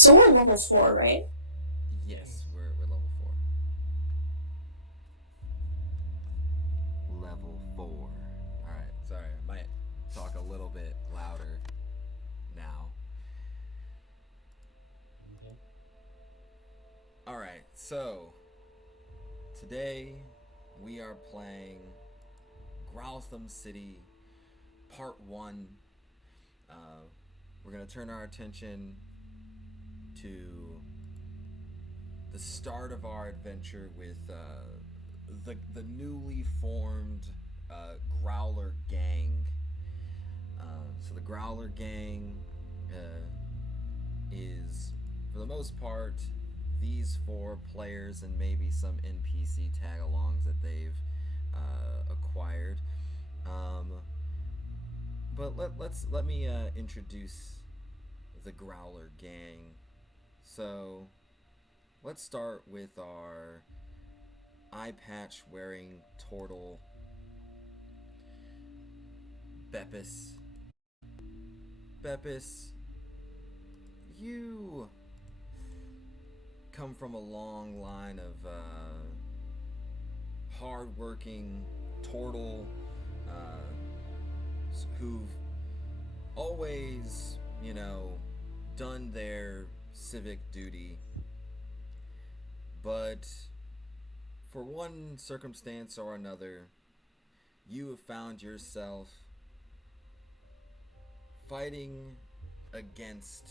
So we're level 4, right? Yes, we're level 4. Level 4. Alright, sorry, I might talk a little bit louder now. Okay. Alright, so today we are playing Growltham City Part 1. Uh, we're going to turn our attention to the start of our adventure with the newly formed Growler Gang. So the Growler Gang is, for the most part, these 4 players and maybe some NPC tag-alongs that they've acquired. But let me introduce the Growler Gang. So let's start with our eye patch wearing turtle, Beppis. Beppis, you come from a long line of hard-working turtle who've always, done their civic duty, but for one circumstance or another, you have found yourself fighting against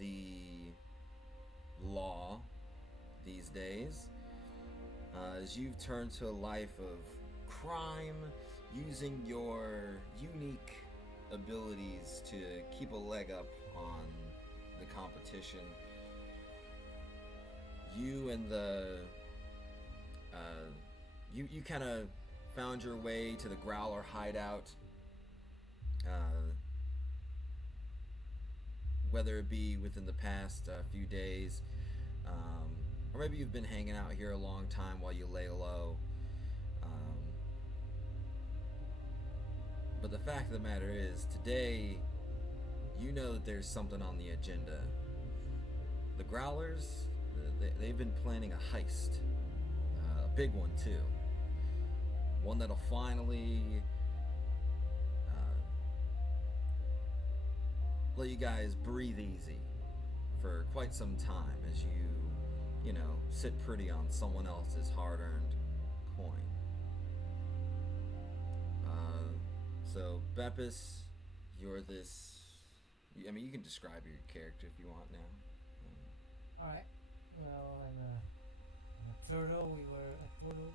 the law these days, as you've turned to a life of crime using your unique abilities to keep a leg up on the competition. You and the you kind of found your way to the Growler hideout, whether it be within the past few days, or maybe you've been hanging out here a long time while you lay low. But the fact of the matter is, today, you know that there's something on the agenda. The Growlers, they've been planning a heist. A big one, too. One that'll finally let you guys breathe easy for quite some time as you sit pretty on someone else's hard-earned coin. So, Beppis, you're this. I mean, you can describe your character if you want now. Alright. Well, I'm a turtle. We were a turtle.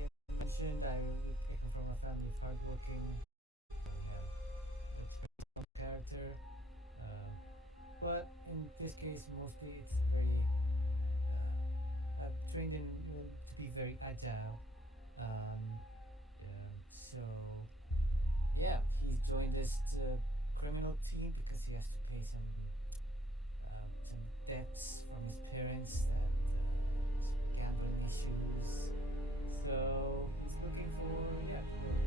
Yeah, mentioned I come from a family of hardworking. Yeah, that's very strong character. Uh, but in this case, mostly it's very. I've trained in to be very agile. Um, so yeah, he's joined this criminal team because he has to pay some debts from his parents that gambling issues. So he's looking for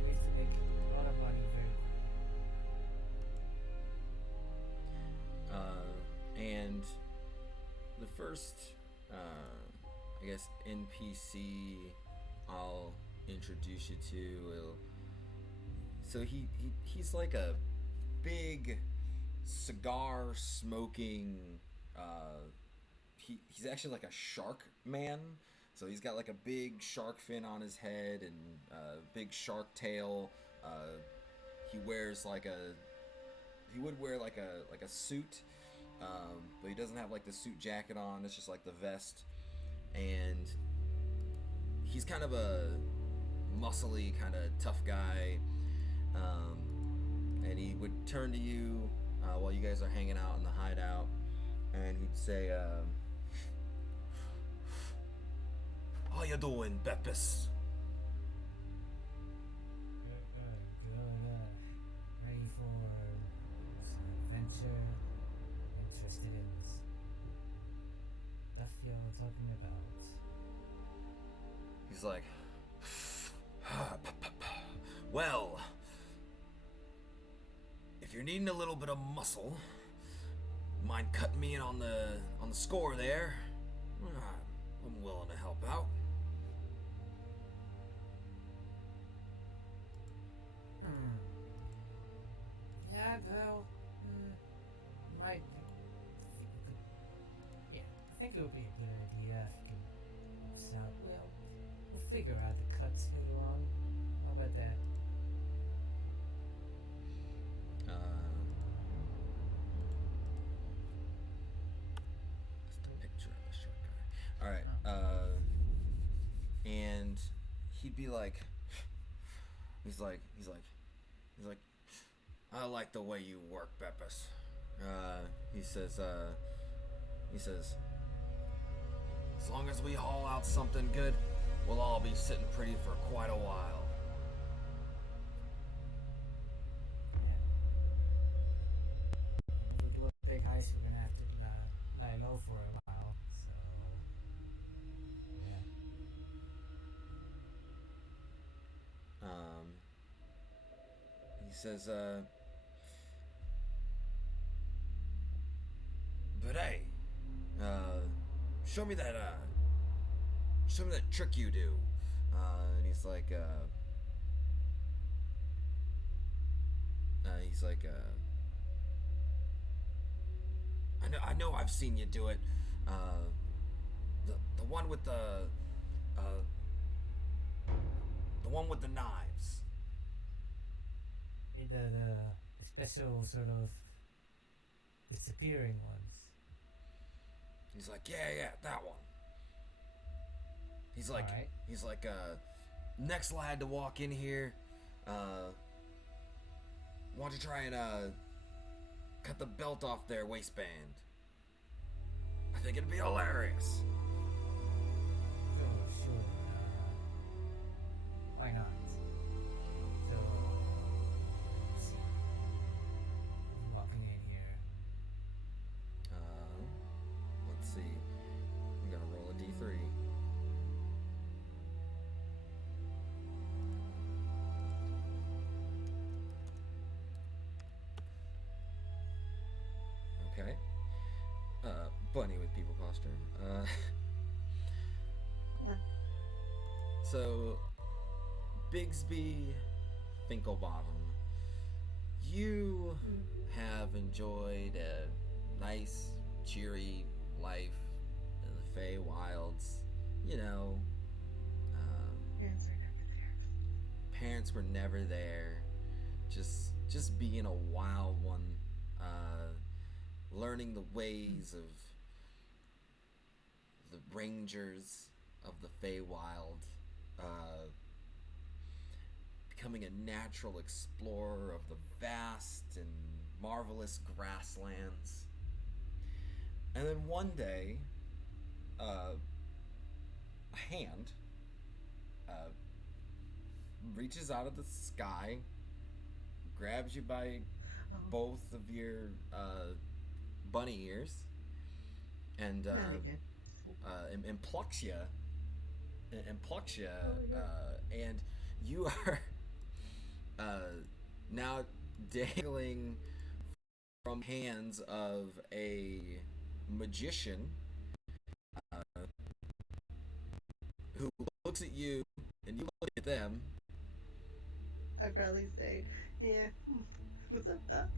ways to make a lot of money very And the first, I guess, NPC I'll introduce you to. So he's like a big cigar smoking. He's actually like a shark man. So he's got like a big shark fin on his head and a big shark tail. He wears like a he would wear like a suit, but he doesn't have like the suit jacket on. It's just like the vest, and he's kind of a muscly, kind of tough guy. And he would turn to you while you guys are hanging out in the hideout, and he'd say, "How you doing, Beppis?" good. Ready for some adventure? Interested in stuff you're talking about? He's like, "Well, if you're needing a little bit of muscle, mind cutting me in on the score there? I'm willing to help out. Hmm. Yeah, well, might. Yeah, I think it would be a good idea if you can help us out. Well, we'll figure out the cuts later on. How about that? Uh, just a picture of a short guy. All right. Oh, And he'd be like, he's like, he's like, he's like, I like the way you work, Beppis. He says, as long as we haul out something good, we'll all be sitting pretty for quite a while. yeah. If we do a big heist, we're gonna have to lie low for a while. So, yeah. Um, he says, but hey, uh, show me that, show me that trick you do. And he's like, I know, I've seen you do it. Uh, the one with uh, the one with the knives. The special sort of disappearing ones. He's like, yeah, that one. He's like, Alright. he's like, next lad to walk in here. Why don't you try and cut the belt off their waistband? I think it'd be hilarious. Sure. Why not? So, let's see. Walking in here. Let's see. I'm gonna roll a d3. Okay. Bunny with people posture. So, Bigsby Finkelbottom, you have enjoyed a nice, cheery life in the Fey Wilds. You know, Parents are never there. parents were never there. Just being a wild one, learning the ways of the rangers of the Feywild, becoming a natural explorer of the vast and marvelous grasslands. And then one day, a hand reaches out of the sky, grabs you by Oh, both of your bunny ears, and not again. and plucks you, Oh my God. and you are now dangling from hands of a magician who looks at you and you look at them. I'd probably say, yeah. What's up, Doc?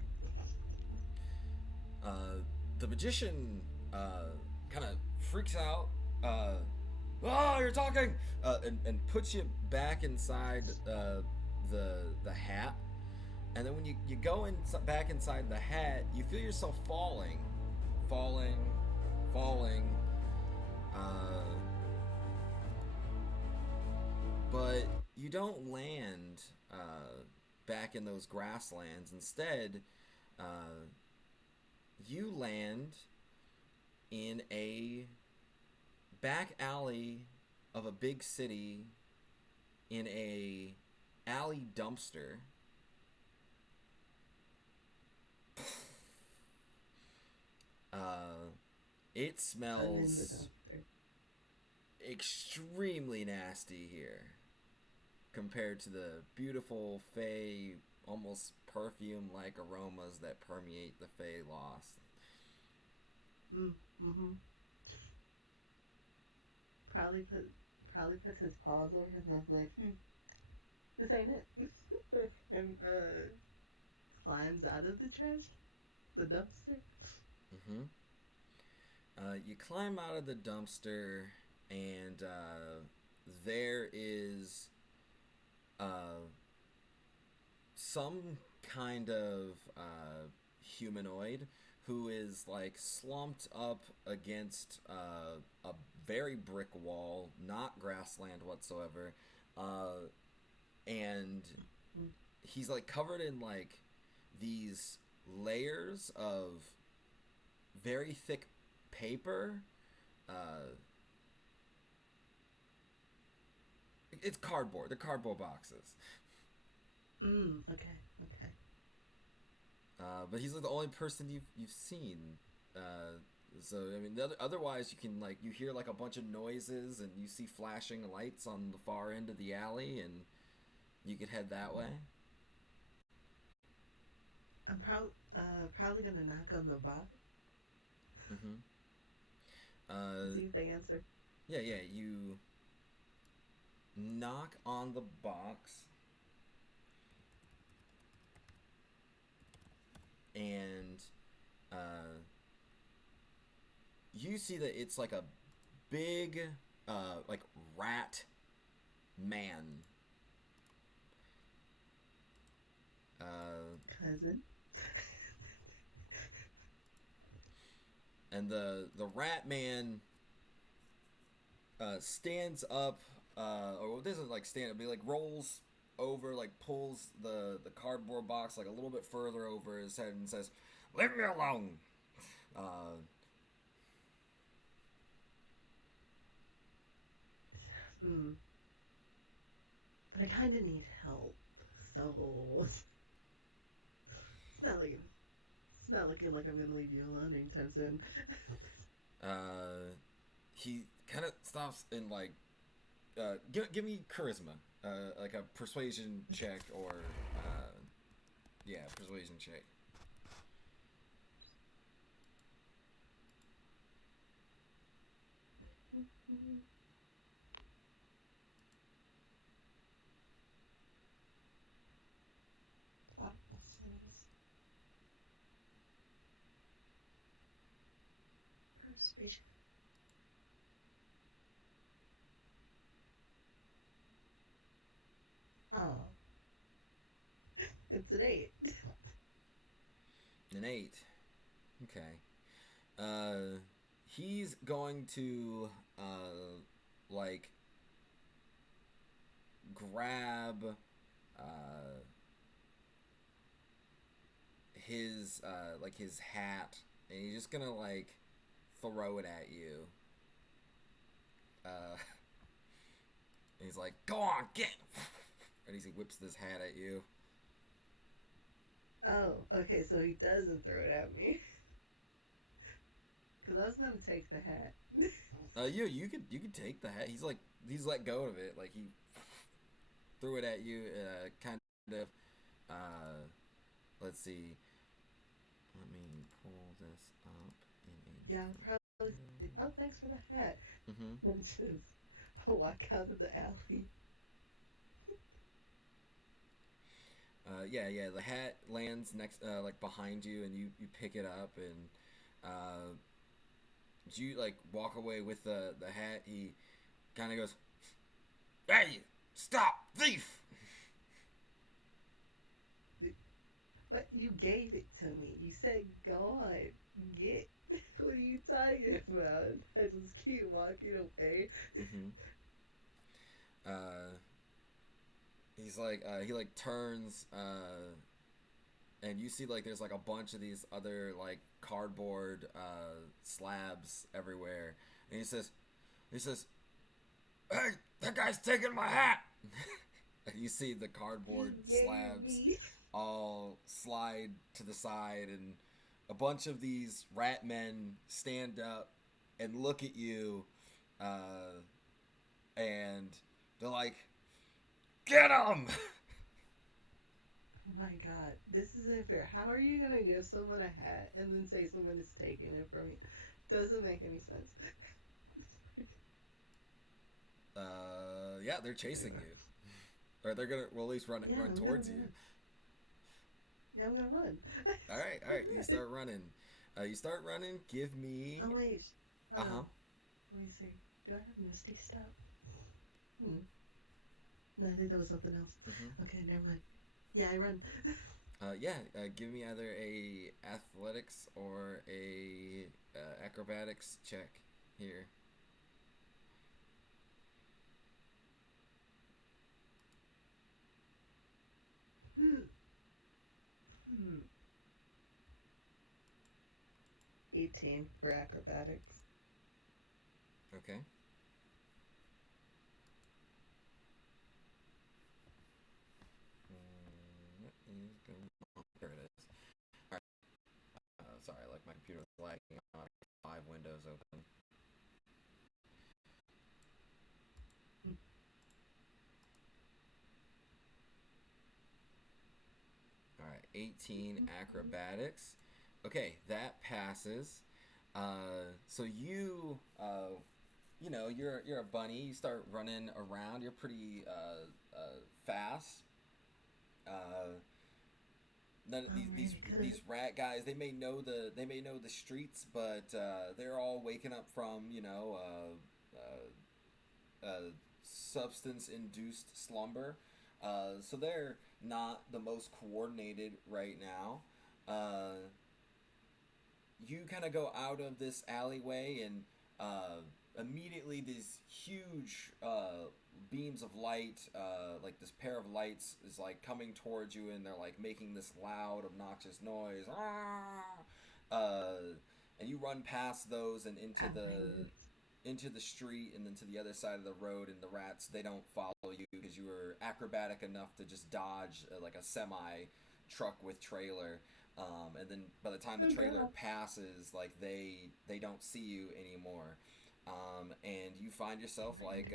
The magician kind of freaks out. Oh, you're talking! And puts you back inside the hat. And then when you go back inside the hat, you feel yourself falling. But you don't land back in those grasslands. Instead, you land in a back alley of a big city in a alley dumpster. It I'm in the smells dumpster. extremely nasty here compared to the beautiful Fey almost perfume like aromas that permeate the Fey Lost. Mm, mm-hmm. Probably put probably puts his paws over his mouth like, this ain't it. And climbs out of the trash, the dumpster. Mm-hmm. You climb out of the dumpster, and there is uh, some kind of humanoid who is like slumped up against a very brick wall, not grassland whatsoever, uh, and Mm, he's like covered in like these layers of very thick paper. Uh, it's cardboard. They're cardboard boxes. okay, okay. But he's like the only person you've seen. Uh, so I mean, otherwise you can like you hear like a bunch of noises and you see flashing lights on the far end of the alley, and you could head that way. I'm probably gonna knock on the box, Mm-hmm. Uh, see if they answer. yeah, yeah. You knock on the box, and uh, you see that it's like a big, like rat man. Uh, Cousin. and the rat man stands up, or doesn't like stand up, he like rolls over, like pulls the cardboard box like a little bit further over his head and says, "Leave me alone." Uh, Hmm. But I kind of need help, so it's not like it's not looking like I'm gonna leave you alone anytime soon. uh, he kind of stops and like, give me charisma, like a persuasion check or yeah, persuasion check. Persuasion. Oh, it's an 8. An 8. Okay. Uh, he's going to like grab uh his like his hat, and he's just gonna like throw it at you. Uh, and he's like, "Go on, get!" And he whips this hat at you. Oh, okay, so he doesn't throw it at me. Because I was gonna take the hat. You could take the hat. He's let go of it. Like he threw it at you. Kind of. Uh, let's see. Let me pull this up in a Yeah, different probably. view. Oh, thanks for the hat. Mm-hmm. And just walk out of the alley. Yeah, yeah. The hat lands next, like behind you, and you pick it up, and uh, you like walk away with the hat. He kind of goes, "Hey, stop, thief!" But you gave it to me. You said, go on, get. What are you talking about? I just keep walking away. Mm-hmm. Uh, he's like, he like turns, and you see like there's like a bunch of these other like cardboard slabs everywhere, and he says, "Hey, that guy's taking my hat!" And you see the You cardboard gave slabs me. all slide to the side, and a bunch of these rat men stand up and look at you, uh, and they're like, "Get him!" Oh my god, this isn't fair. How are you gonna give someone a hat and then say someone is taking it from you? Doesn't make any sense. Yeah, they're chasing you, or they're gonna well at least Yeah, run I'm gonna towards you. run. Yeah, I'm gonna run. All right. You start running. You start running. Give me. Oh wait, Uh hold huh. on. Let me see. Do I have Misty Step? Hmm. No, I think that was something else. Mm-hmm. Okay, never mind. Yeah, I run. Yeah. Give me either a athletics or a acrobatics check here. Hmm. Hmm. 18 for acrobatics. Okay. What is going on? There it is. All right. Sorry, like my computer was lagging on. Five windows open. All right, 18 acrobatics. Okay, that passes. So you know, you're a bunny. You start running around. You're pretty fast. Uh, none of Oh man, it could have. these rat guys. They may know the streets, but they're all waking up from substance induced slumber. So they're not the most coordinated right now. Uh, you kind of go out of this alleyway and immediately these huge beams of light, like this pair of lights is like coming towards you and they're like making this loud obnoxious noise. And you run past those and Halfling. into the street and then to the other side of the road, and the rats, they don't follow you because you were acrobatic enough to just dodge like a semi truck with trailer. And then by the time the Oh trailer god. passes, like they don't see you anymore. And you find yourself like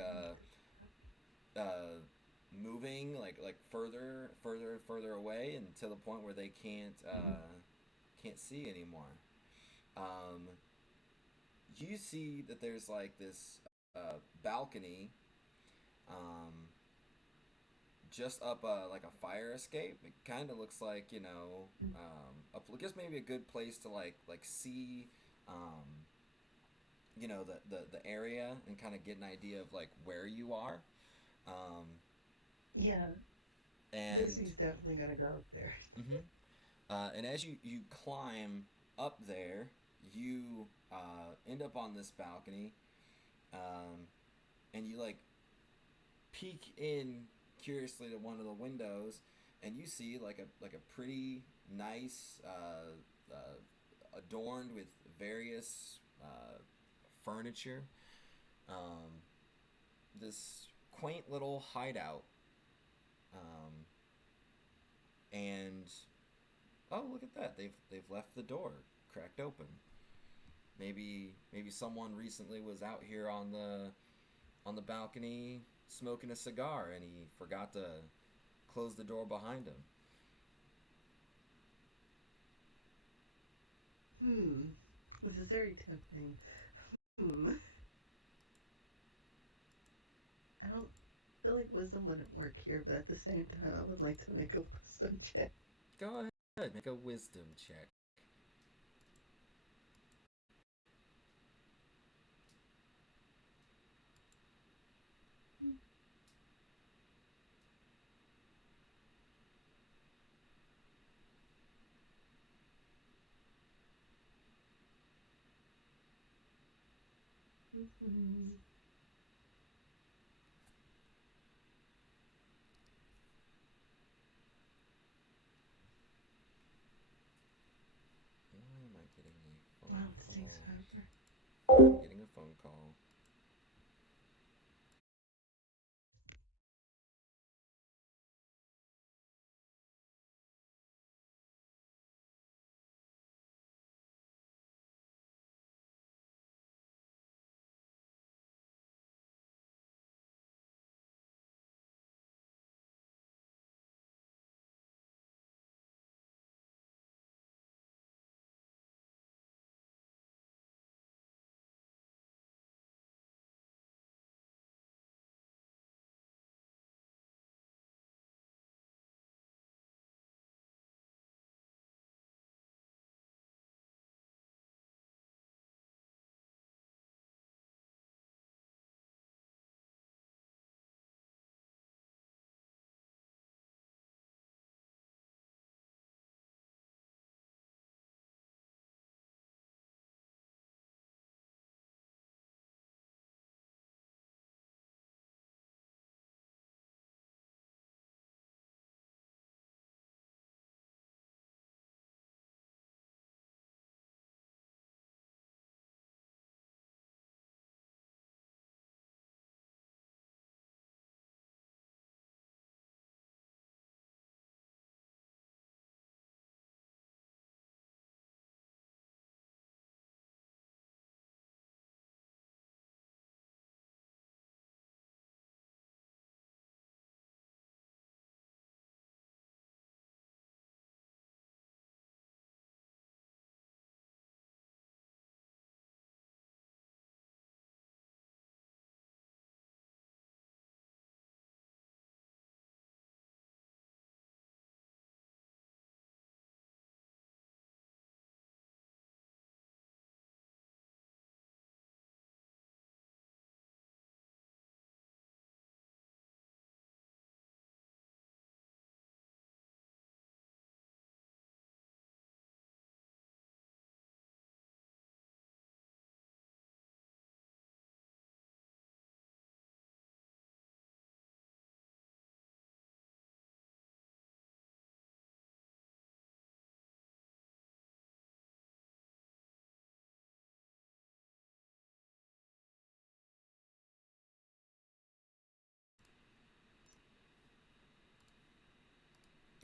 moving like further away, and to the point where they can't see anymore. Um, you see that there's like this balcony, um, just up like a fire escape. It kind of looks like, you know, I guess maybe a good place to like see, um, you know, the area and kind of get an idea of like where you are. Um, Yeah, and Missy's definitely gonna go up there. mhm. And as you climb up there, you end up on this balcony, um, and you like peek in curiously to one of the windows, and you see like a pretty nice, adorned with various furniture. Um, this quaint little hideout, um, and oh, look at that! They've left the door cracked open. Maybe someone recently was out here on the balcony smoking a cigar, and he forgot to close the door behind him. Hmm. This is very tempting. Hmm. I don't feel like wisdom wouldn't work here, but at the same time, I would like to make a wisdom check. Go ahead, make a wisdom check. Hmm. Why am I getting a Wow, phone this takes call? forever. I'm getting a phone call.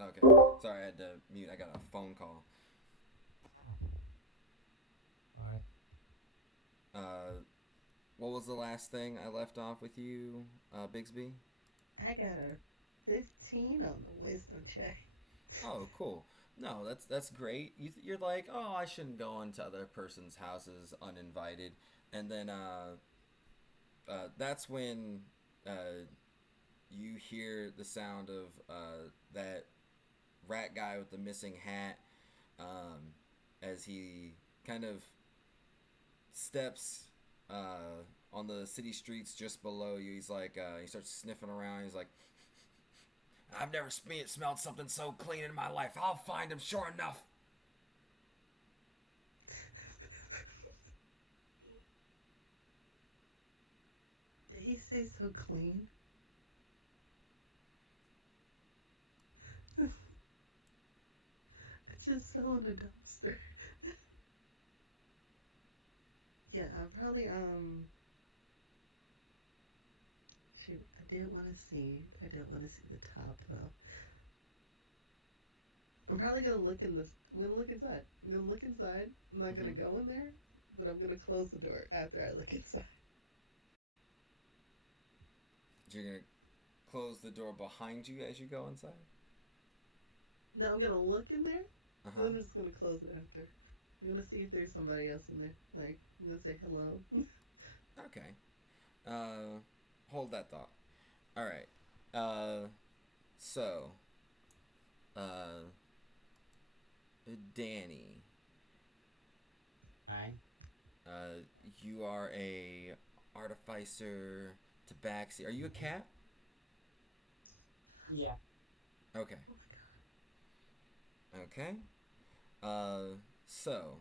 Okay. Sorry, I had to mute. I got a phone call. All right. Uh, what was the last thing I left off with you, Bigsby? I got a 15 on the wisdom check. Oh, cool. No, that's great. You're like, oh, I shouldn't go into other person's houses uninvited, and then that's when uh, you hear the sound of that rat guy with the missing hat um, as he kind of steps on the city streets just below you. He's like, he starts sniffing around. He's like, I've never smelled something so clean in my life. I'll find him sure enough. Did he say so clean? I just fell in a dumpster. Yeah, I probably shoot, I didn't want to see the top though. I'm probably gonna look in this. I'm gonna look inside. I'm gonna look inside. I'm not gonna Mm-hmm. go in there, but I'm gonna close the door after I look inside. You're gonna close the door behind you as you go inside. No, I'm gonna look in there, Uh but huh. I'm just gonna close it after. I'm gonna see if there's somebody else in there. Like, I'm gonna say hello. Okay. Uh, hold that thought. All right. Uh, so, uh, Danny, Hi. uh, you are a artificer, tabaxi. Are you a cat? Yeah. Okay. Oh my god. Okay. Uh, so,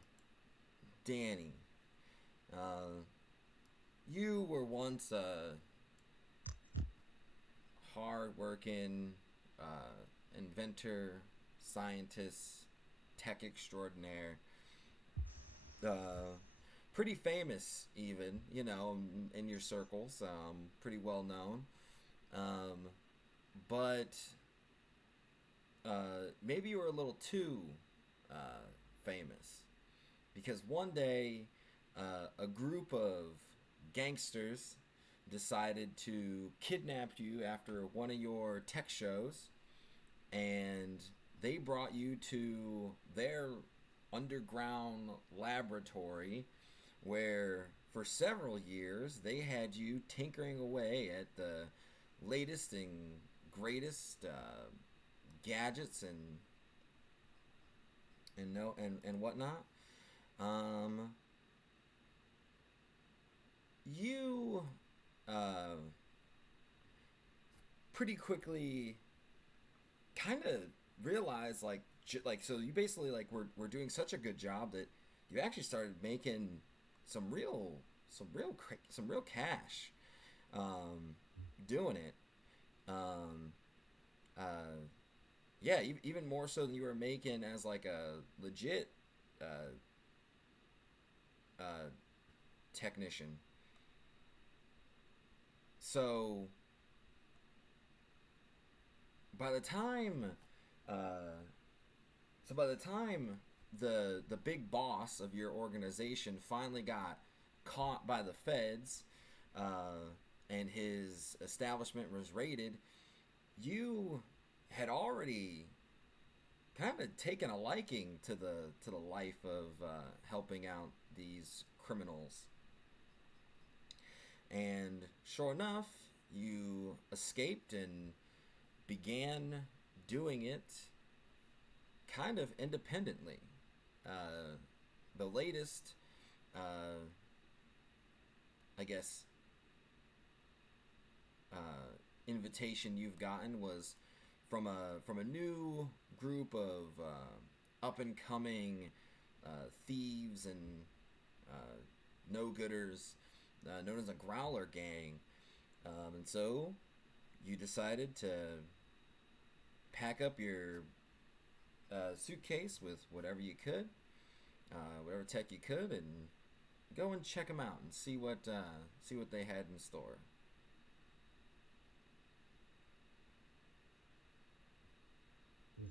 Danny, uh, you were once a hard-working inventor, scientist, tech extraordinaire. Uh, Pretty famous, even in your circles. Pretty well known. Um, but maybe you were a little too famous because one day a group of gangsters decided to kidnap you after one of your tech shows, and they brought you to their underground laboratory where for several years they had you tinkering away at the latest and greatest gadgets and no and whatnot. Um, you uh, pretty quickly kind of realize like so you basically like we're doing such a good job that you actually started making some real some real cash um, doing it. Um, uh, yeah, even more so than you were making as like a legit uh, uh, technician. So by the time uh, by the time the big boss of your organization finally got caught by the feds, uh, and his establishment was raided, you had already kind of taken a liking to the life of helping out these criminals. And sure enough, you escaped and began doing it kind of independently. Uh, the latest, uh, I guess, uh, invitation you've gotten was from a new group of up and coming thieves and no gooders known as a Growler gang. And so you decided to pack up your suitcase with whatever tech you could, and go and check them out and see what they had in store.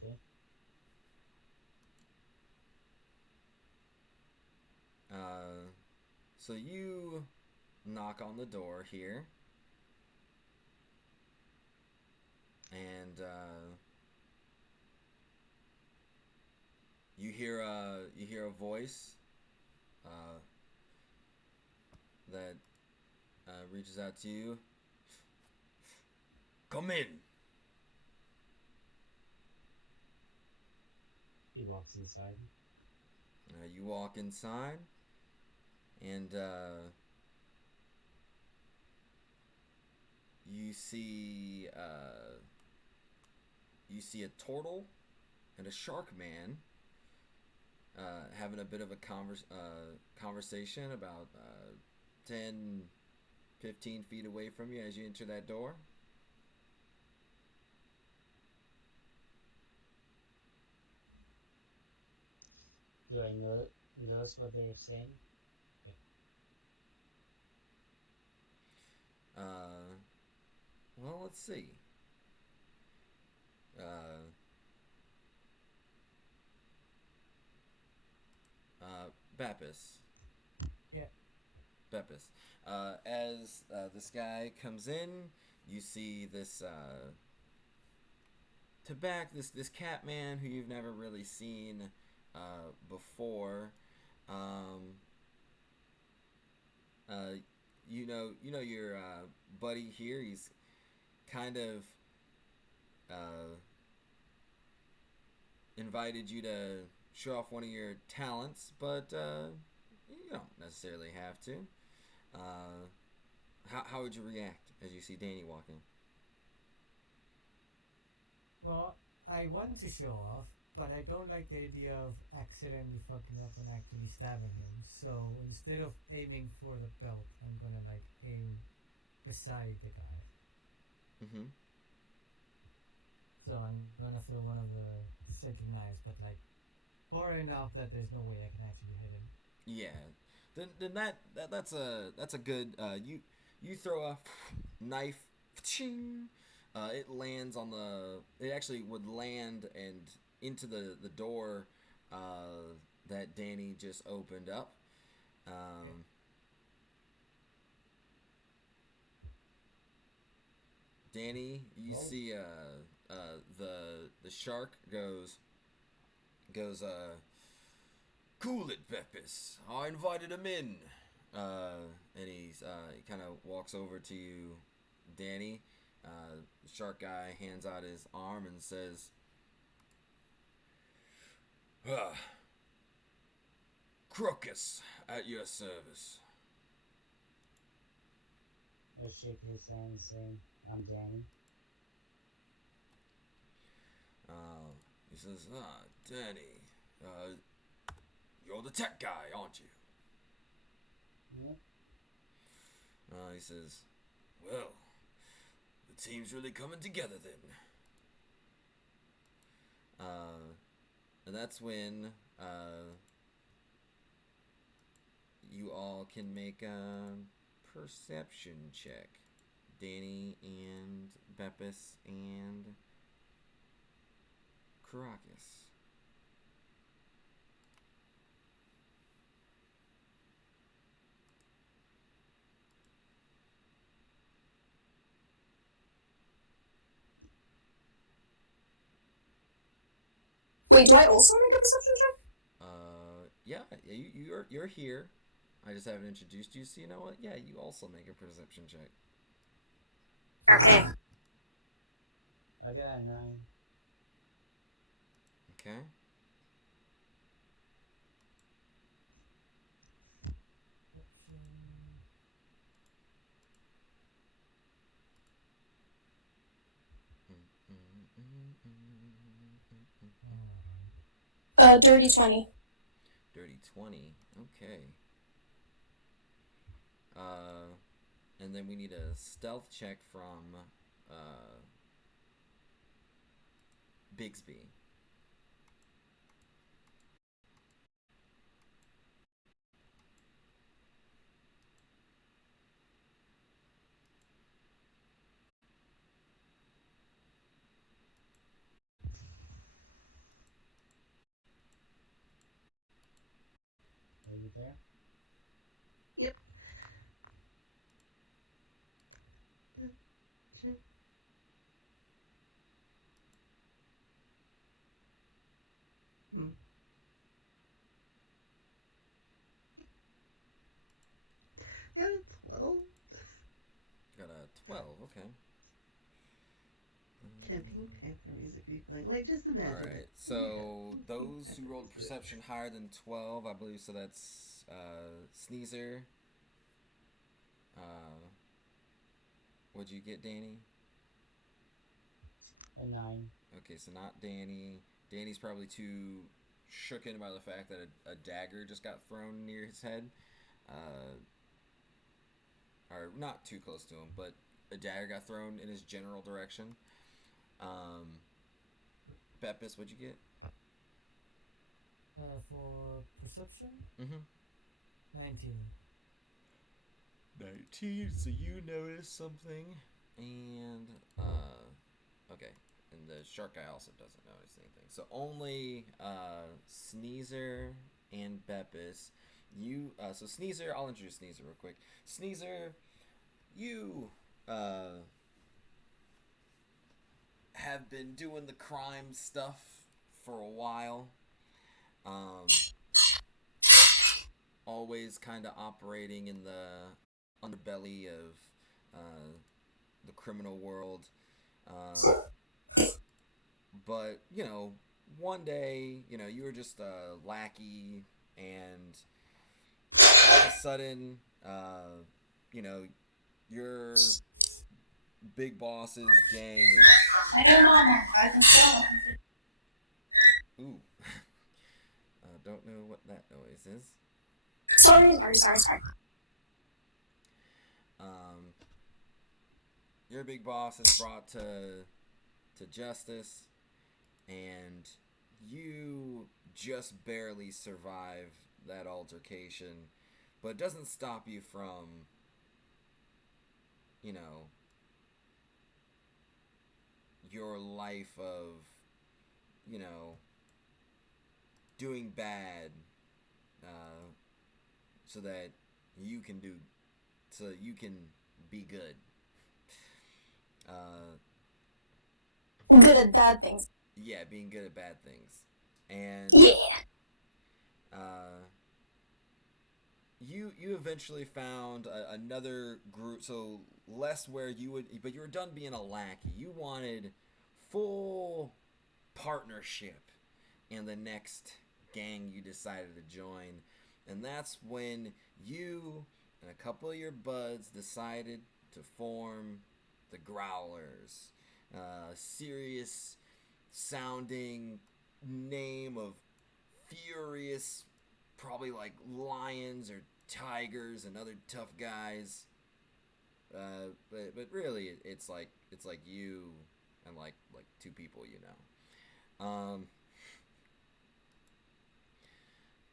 Okay. Uh, so you knock on the door here, and you hear a voice uh, that reaches out to you. Come in. He walks inside. You walk inside, and you see a turtle and a shark man having a bit of a conversation about 10, 15 feet away from you as you enter that door. Do I know notice what they're saying? Okay. Uh, well, let's see. Uh, Bapis. Yeah. Bepis. As this guy comes in, you see this this cat man who you've never really seen before. Um, uh, you know your buddy here. He's kind of uh, invited you to show off one of your talents, but you don't necessarily have to. Uh, how would you react as you see Danny walking? Well, I want to show off, but I don't like the idea of accidentally fucking up and actually stabbing him. So instead of aiming for the belt, I'm gonna like aim beside the guy. Mm-hmm. So I'm gonna throw one of the second knives, but like far enough that there's no way I can actually hit him. Yeah, then that's a good you throw a knife, ching, it lands on the it actually would land and into the door that Danny just opened up. Okay. Um, Danny, you Well, see the shark goes cool it, Pepis. I invited him in. And he kind of walks over to you, Danny. The shark guy hands out his arm and says, ah, Crocus, at your service. I shake his hand saying, I'm Danny. He says, Danny, you're the tech guy, aren't you? Yeah. He says, well, the team's really coming together then. Uh, and that's when you all can make a perception check. Danny and Bepis and Caracas. Wait, do I also make a perception check? Yeah, you're here. I just haven't introduced you, so you know what? Yeah, you also make a perception check. Okay. I got a 9. Okay. Dirty 20. Dirty 20. Okay. Uh, and then we need a stealth check from uh, Bigsby. you there? Yep. Hmm. Yeah, 12. Got a 12. Okay. Campaign music be playing. Like, just imagine All right. it. So Yeah. those who rolled perception higher than 12, I believe. So that's Sneezer. What'd you get, Danny? A 9. Okay, so not Danny. Danny's probably too shooken by the fact that a dagger just got thrown near his head. Uh, or not too close to him, but a dagger got thrown in his general direction. Beppis, what'd you get? For perception, Mm-hmm. 19. 19. So you notice something, and okay, and the shark guy also doesn't notice anything. So only Sneezer and Beppis. You so Sneezer, I'll introduce Sneezer real quick. Sneezer, you have been doing the crime stuff for a while. Always kind of operating in the underbelly of the criminal world. But, you know, one day, you know, you were just a lackey, and all of a sudden, you know, your big boss's gang is. I know, Mama. I can tell. Ooh. Don't know what that noise is. Sorry. Your big boss is brought to justice, and you just barely survive that altercation, but it doesn't stop you from, you know, your life of, you know, doing bad, so that you can do, so that you can be good. Good at bad things. Yeah, being good at bad things, and Yeah. You eventually found another group, so less where you would, but you were done being a lackey. You wanted full partnership in the next gang you decided to join, and that's when you and a couple of your buds decided to form the Growlers. Serious sounding name of furious, probably like lions or tigers and other tough guys. But really, it's like you and like two people you know.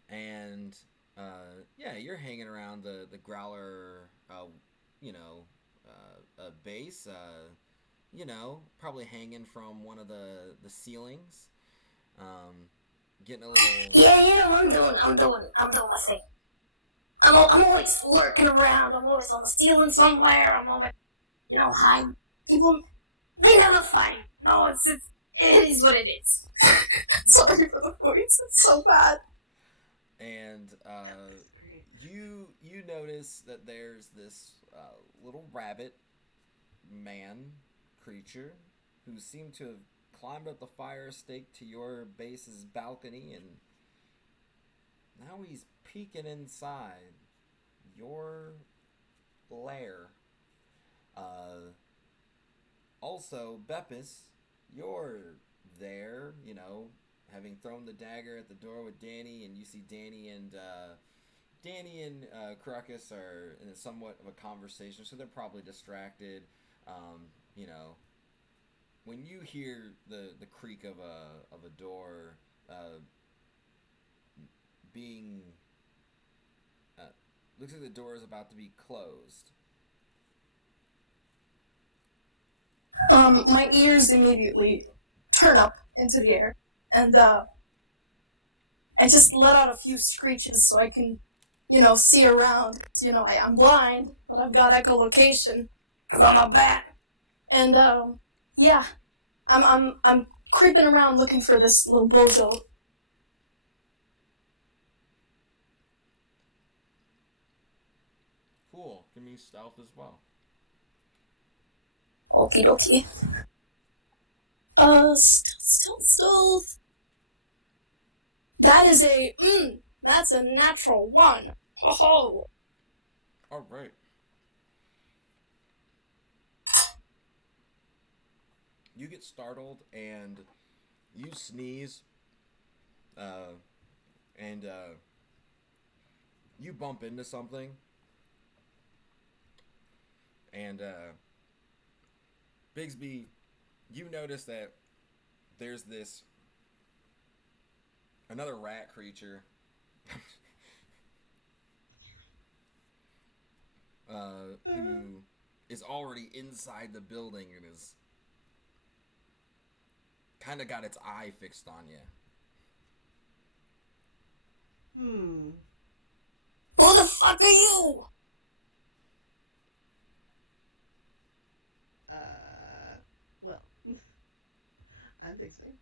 And yeah, you're hanging around the Growler, you know, base. You know, probably hanging from one of the ceilings. Getting a little. Yeah, you know, I'm doing my thing. I'm always lurking around. I'm always on the ceiling somewhere. I'm always, hiding. People, they never find. No, it is what it is. Sorry for the voice. It's so bad. And you notice that there's this little rabbit man creature who seemed to have climbed up the fire escape to your base's balcony, and now he's peeking inside your lair. Also, Beppis, you're there, you know, having thrown the dagger at the door with Danny, and you see Danny and Crocus are in somewhat of a conversation, so they're probably distracted. You know, when you hear the creak of a door being looks like the door is about to be closed. My ears immediately turn up into the air, and I just let out a few screeches so I can see around. 'Cause, I'm blind, but I've got echolocation. I'm a bat. And, yeah. I'm creeping around looking for this little bozo. Cool. Give me stealth as well. Okie dokie. Stealth. That's a natural one. Oh. All right. You get startled and you sneeze, and you bump into something, and Bigsby, you notice that there's this another rat creature who is already inside the building and is kind of got its eye fixed on you. Who the fuck are you? Well, I'm fixing.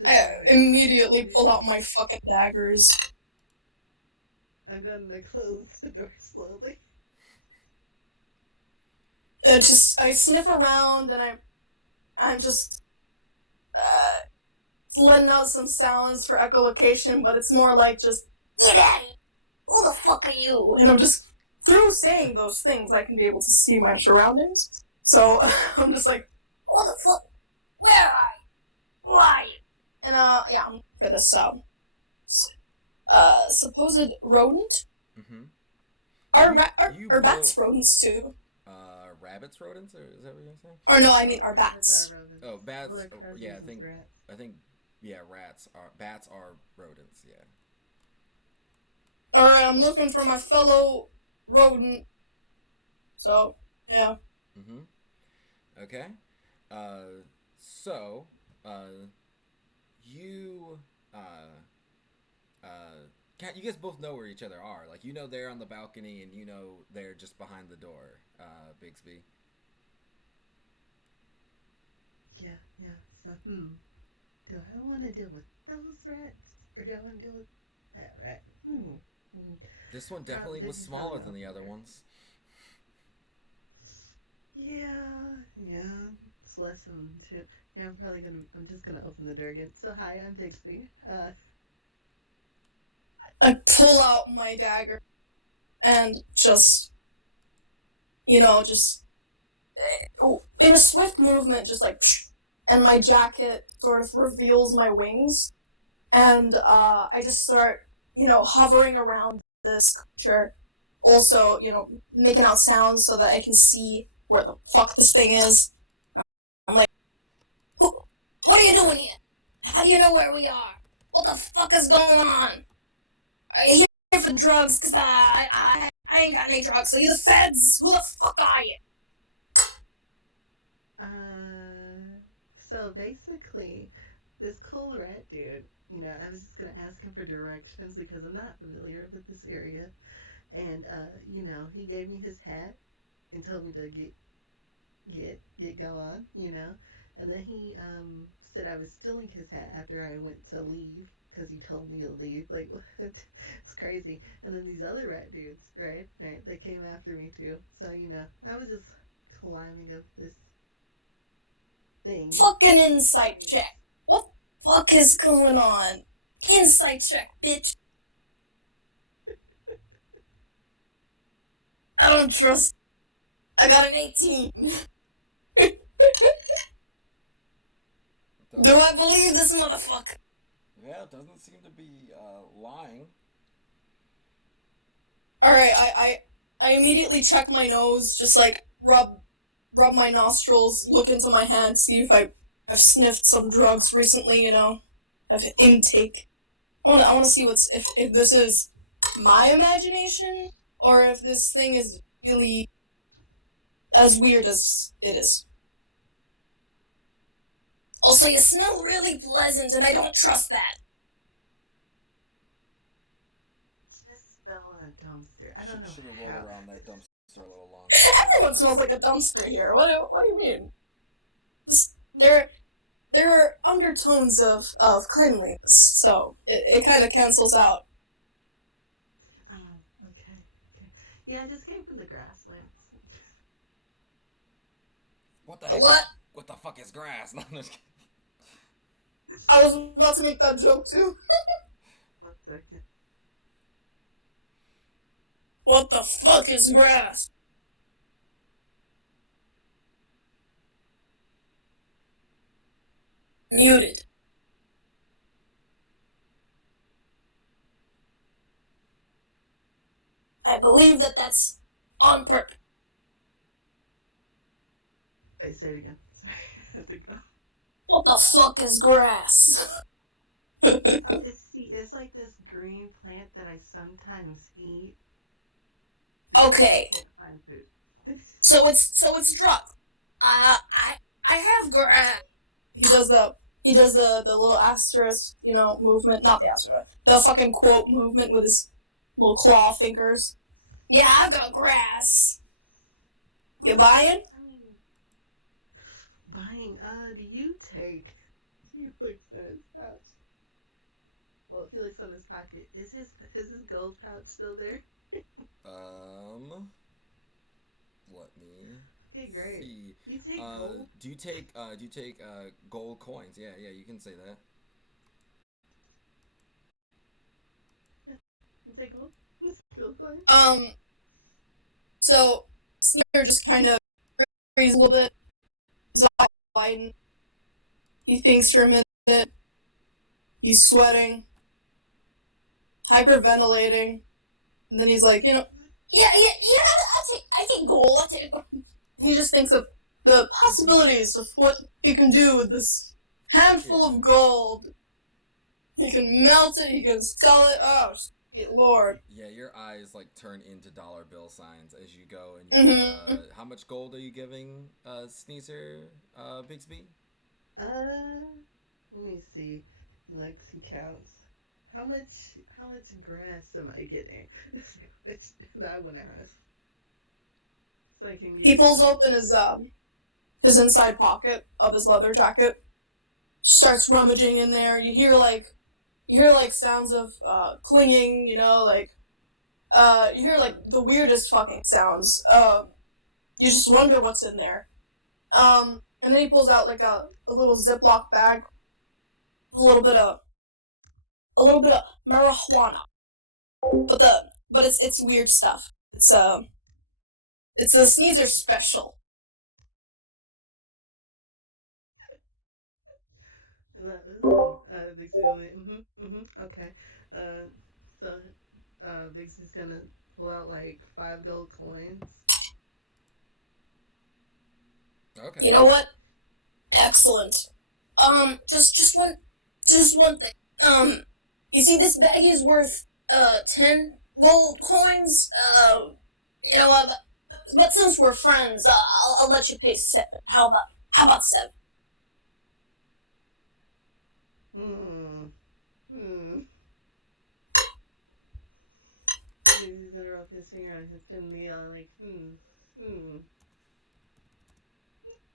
Just I immediately pull out my fucking daggers. I'm gonna close the door slowly. I sniff around and I'm just letting out some sounds for echolocation, but it's more like just Get out of here. Who the fuck are you? and I'm just through saying those things I can be able to see my surroundings. So I'm just like, Who the fuck? Where are you? Who are you? and yeah, I'm for this supposed rodent. Mm-hmm. Are bats rodents too? Rabbits, rodents, or is that what you're saying? Or no, I mean are bats. Oh, bats. Well, they're Oh, cousins yeah, with rats. I think, yeah, bats are rodents. Yeah. Alright, I'm looking for my fellow rodent. So, yeah. Mm-hmm. Okay. So, you, you guys both know where each other are. Like, they're on the balcony, and they're just behind the door, Bigsby. Yeah. So, do I want to deal with those rats, or do I want to deal with that rat? This one definitely was smaller than the other ones. Yeah. It's less of them too. Now I'm just gonna open the door again. So hi, I'm Bixby. I pull out my dagger and just in a swift movement, just like, and my jacket sort of reveals my wings, and I just start, hovering around this creature, also, making out sounds so that I can see where the fuck this thing is. I'm like, What are you doing here? How do you know where we are? What the fuck is going on? Are you here for drugs? Cause I ain't got any drugs. So you the feds? Who the fuck are you? So basically, this cool rat dude, I was just gonna ask him for directions because I'm not familiar with this area. And, he gave me his hat and told me to get going, And then he, said I was stealing his hat after I went to leave because he told me to leave. Like, what? It's crazy. And then these other rat dudes, right? They came after me too. So, I was just climbing up this thing. fucking insight check. What the fuck is going on? Insight check, bitch. I don't trust. I got an 18. Do I believe this motherfucker? Yeah, it doesn't seem to be lying. Alright, I immediately check my nose, just like rub my nostrils, look into my hand, see if I've sniffed some drugs recently, of intake. I wanna see if this is my imagination, or if this thing is really as weird as it is. Also, you smell really pleasant, and I don't trust that. Just a dumpster. I don't know Should have rolled how. around that dumpster a little longer. Everyone smells like a dumpster here. What do you mean? There are undertones of cleanliness, so it kind of cancels out. Okay. Yeah, I just came from the grasslands. What the heck? What? What the fuck is grass? No, I'm just kidding. I was about to make that joke too. 1 second. What the fuck is grass? Muted. I believe that's on purpose. Wait, say it again. Sorry, I have to go. What the fuck is grass? It's like this green plant that I sometimes eat. Okay, I can't find food. so it's drug. I have grass. He does the little asterisk, movement. Not the asterisk. The fucking quote movement with his little claw fingers. Yeah, I've got grass. You buying? I mean, buying. Do you take? He looks in his pouch. Well, he looks on his pocket. Is his gold pouch still there? Let me Yeah, great. see. You take gold. Do you take gold coins? Yeah, you can say that. You take gold. Gold coin. So Smear just kind of breathes a little bit. His eyes widen. He thinks for a minute. He's sweating, hyperventilating, and then he's like, yeah. I take gold. He just thinks of the possibilities of what he can do with this handful of gold. He can melt it. He can sell it. Oh, sweet lord. Yeah, your eyes like turn into dollar bill signs as you go. And you, how much gold are you giving Sneezer Bixby? Let me see. He counts. How much grass am I getting? That I want to ask. So I can get. He pulls open his inside pocket of his leather jacket. Starts rummaging in there. You hear like sounds of clinging. You hear like the weirdest fucking sounds. You just wonder what's in there. And then he pulls out like a little Ziploc bag, a little bit of marijuana, but it's weird stuff. It's a Sneezer special. Okay. So, Dixie's gonna pull out like 5 gold coins. Okay. You know what? Excellent. Just one thing. You see, this bag is worth 10 gold coins. But since we're friends, I'll let you pay 7. How about 7? He's gonna rub his finger on his chimney, like,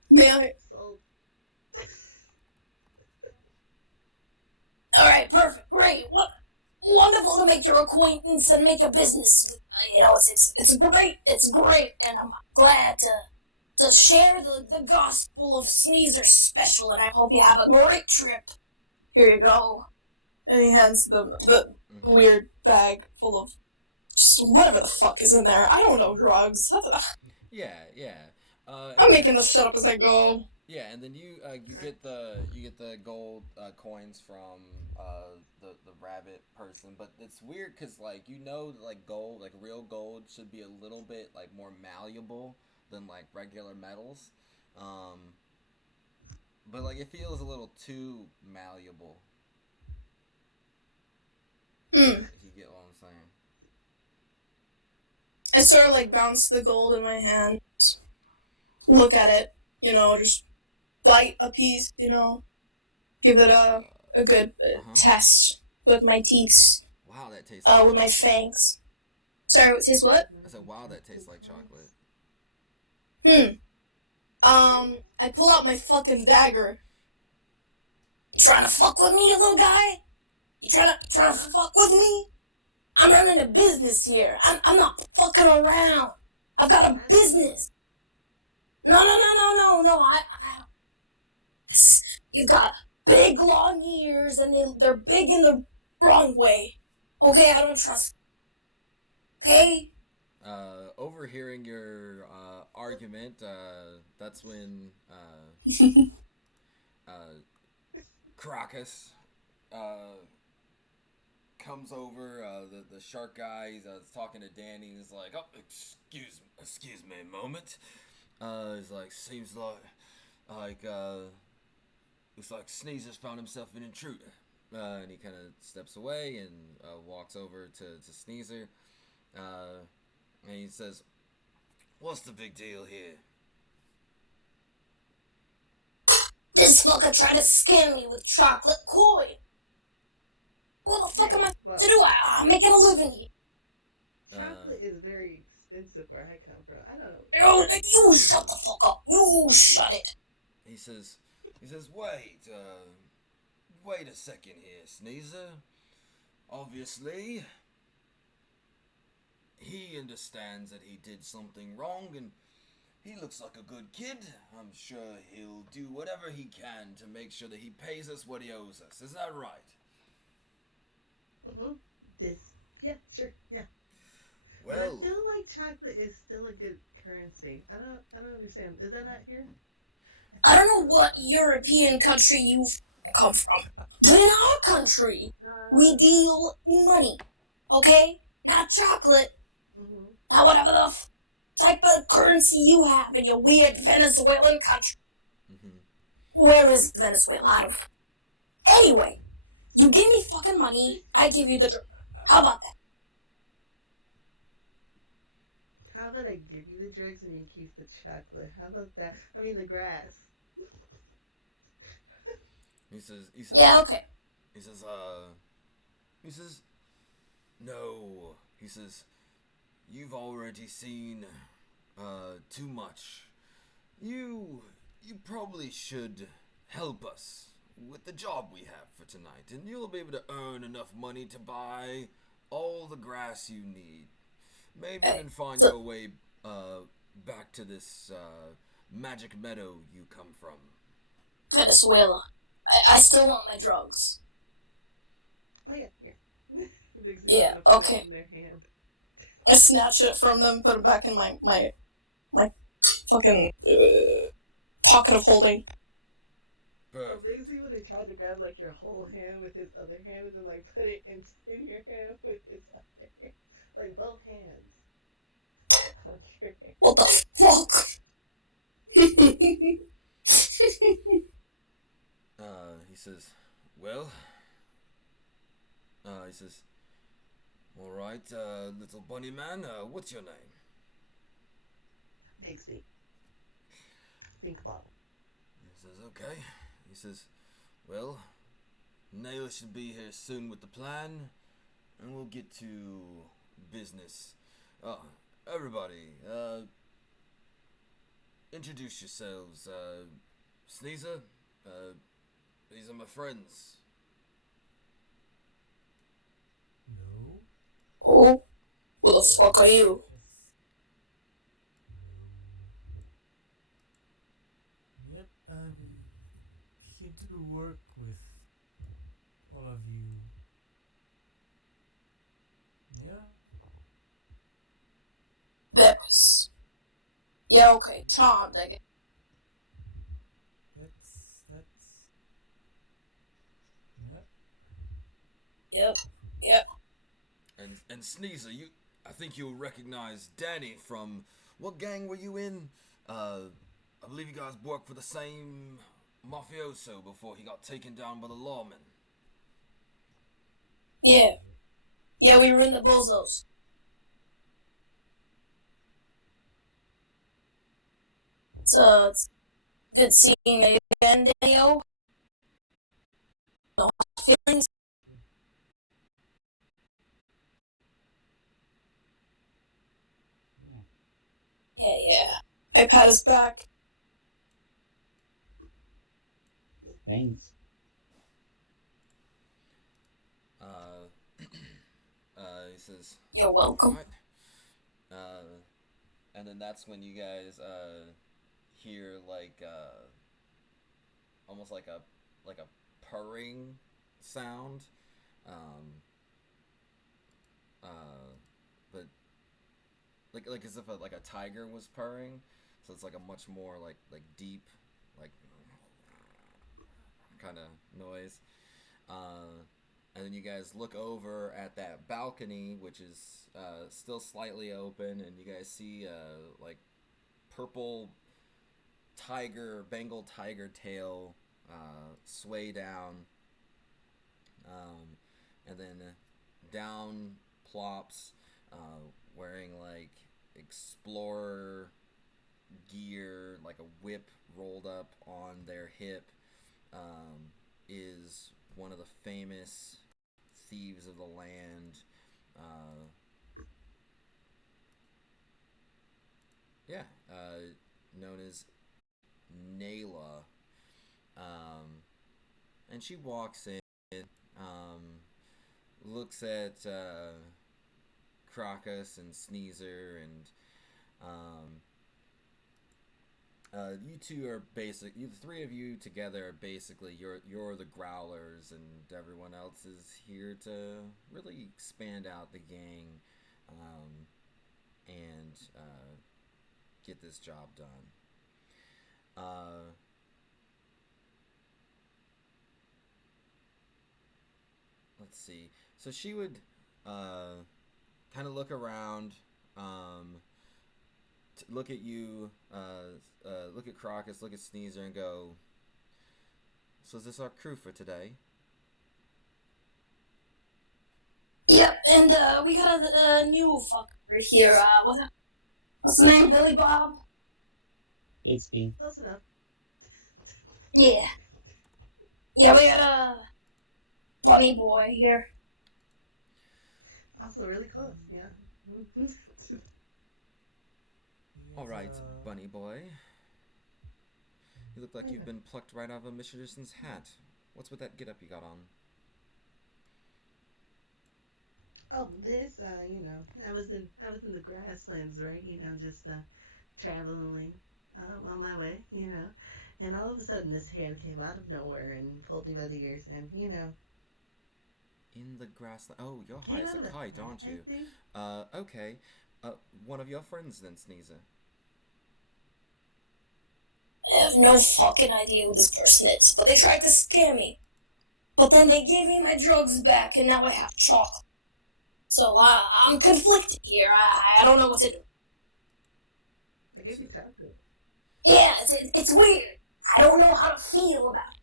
May I? So, All right, perfect, great. What? Wonderful to make your acquaintance and make a business. It's great. It's great, and I'm glad to share the gospel of Sneezer special. And I hope you have a great trip. Here you go. And he hands them the weird bag full of just whatever the fuck is in there. I don't know, drugs. Yeah. I'm making this shit up as I go. Yeah, and then you get the gold coins from the rabbit person, but it's weird because like like gold, like real gold, should be a little bit like more malleable than like regular metals, but like it feels a little too malleable. If you get what I'm saying. I sort of like bounce the gold in my hand, look at it, just bite a piece, give it a good test with my teeth, Wow, that tastes. with my fangs. Sorry, it tastes what? I said, wow, that tastes like chocolate. I pull out my fucking dagger. You trying to fuck with me, you little guy? You trying to fuck with me? I'm running a business here. I'm not fucking around. I've got a business. No. You've got big long ears, and they're big in the wrong way. Okay, I don't trust. Okay. Overhearing your argument, that's when Crocus comes over. The shark guy, he's talking to Danny. He's like, "Oh, excuse me a moment." He's like, "Seems like looks like Sneezer's found himself an intruder." And he kind of steps away and walks over to Sneezer. And he says, "What's the big deal here?" This fucker tried to scam me with chocolate coin. What the fuck am I supposed to do? I'm making a living here. Chocolate is very expensive where I come from. I don't know. You shut the fuck up. You shut it. He says, wait a second here, Sneezer. Obviously, he understands that he did something wrong, and he looks like a good kid. I'm sure he'll do whatever he can to make sure that he pays us what he owes us. Is that right? Mm-hmm. Yeah, sure, yeah. Well, but I feel like chocolate is still a good currency. I don't understand. Is that not here? I don't know what European country you've come from, but in our country, we deal in money, okay? Not chocolate. Mm-hmm. Not whatever the type of currency you have in your weird Venezuelan country. mm-hmm. Where is Venezuela? I don't. Anyway, you give me fucking money, I give you the drug. How about that? How about I give you the drugs and you keep the chocolate? How about that? I mean the grass. He says, Yeah, okay. He says, no. He says, you've already seen, too much. You probably should help us with the job we have for tonight, and you'll be able to earn enough money to buy all the grass you need. Maybe even find your way, back to this, magic meadow you come from. Venezuela. I still want my drugs. Oh yeah, here. Yeah, okay. In their hand. I snatch it from them, put it back in my fucking pocket of holding. Basically, when they tried to grab like your whole hand with his other hand, and then like put it in your hand with his other hand, like both hands. Okay. What the fuck? He says, well, he says, alright, little bunny man, what's your name? Bixby. Think about He says, okay. He says, well, Nail should be here soon with the plan, and we'll get to business. Everybody, introduce yourselves. Sneezer, these are my friends. No. Oh, who the fuck are you? Yep, I'm here to work with all of you. Yeah. Bears. Yeah, okay, charmed, I guess. Let's. Yep, yep. And Sneezer, I think you'll recognize Danny from, what gang were you in? I believe you guys worked for the same mafioso before he got taken down by the lawmen. Yeah. Yeah, we were in the bozos. It's good seeing you again, Daniel. No feelings. had his back. Thanks. Uh, he says, You're welcome. "What?" And then that's when you guys hear like almost like a purring sound, um, but like as if like a tiger was purring. So it's like a much more like deep, like kind of noise. Uh, and then you guys look over at that balcony, which is still slightly open, and you guys see like purple Bengal tiger tail sway down, and then down plops, wearing like explorer gear, like a whip rolled up on their hip, is one of the famous thieves of the land. Uh, yeah, known as Nayla. And she walks in, looks at Crocus and Sneezer, and you two are the three of you together are basically you're the growlers, and everyone else is here to really expand out the gang, and get this job done. Let's see. So she would kind of look around, look at you, look at Crocus, look at Sneezer, and go, "So is this our crew for today?" Yep, and we got a new fucker here. What's his name? Billy Bob? It's me. Close enough. Yeah. Yeah, we got a bunny boy here. Also really close, yeah. All right, Yes, bunny boy. You look like you've been plucked right out of a Michelin's hat. What's with that get-up you got on? Oh, this, I was in the grasslands, right? Just traveling on my way, and all of a sudden this hand came out of nowhere and pulled me by the ears, and In the grassland. Oh, you're high came as out a of a kite, hat, aren't I you? think. Okay. One of your friends then, Sneezer. I have no fucking idea who this person is, but they tried to scam me. But then they gave me my drugs back, and now I have chocolate. So I'm conflicted here. I don't know what to do. I gave you chocolate. Yeah, it's weird. I don't know how to feel about it.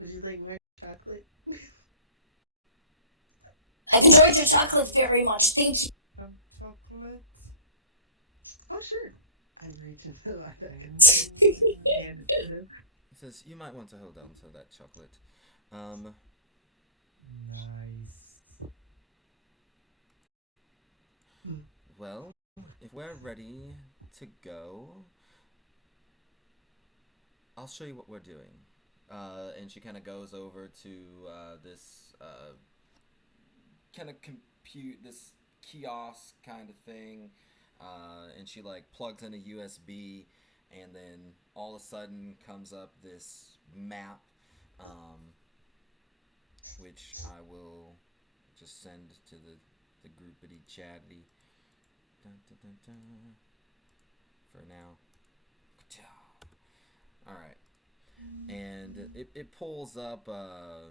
Would you like more chocolate? I've enjoyed your chocolate very much. Thank you. have chocolate. Oh, sure. I reach into my bag and Ooh. hand it to him. He says, "You might want to hold on to that chocolate." Nice. Well, if we're ready to go, I'll show you what we're doing. And she kind of goes over to this kind of this kiosk kind of thing, and she like plugs in a USB, and then all of a sudden comes up this map, which I will just send to the groupity chattity. Dun, dun, dun, dun. For now. Alright. And it pulls up a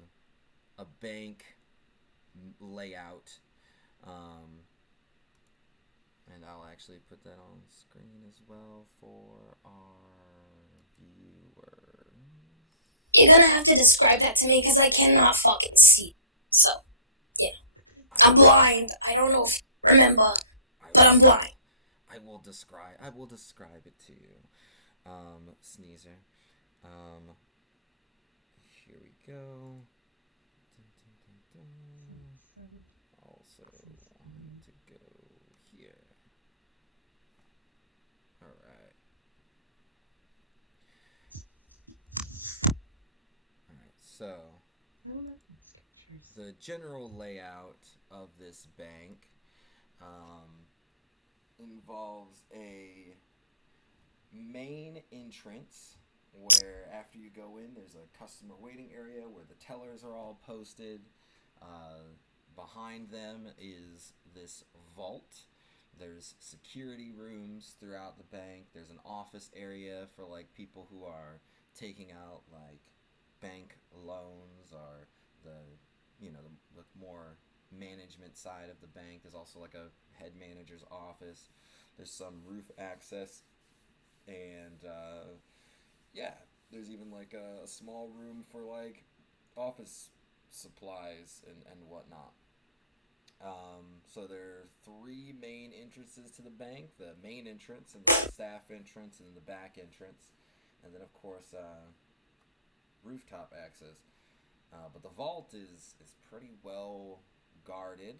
bank layout. And I'll actually put that on screen as well for our viewers. You're gonna have to describe that to me because I cannot fucking see. So, yeah. I'm blind. I don't know if you remember, but I'm blind. I will describe it to you. Sneezer. Here we go. Dun, dun, dun, dun. Also want to go here. Alright. So, No, not scriptures. the general layout of this bank um, involves a main entrance where after you go in there's a customer waiting area where the tellers are all posted. Behind them is this vault. There's security rooms throughout the bank. There's an office area for like people who are taking out like bank loans or the the more management side of the bank. There's also like a head manager's office. There's some roof access and yeah, there's even like a small room for like office supplies and whatnot. So there are three main entrances to the bank: the main entrance, and the staff entrance, and the back entrance, and then of course rooftop access. But the vault is pretty well guarded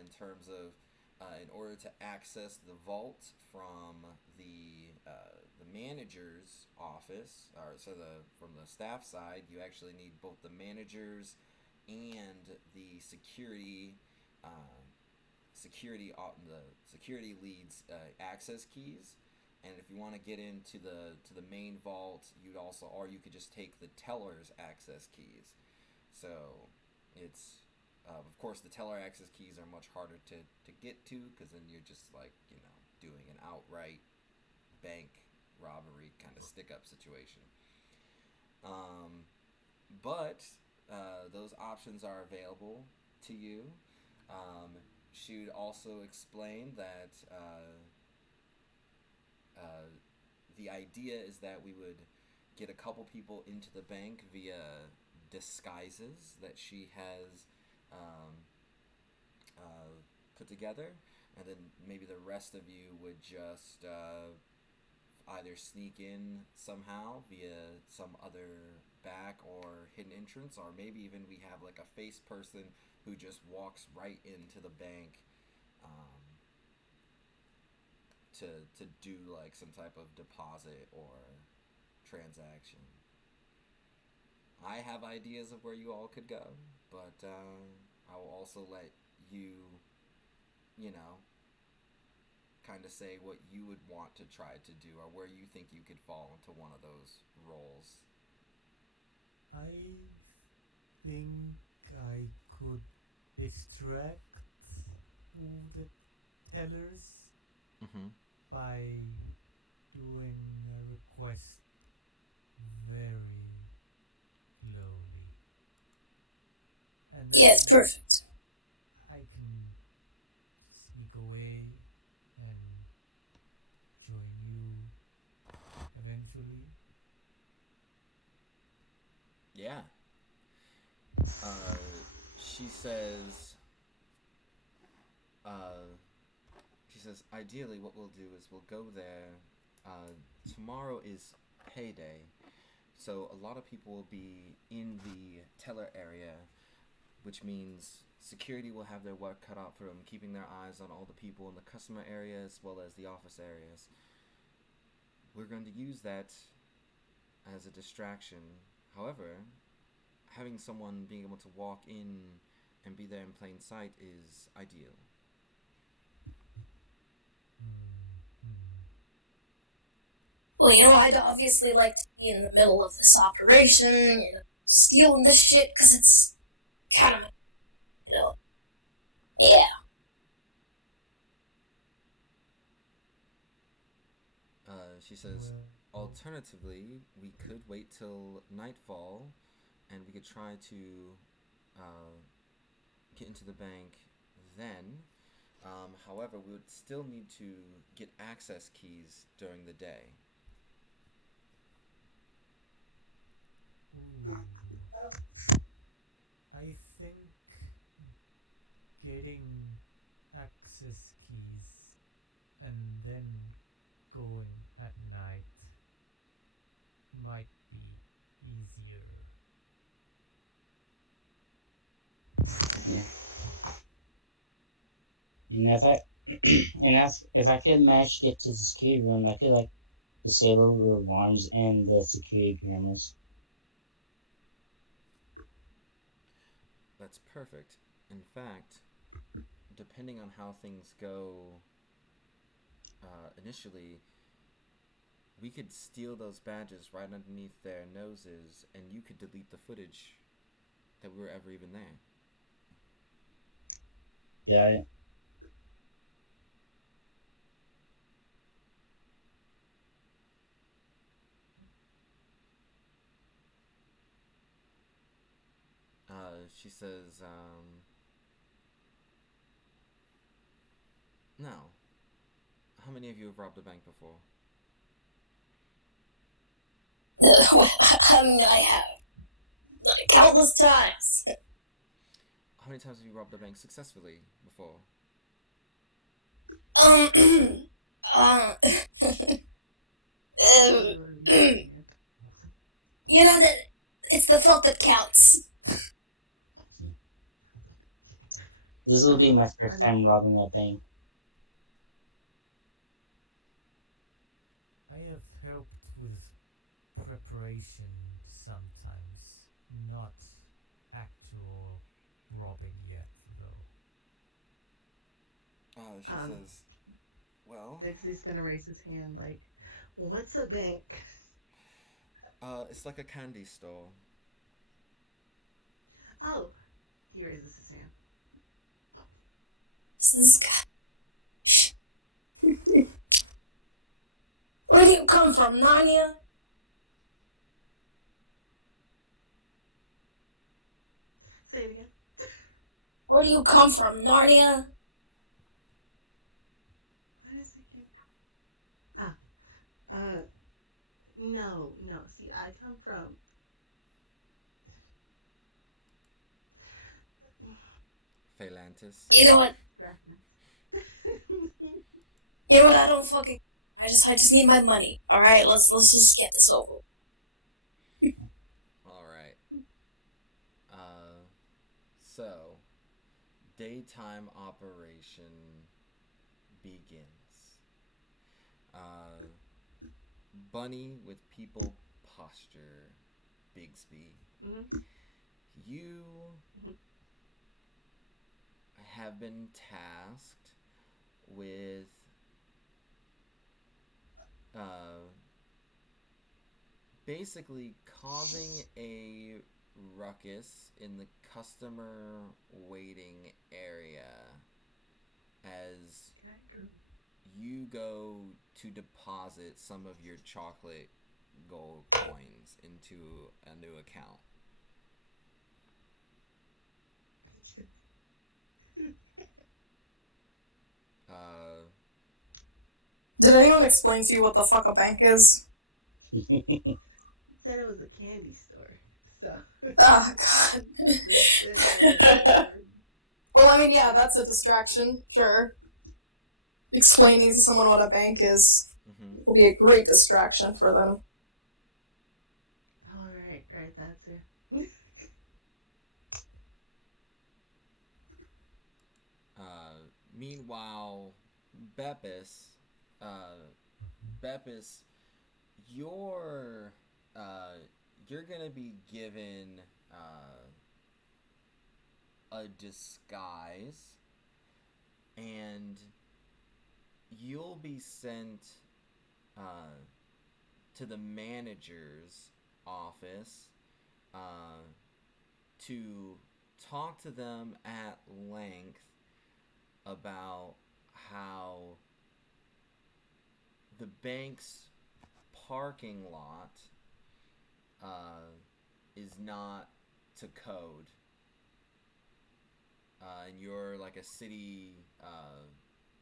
in terms of in order to access the vault from the manager's office, or so the from the staff side, you actually need both the managers and the uh, the security leads access keys. And if you want to get into the main vault, you'd also, or you could just take the teller's access keys. So it's of course the teller access keys are much harder to get to because then you're just like doing an outright bank robbery kind of stick up situation. Um, but those options are available to you. She would also explain that uh, the idea is that we would get a couple people into the bank via disguises that she has um, put together, and then maybe the rest of you would just either sneak in somehow via some other back or hidden entrance, or maybe even we have like a face person who just walks right into the bank um, to do like some type of deposit or transaction. I have ideas of where you all could go, but I will also let you, you know, kind of say what you would want to try to do or where you think you could fall into one of those roles. I think I could distract the tellers Mm-hmm. by doing a request very slowly. And Yeah, it's then perfect. I can sneak away and join you eventually. Yeah. Uh, she says. Uh, she says, ideally, what we'll do is we'll go there. Tomorrow is payday, so a lot of people will be in the teller area, which means security will have their work cut out for them, keeping their eyes on all the people in the customer area as well as the office areas. We're going to use that as a distraction. However, having someone being able to walk in and be there in plain sight is ideal. Hmm. Well, I'd obviously like to be in the middle of this operation, stealing this shit, because it's kind of, you know, yeah. She says, Well, alternatively, we could wait till nightfall and we could try to uh, get into the bank then. However, we would still need to get access keys during the day. ooh, I think getting access keys and then going at night might be easier. Yeah. And if I and if I could manage to get to the security room, I could like disable the alarms and the security cameras. That's perfect. In fact, depending on how things go initially, we could steal those badges right underneath their noses, and you could delete the footage that we were ever even there. Yeah, She says, no. How many of you have robbed a bank before? I have countless times. How many times have you robbed a bank successfully before? Um, You understand. you know that it's the thought that counts. this will be my I first did. time robbing a bank. I have helped with preparation sometimes, not actual robbing yet, though. She says, well, Dixie's gonna raise his hand like, "What's a bank?" it's like a candy store. Oh, he raises his hand. This guy. Where do you come from, Narnia? Say it again. Where do you come from, Narnia? What is it? Ah, uh, no, no. See, I come from. Phalantis. You know what? You know what? I don't fucking. I just need my money. All right, let's just get this over. All right. So, daytime operation begins. Uh, Bunny with people posture, Bigsby. Mm-hmm. You have been tasked with uh, basically causing a ruckus in the customer waiting area as you go to deposit some of your chocolate gold coins into a new account. Uh, Did anyone explain to you what the fuck a bank is? Said it was a candy store. So. Oh God. Well, I mean, yeah, that's a distraction. Sure. Explaining to someone what a bank is will be a great distraction for them. All right, that's it. Meanwhile, Beppis, Beppis, you're you're gonna be given a disguise, and you'll be sent uh, to the manager's office to talk to them at length about how the bank's parking lot is not to code. And you're like a city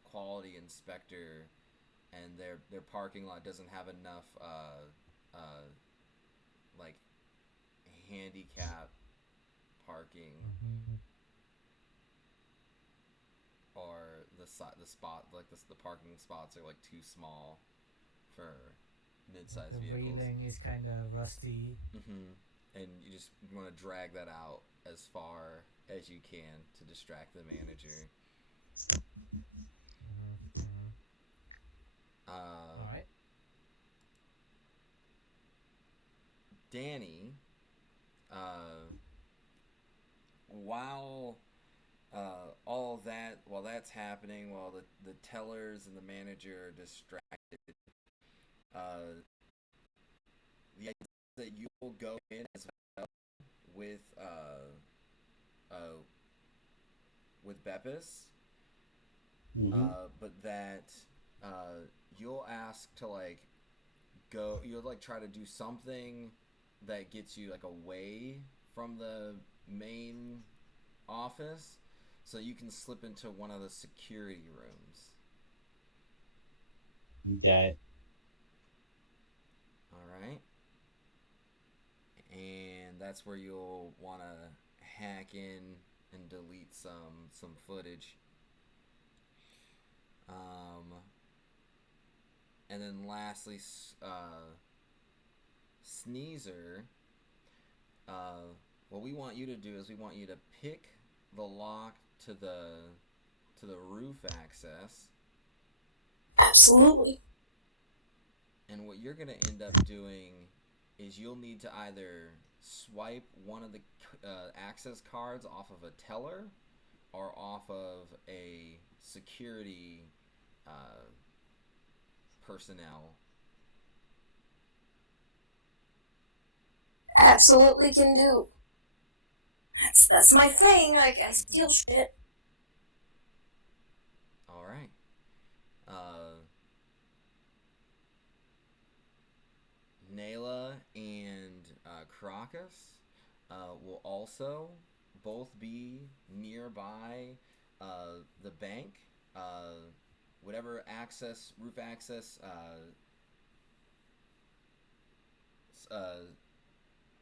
quality inspector, and their parking lot doesn't have enough like handicap parking, or the spot like the parking spots are like too small for mid-sized The vehicles. railing is kind of rusty. And you just want to drag that out as far as you can to distract the manager. All right. Danny, while all that while that's happening, while the tellers and the manager are distracted, uh, the idea is that you will go in as well with uh, with Beppis, Hmm. but that you'll ask to like go. You'll like try to do something that gets you like away from the main office, so you can slip into one of the security rooms. That. All right, and that's where you'll want to hack in and delete some footage. Um, and then lastly, Sneezer. Uh, what we want you to do is we want you to pick the lock to the roof access, Absolutely. and what you're gonna end up doing is you'll need to either swipe one of the access cards off of a teller or off of a security uh, personnel. Absolutely can do. That's my thing. Like I steal shit. All right. Uh, Nayla and Caracas will also both be nearby the bank. Uh, whatever access, roof access,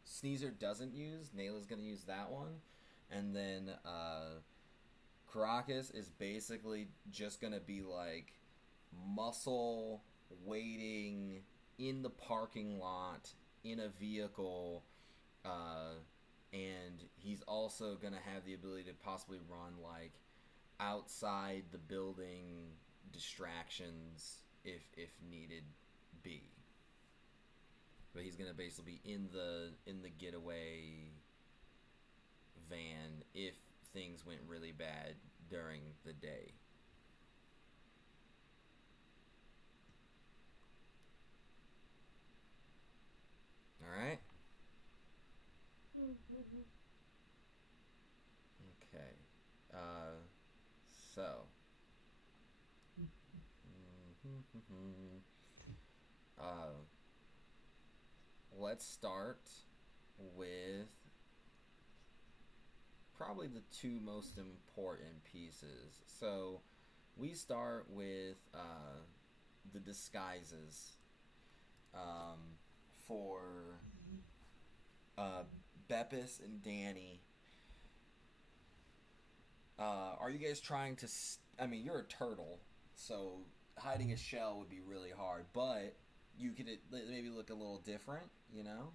Sneezer doesn't use, Nayla's going to use that one. And then Caracas is basically just going to be like muscle waiting in the parking lot in a vehicle, uh, and he's also gonna have the ability to possibly run like outside the building distractions if needed be. But he's gonna basically be in the getaway van if things went really bad during the day. All right. Okay. Uh, so. uh, let's start with probably the two most important pieces. So we start with the disguises um, for uh, Beppis and Danny. Are you guys trying to? I mean, you're a turtle, so hiding a shell would be really hard. But you could maybe look a little different, you know.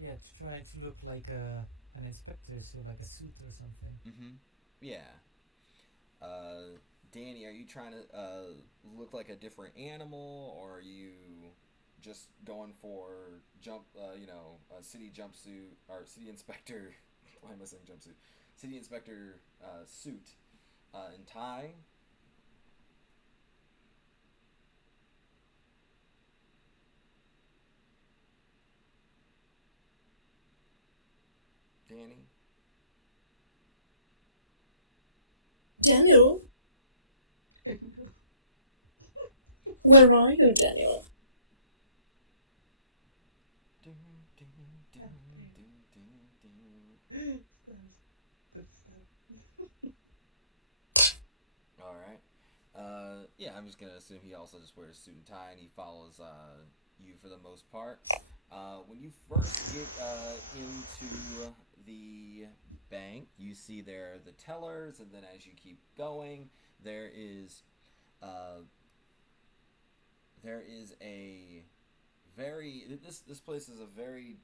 Yeah, to try to look like an inspector, so like a suit or something. Mm-hmm. Yeah. Danny, are you trying to look like a different animal, or are you just going for a city jumpsuit or city inspector? Why am I saying jumpsuit? City inspector suit and tie. Danny. Daniel, where are you, Daniel? All right. Yeah, I'm just gonna assume he also just wears a suit and tie, and he follows you for the most part. When you first get into the bank, you see there the tellers, and then as you keep going, there is uh, there is a very this place is a very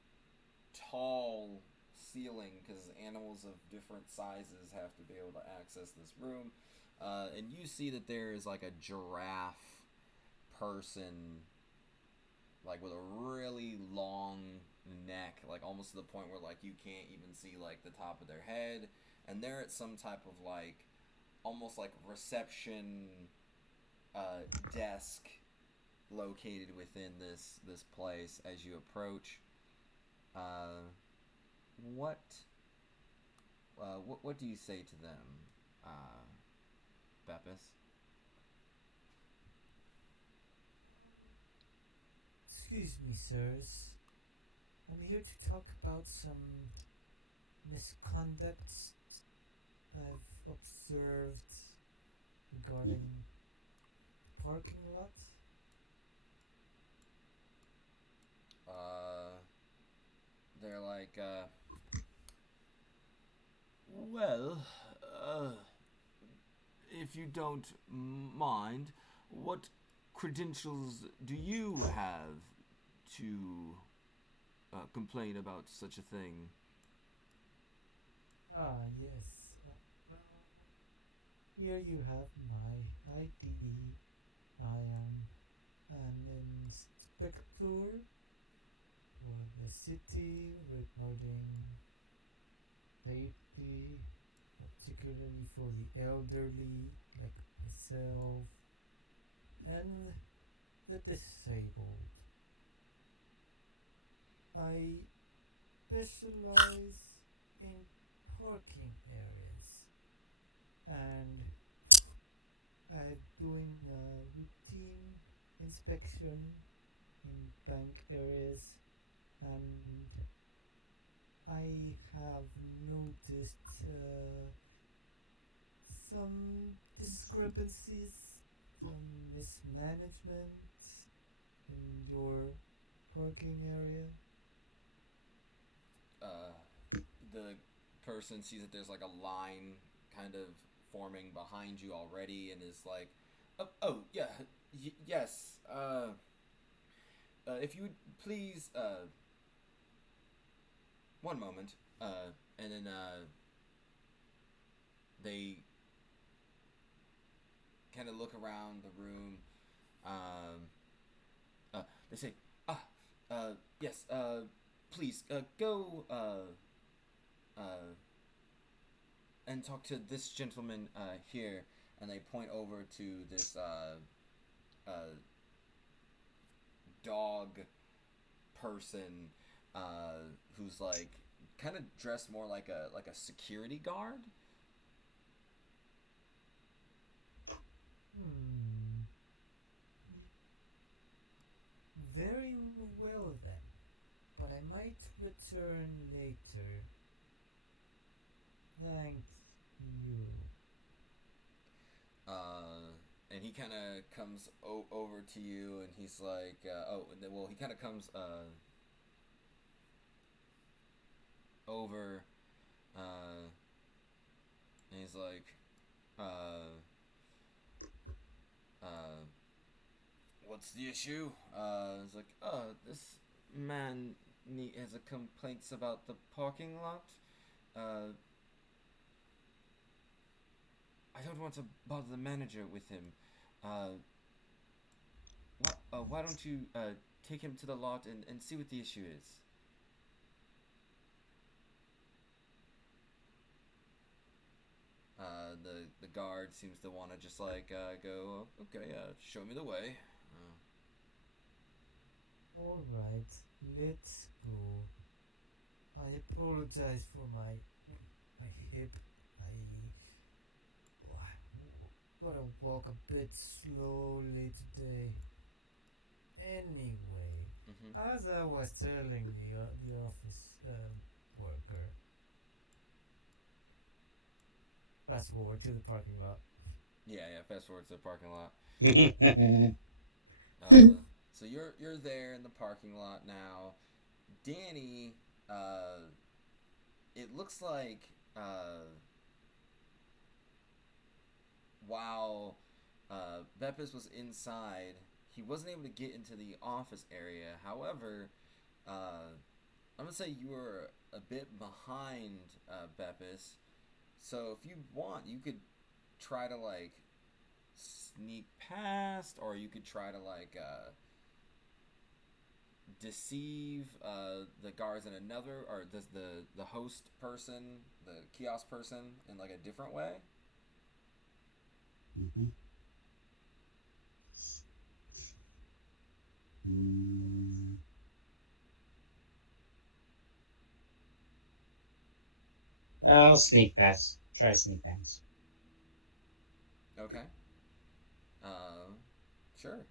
tall ceiling because animals of different sizes have to be able to access this room. And you see that there is like a giraffe person, like with a really long neck, like almost to the point where like you can't even see like the top of their head, and they're at some type of like almost like reception desk located within this place as you approach. Uh, what what do you say to them, Beppis? Excuse me, sirs. I'm here to talk about some misconduct I've observed regarding the parking lot. Uh, they're like, well, uh, if you don't mind, what credentials do you have to complain about such a thing? Ah, yes. Well, here you have my ID. I am an inspector for the city regarding safety, particularly for the elderly like myself and the disabled. I specialize in parking areas and doing a routine inspection in bank areas, and I have noticed some discrepancies, some mismanagement in your parking area. Uh, the person sees that there's like a line kind of forming behind you already, and is like, oh yeah, yes. If you would please, one moment. And then they kind of look around the room. Um, they say, ah, yes, please, go, uh, and talk to this gentleman, here. And they point over to this, dog person, who's like, kind of dressed more like a security guard. Hmm. Very well then. But I might return later. Thanks you. And he kind of comes over to you, and he's like, oh, well, he kind of comes over, uh, and he's like, uh, uh, what's the issue? He's like, this man has a complaints about the parking lot. Uh, I don't want to bother the manager with him. Uh, why don't you take him to the lot and see what the issue is? The guard seems to want to just like go, okay, show me the way. Alright, let's go. I apologize for my hip. I gotta walk a bit slowly today. Anyway, Mm-hmm. as I was telling the office worker, fast forward to the parking lot. Yeah, yeah. Fast forward to the parking lot. Hmm. So you're there in the parking lot now. Danny, uh, it looks like while Beppis was inside, he wasn't able to get into the office area. However, I'm gonna say you were a bit behind Beppis. So if you want, you could try to like sneak past, or you could try to like deceive the guards in another, or does the host person, the kiosk person, in like a different way? Mm-hmm. Mm, I'll sneak past. Try sneak past. Okay. Uh, sure.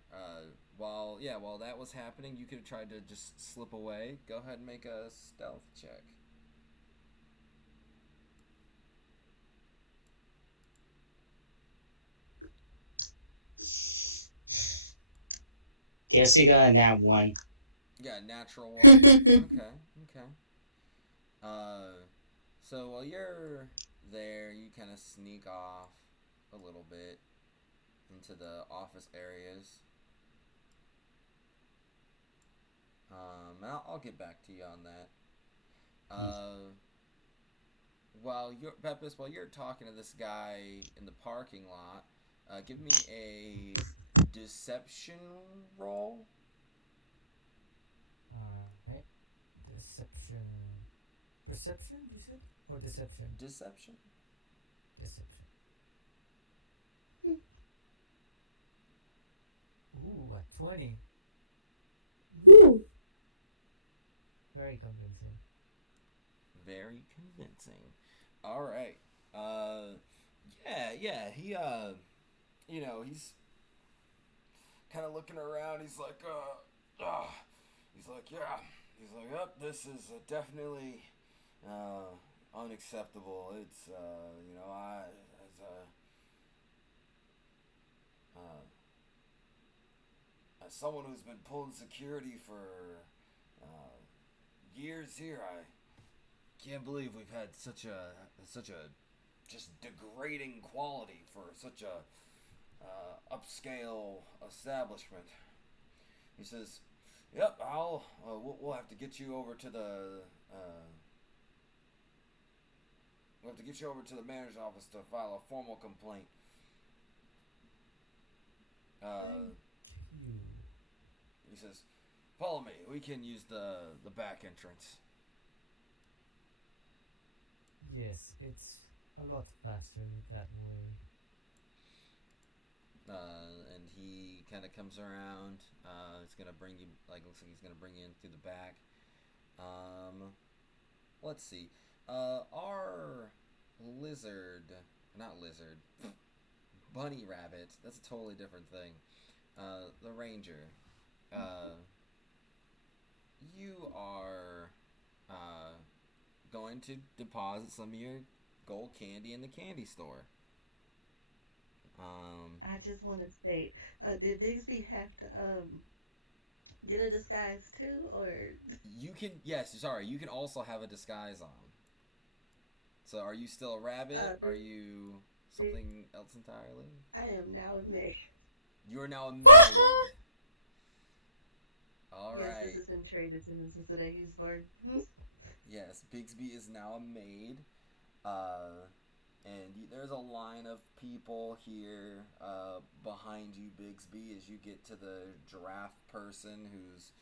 While that was happening, you could have tried to just slip away. Go ahead and make a stealth check. Guess you got a nat one. Yeah, natural one. Okay. Okay. Uh, so while you're there, you kind of sneak off a little bit into the office areas. I'll get back to you on that. While you're Pepis, while you're talking to this guy in the parking lot, give me a deception roll. Alright. Deception. Perception, you said? Or deception? Deception. Deception. Ooh, a 20. Ooh. Very convincing. Very convincing. All right. Uh, yeah. He's kind of looking around. He's like, he's like, yeah. He's like, yep. This is definitely unacceptable. It's I uh, as someone who's been pulling security for years here, I can't believe we've had such a just degrading quality for such a upscale establishment. He says, "Yep, we'll have to get you over to the we'll have to get you over to the manager's office to file a formal complaint." Uh, Thank you. he says, "Follow me. We can use the back entrance." Yes, it's a lot faster that way. And he kind of comes around. It's gonna bring you looks like he's gonna bring you in through the back. Um, let's see. Our lizard, not lizard, bunny rabbit. That's a totally different thing. The ranger. Uh, you are uh, going to deposit some of your gold candy in the candy store. Um, I just want to say, did Bigsby have to get a disguise too, or you can yes, sorry. You can also have a disguise on. So, are you still a rabbit? Are Big, you Big, something else entirely? I am now a maid. You are now a maid. All Yes, this right. has been trade sentences that I use for. Yes, Bigsby is now a maid. Uh, and there's a line of people here behind you, Bigsby, as you get to the giraffe person who's,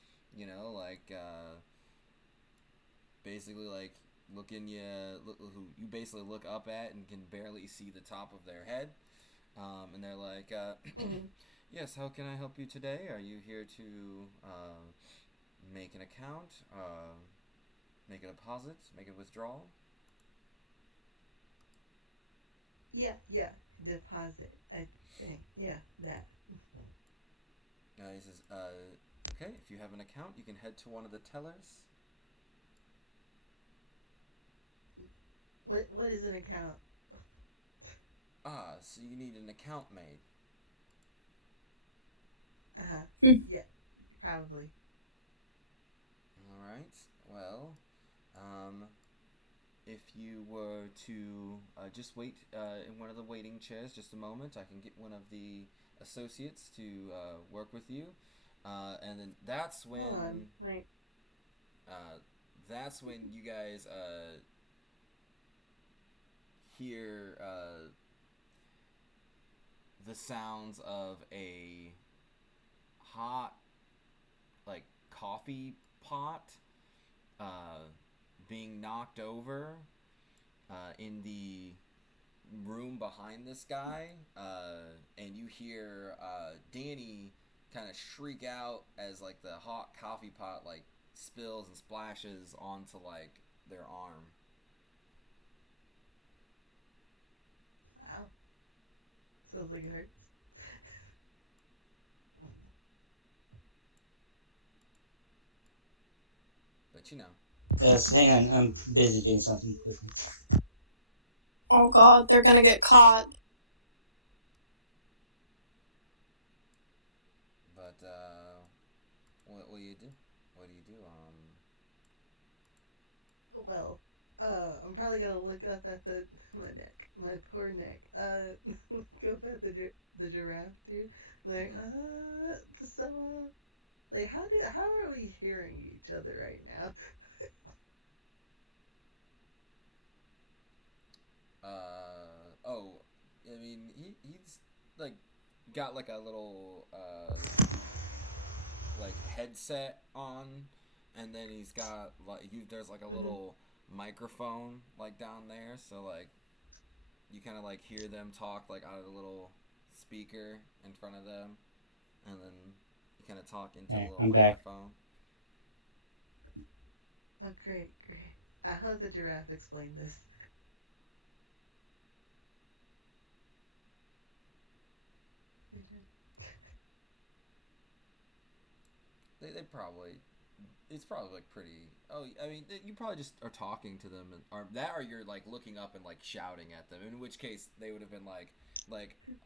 basically like looking who you basically look up at and can barely see the top of their head. And they're like, Mhm. "Yes, how can I help you today? Are you here to make an account, make a deposit, make a withdrawal?" Yeah, deposit. I think, yeah, that. He says, "Okay, if you have an account, you can head to one of the tellers." What is an account? Ah, so you need an account made. Uh huh. Yeah, probably. All right. Well, um, if you were to just wait in one of the waiting chairs just a moment, I can get one of the associates to work with you, and then Hold on. Like, uh, that's when you guys hear the sounds of a hot, like coffee pot uh, being knocked over in the room behind this guy, and you hear Danny kind of shriek out as like the hot coffee pot like spills and splashes onto like their arm. Ow. Sounds like it hurts. But you know, Hang on, I'm busy doing something quickly. Oh god, they're gonna get caught. but what will you do? What do you do? Well, I'm probably gonna look up at my neck, my poor neck. Go up at the giraffe, dude. Like, Mhm. so, like, how are we hearing each other right now? Oh, I mean he's like got like a little like headset on, and then he's got like there's like a Mhm. little microphone like down there, so like you kind of like hear them talk like out of the little speaker in front of them, and then you kind of talk into the Alright, little I'm back. microphone. Oh, great, great. How does the giraffe explain this? They probably it's probably like pretty. Oh, I mean, you probably just are talking to them, and or that, or you're like looking up and like shouting at them. In which case, they would have been like,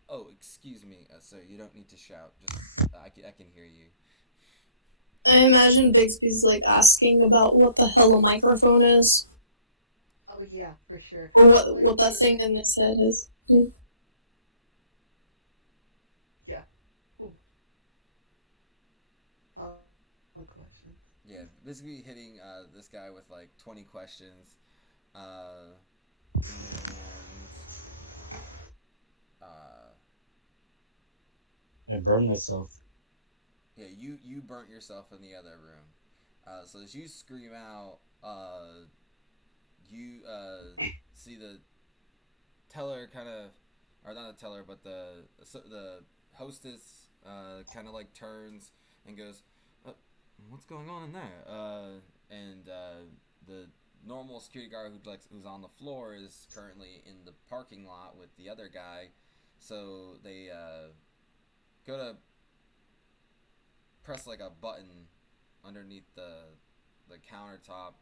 oh, excuse me, sir, you don't need to shout. Just I can hear you. I imagine Bigsby's like asking about what the hell a microphone is. Oh yeah, for sure. Or What what that is? thing in his head is. Yeah. Ooh, all questions. Yeah, basically hitting this guy with like 20 questions, and uh, I burned myself. yeah, you burnt yourself in the other room. So as you scream out, you see the teller kind of, or not the teller, but the hostess kind of like turns and goes, "What's going on in there?" And the normal security guard who's on the floor is currently in the parking lot with the other guy, so they go to press like a button underneath the countertop,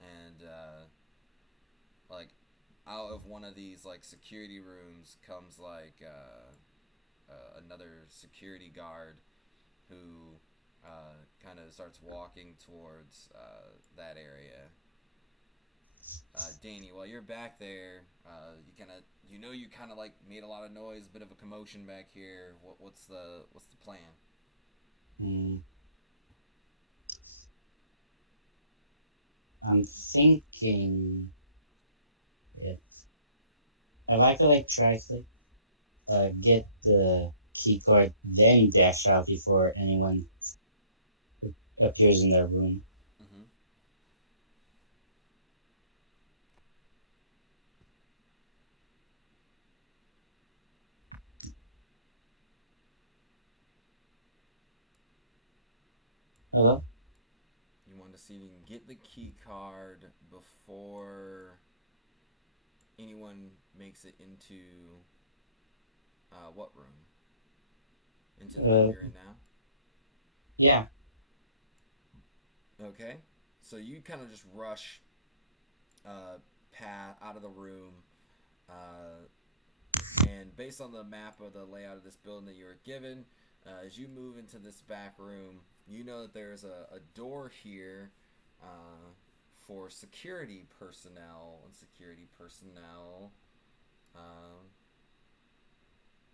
and like out of one of these like security rooms comes like another security guard who kind of starts walking towards that area. Danny, while you're back there, you kind of like made a lot of noise, a bit of a commotion back here. What's the plan? Hmm. I'm thinking if I could like try to get the key card, then dash out before anyone appears in their room. Mm-hmm. Hello? You want to see if you can get the key card before anyone makes it into what room? Into the room Uh, you're in now? yeah. Okay. So you kind of just rush path out of the room, uh, and based on the map of the layout of this building that you were given, as you move into this back room, you know that there's a door here uh, for security personnel, and security personnel uh,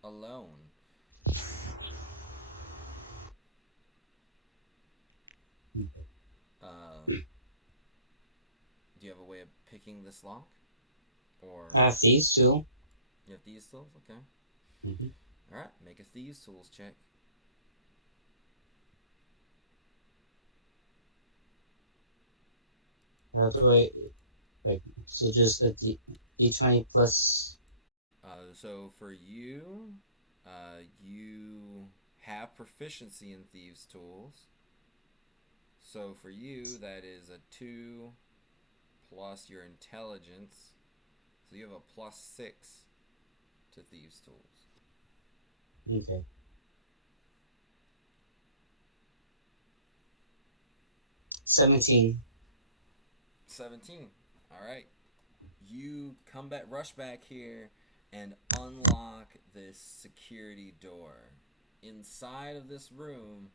alone. Uh, do you have a way of picking this lock, or Thieves too. you have these tools? Okay. Mm-hmm. All right. Make a thieves tools check. How do I like? So just a D20 plus. So for you, you have proficiency in thieves' tools. So for you, that is a 2 plus your intelligence. So you have a +6 to thieves' tools. Okay. 17. 17. All right. You rush back here, and unlock this security door. Inside of this room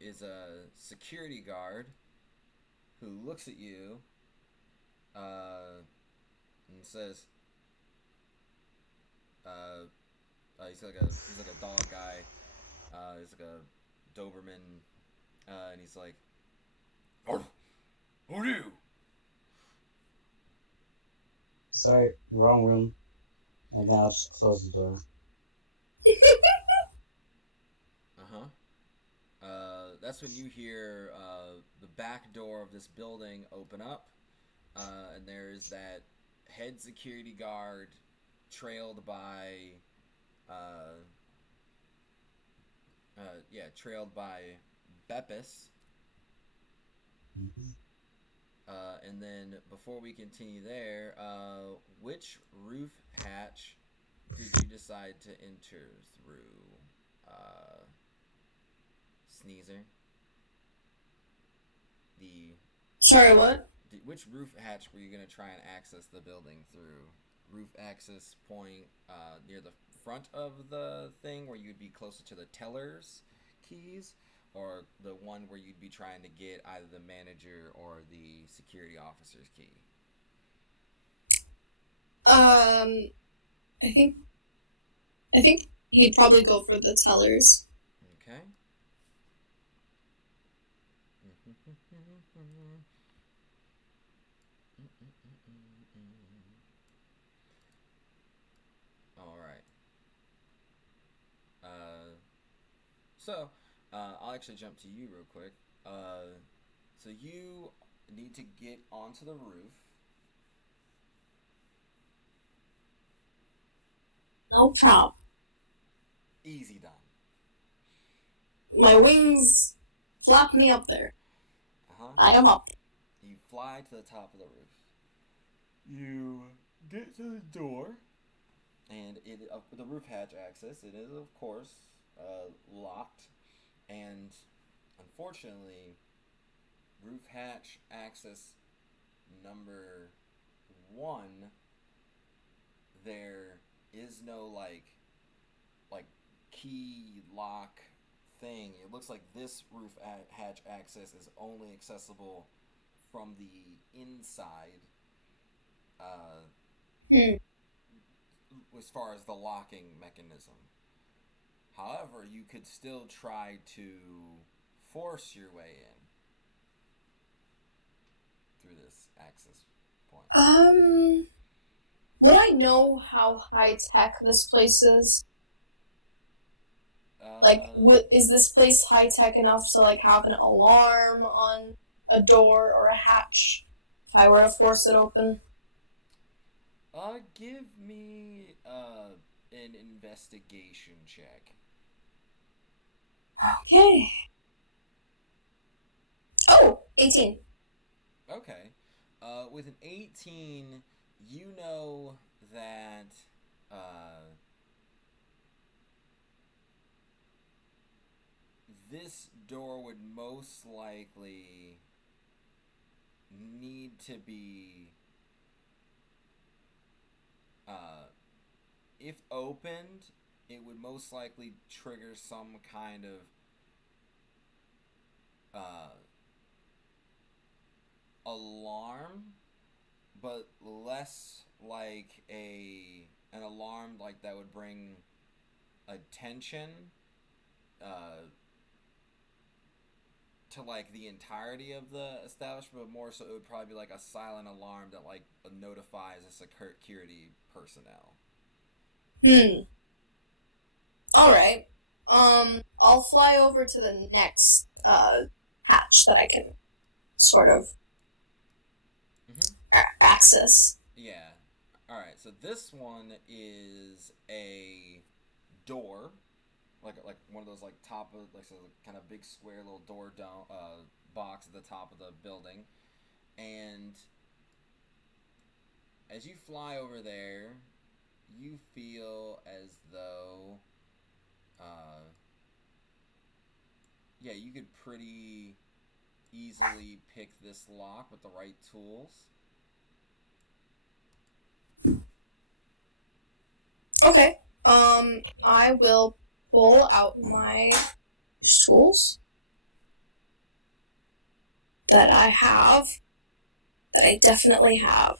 is a security guard who looks at you and says, uh, he's like a dog guy. He's like a Doberman, and he's like, "Oh, who are you?" Sorry, wrong room. And now I'll just close the door. That's when you hear the back door of this building open up, and there's that head security guard trailed by, uh, trailed by Beppis. Mm-hmm. And then before we continue there, which roof hatch did you decide to enter through, uh, Sneezer? The Sorry, what? Which roof hatch were you gonna try and access the building through? Roof access point near the front of the thing where you'd be closer to the teller's keys, or the one where you'd be trying to get either the manager or the security officer's key? I think he'd probably go for the tellers. Okay. All right. Uh, I'll actually jump to you real quick. So you need to get onto the roof. No problem. Easy done. My wings flap me up there. Uh-huh. I am up. You fly to the top of the roof. You get to the door, and the roof hatch access. It is, of course, locked, and unfortunately, roof hatch access number 1. There is no like key lock thing. It looks like this roof hatch access is only accessible from the inside, uh, Hmm. as far as the locking mechanism. However, you could still try to force your way in through this access point. Would I know how high tech this place is? Like, is this place high tech enough to like have an alarm on a door or a hatch if I were to force it open? Give me an investigation check. Okay. Oh, 18. Okay. With an 18, you know that this door would most likely need to be, uh, if opened, it would most likely trigger some kind of uh, alarm, but less like an alarm like that would bring attention uh, to like the entirety of the establishment, but more so it would probably be like a silent alarm that like notifies the security personnel. All right. I'll fly over to the next hatch that I can sort of access. Yeah. All right. So this one is a door, like one of those like top of like so kind of big square little door dome box at the top of the building, and as you fly over there, you feel as though, uh, yeah, you could pretty easily pick this lock with the right tools. Okay. I will pull out my tools that I have, that I definitely have.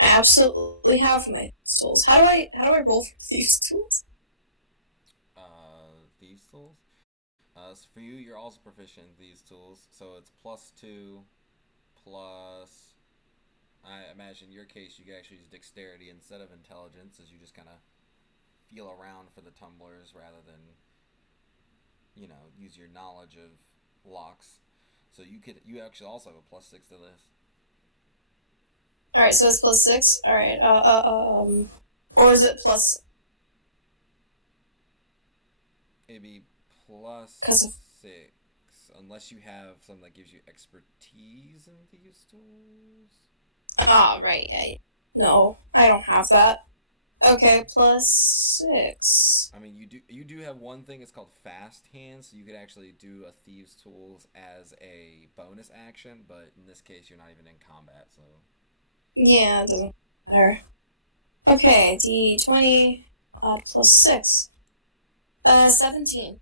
I absolutely have my tools. How do I roll for these tools? These tools. So for you, you're also proficient in these tools, so it's +2 plus. I imagine in your case, you could actually use dexterity instead of intelligence, as you just kind of feel around for the tumblers rather than use your knowledge of locks. So you actually also have a +6 to this. All right, so it's +6. All right. Or is it plus? It'd be Because of +6 unless you have something that gives you expertise in these tools. right. No, I don't have that. Okay, +6. I mean, you do have one thing. It's called fast hands, so you could actually do a thieves tools as a bonus action. But in this case, you're not even in combat, so Yeah, it doesn't matter. Okay, D20 +6. 17.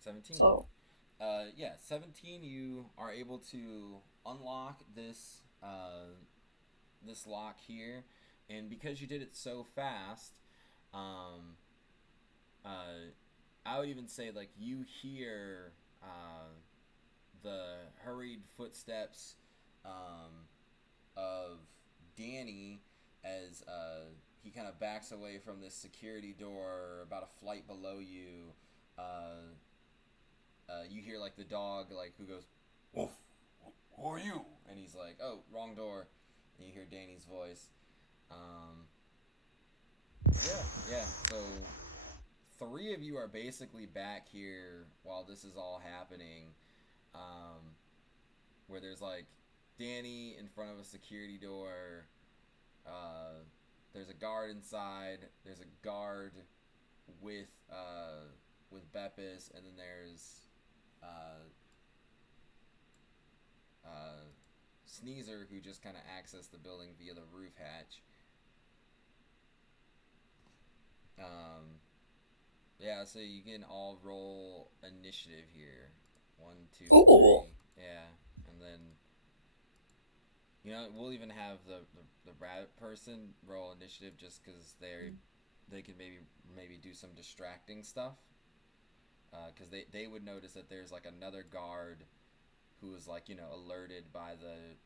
17. So, Yeah, 17. You are able to unlock this lock here, and because you did it so fast, um, I would even say like you hear the hurried footsteps of Danny as he kind of backs away from this security door about a flight below you. You hear like the dog like who goes, "Wolf, who are you?" And he's like, "Oh, wrong door." And you hear Danny's voice. Um, yeah. So three of you are basically back here while this is all happening. Um, where there's like Danny in front of a security door. There's a guard inside. There's a guard with Beppis, and then there's uh, uh, Sneezer, who just kind of accessed the building via the roof hatch. Yeah, so you can all roll initiative here. One, two, ooh. three. Yeah, and then we'll even have the rabbit person roll initiative just because they can maybe do some distracting stuff. Because they would notice that there's like another guard who was like alerted by the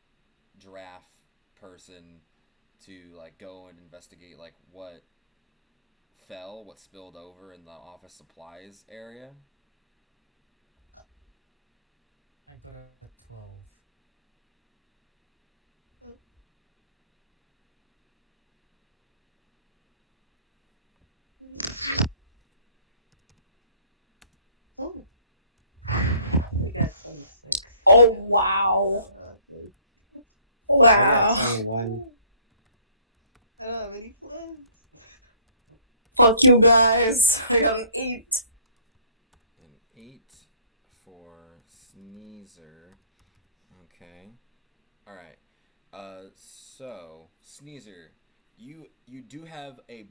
giraffe person to like go and investigate like what spilled over in the office supplies area. I got a 12. Oh, I got 26. Oh, wow. I got Wow. 21. I don't have any plans. Fuck you guys. I got an 8. An 8 for Sneezer. Okay. All right. So Sneezer, you do have a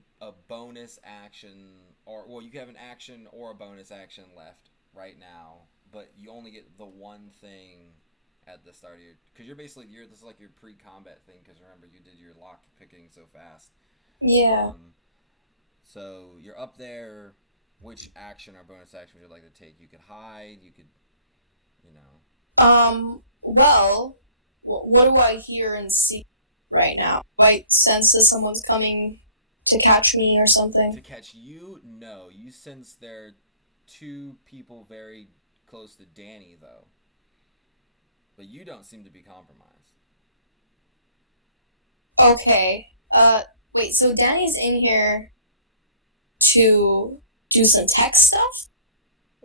bonus action, or well, you have an action or a bonus action left right now, but you only get the one thing at the start of because this is like your pre-combat thing, because remember you did your lock picking so fast. Yeah. So you're up there. Which action or bonus action would you like to take? You could hide. You could, you know. Well, what do I hear and see right now? Do I sense that someone's coming to catch me or something? To catch you, no. You sense there are 2 people very close to Danny, though. but you don't seem to be compromised. Okay. Wait, so Danny's in here to do some tech stuff?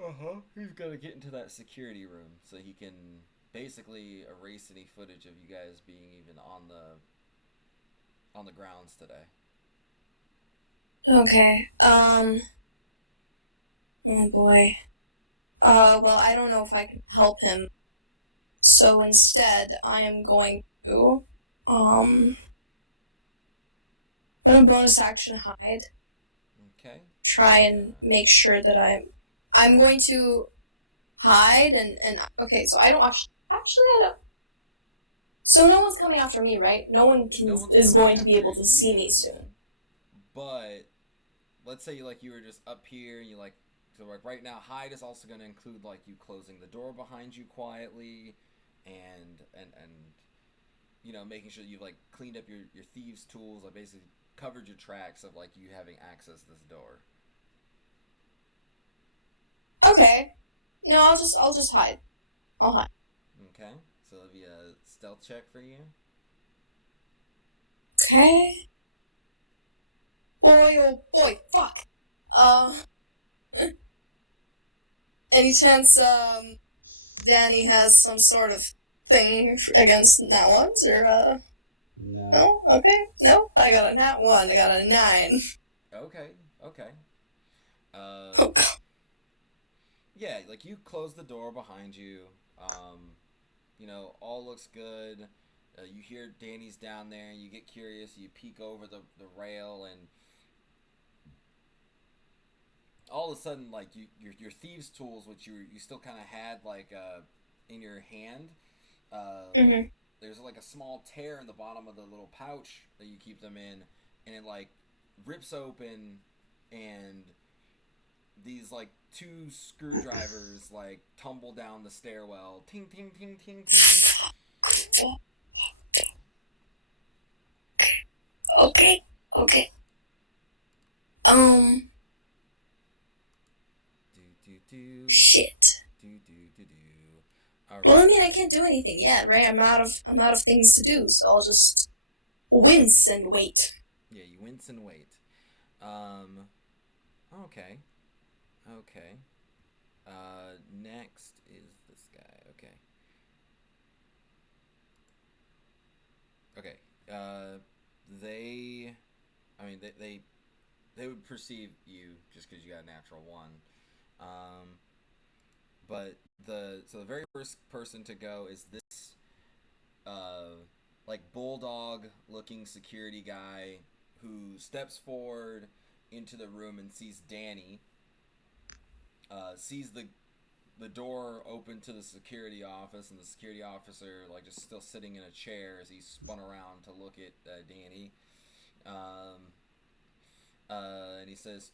Uh-huh. He's got to get into that security room so he can basically erase any footage of you guys being even on the grounds today. Okay. Oh boy. Well, I don't know if I can help him. So instead, I am going to, um, I'm gonna bonus action hide. Okay. Try and make sure that I'm going to hide and okay, so I don't actually I don't. So no one's coming after me, right? No one No one's is coming going to be after able to see me you, soon. but let's say you were just up here and you like so like right now hide is also going to include like you closing the door behind you quietly and you know making sure you've like cleaned up your thieves tools, like basically covered your tracks of like you having access to this door. Okay. No, I'll just hide. I'll hide. Okay, so it'll be a stealth check for you. Okay. Boy, oh boy, fuck. Uh, any chance Danny has some sort of thing against nat ones or No. no? Okay, no, I got a nat one. I got a 9. Okay, okay. Oh, Yeah, like you close the door behind you. You know, all looks good. You hear Danny's down there. You get curious. You peek over the rail, and all of a sudden, like your thieves' tools, which you still kind of had like in your hand, like mm-hmm. there's like a small tear in the bottom of the little pouch that you keep them in, and it like rips open, and these like two screwdrivers like tumble down the stairwell. Ting ting ting ting ting. Okay, okay. Um, Do do do shit. do do do do. All Well, I right. mean, I can't do anything yet, right? I'm out of things to do, so I'll just wince and wait. Yeah, you wince and wait. Um. Okay. Okay. Next is this guy. Okay. Okay. They. I mean, they would perceive you just because you got a natural one. Um. But the very first person to go is this uh like bulldog looking security guy who steps forward into the room and sees Danny. Sees the door open to the security office and the security officer like just still sitting in a chair as he spun around to look at Danny. Um, and he says,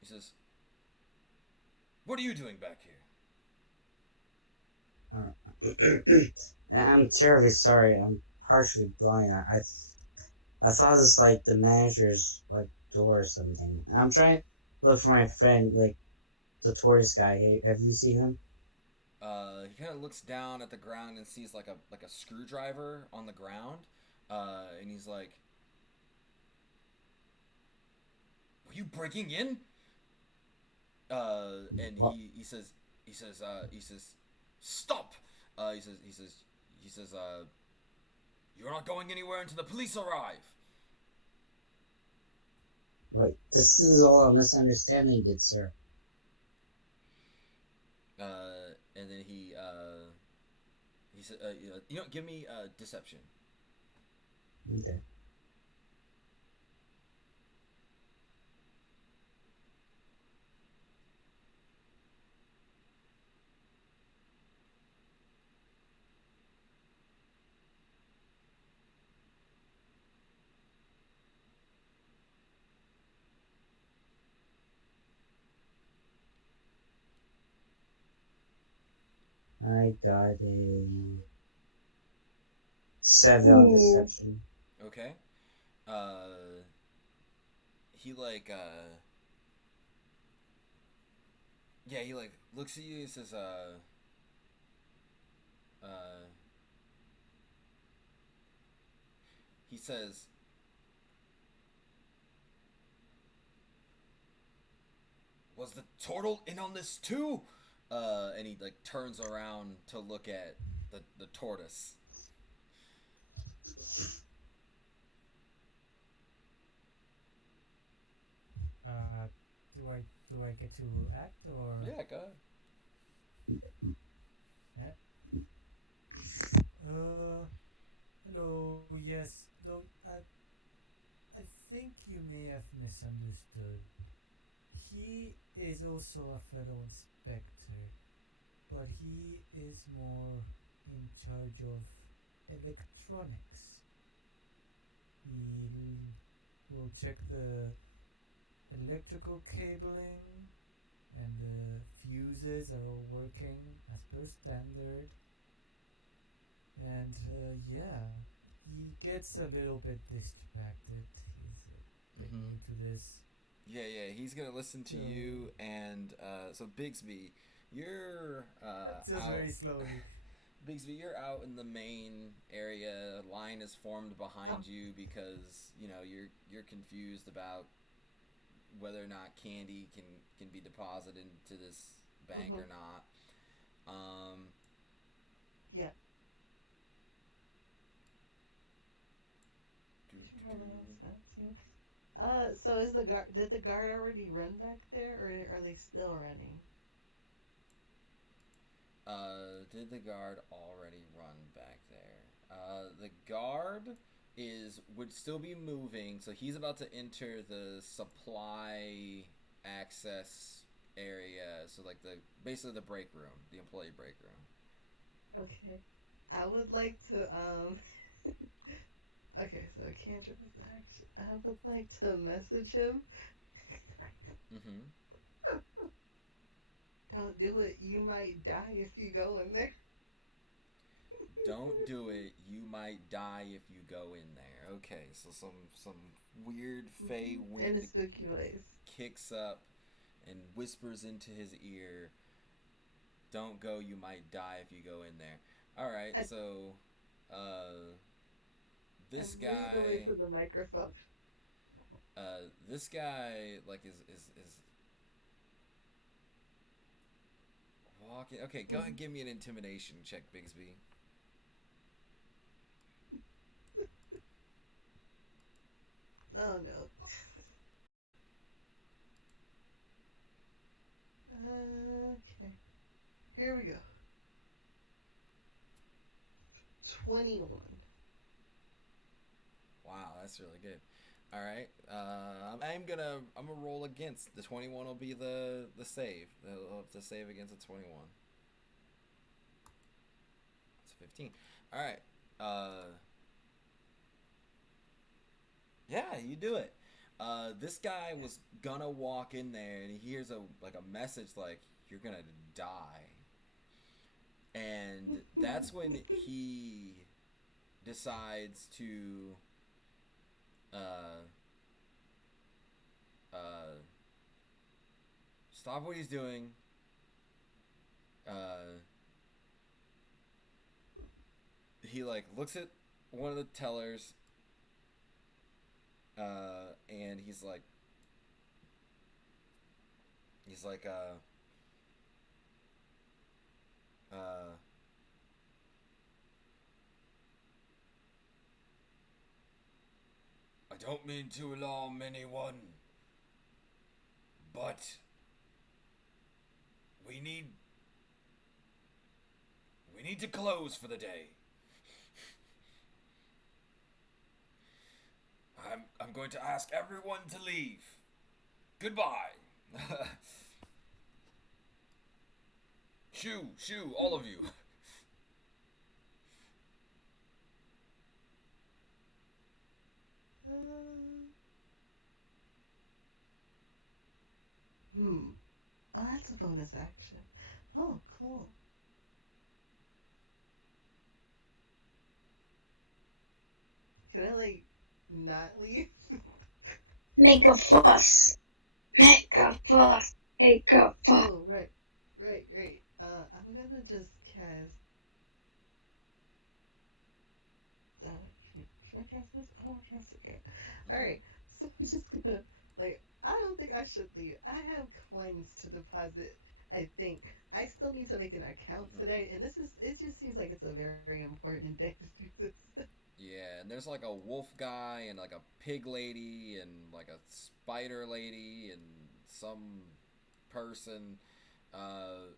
he says, "What are you doing back here?" I'm terribly sorry. I'm partially blind. I thought it's like the manager's like door or something. I'm trying to look for my friend, like the tourist guy. Hey, have you seen him? He kind of looks down at the ground and sees like a screwdriver on the ground, and he's like, "Were you breaking in?" And What? he says, "Stop!" He says, "You're not going anywhere until the police arrive." Wait, this is all a misunderstanding, good sir. And then he said, "You know, give me deception." Okay. I got a 7 on Ooh. deception. Okay. He like yeah, he like looks at you and says, he says, "Was the turtle in on this too?" And he like turns around to look at the tortoise. Uh, do I get to act or? Yeah, go ahead. Yeah. Hello. Yes. Though I think you may have misunderstood. He is also a fellow inspector, but he is more in charge of electronics. He will check the electrical cabling and the fuses are all working as per standard. And yeah, he gets a little bit distracted. He's a bit Mm-hmm. new to this. Yeah, yeah, he's gonna listen to So you, and so Bigsby, you're just out. very slowly. Bigsby, you're out in the main area. A line is formed Oh, behind you because you're confused about whether or not candy can be deposited into this bank mm-hmm. or not. Um, Yeah. do, do, Sure, do. that's not too. So is the guard? Did the guard already run back there, or are they still running? Did the guard already run back there? The guard is would still be moving, so he's about to enter the supply access area. So like the basically the break room, the employee break room. Okay. I would like to Okay, so cantrip is action. I would like to message him. Mm-hmm. Don't do it. You might die if you go in there. Don't do it. You might die if you go in there. Okay, so some weird fey In a wind spooky ways. kicks up and whispers into his ear, "Don't go. You might die if you go in there." All right, I, so uh, I this moved away guy, from the microphone. this guy like is walking. Okay, go ahead and give me an intimidation check, Bigsby. Oh no. Okay. Here we go. 21. Wow, that's really good. All right, I'm gonna roll against the 21. Will be the save. They'll have to save against the 21. It's 15. All right. Yeah, you do it. This guy was gonna walk in there and he hears a message like you're gonna die, and that's when he decides to uh uh stop what he's doing. Uh, he like looks at one of the tellers, and he's like uh I don't mean to alarm anyone, but we need we need to close for the day. I'm going to ask everyone to leave. Goodbye. Shoo, all of you. Uh, hmm. Oh, that's a bonus action. Oh, cool. Can I like not leave? Make a fuss. Make a fuss. Make a fuss. Oh, right, right, right. I'm gonna just cast. Okay. All Hmm. right. So we're just gonna like. I don't think I should leave. I have coins to deposit. I think I still need to make an account Hmm. today, and this is. It just seems like it's a very important day to do this. Yeah, and there's like a wolf guy and like a pig lady and like a spider lady and some person uh,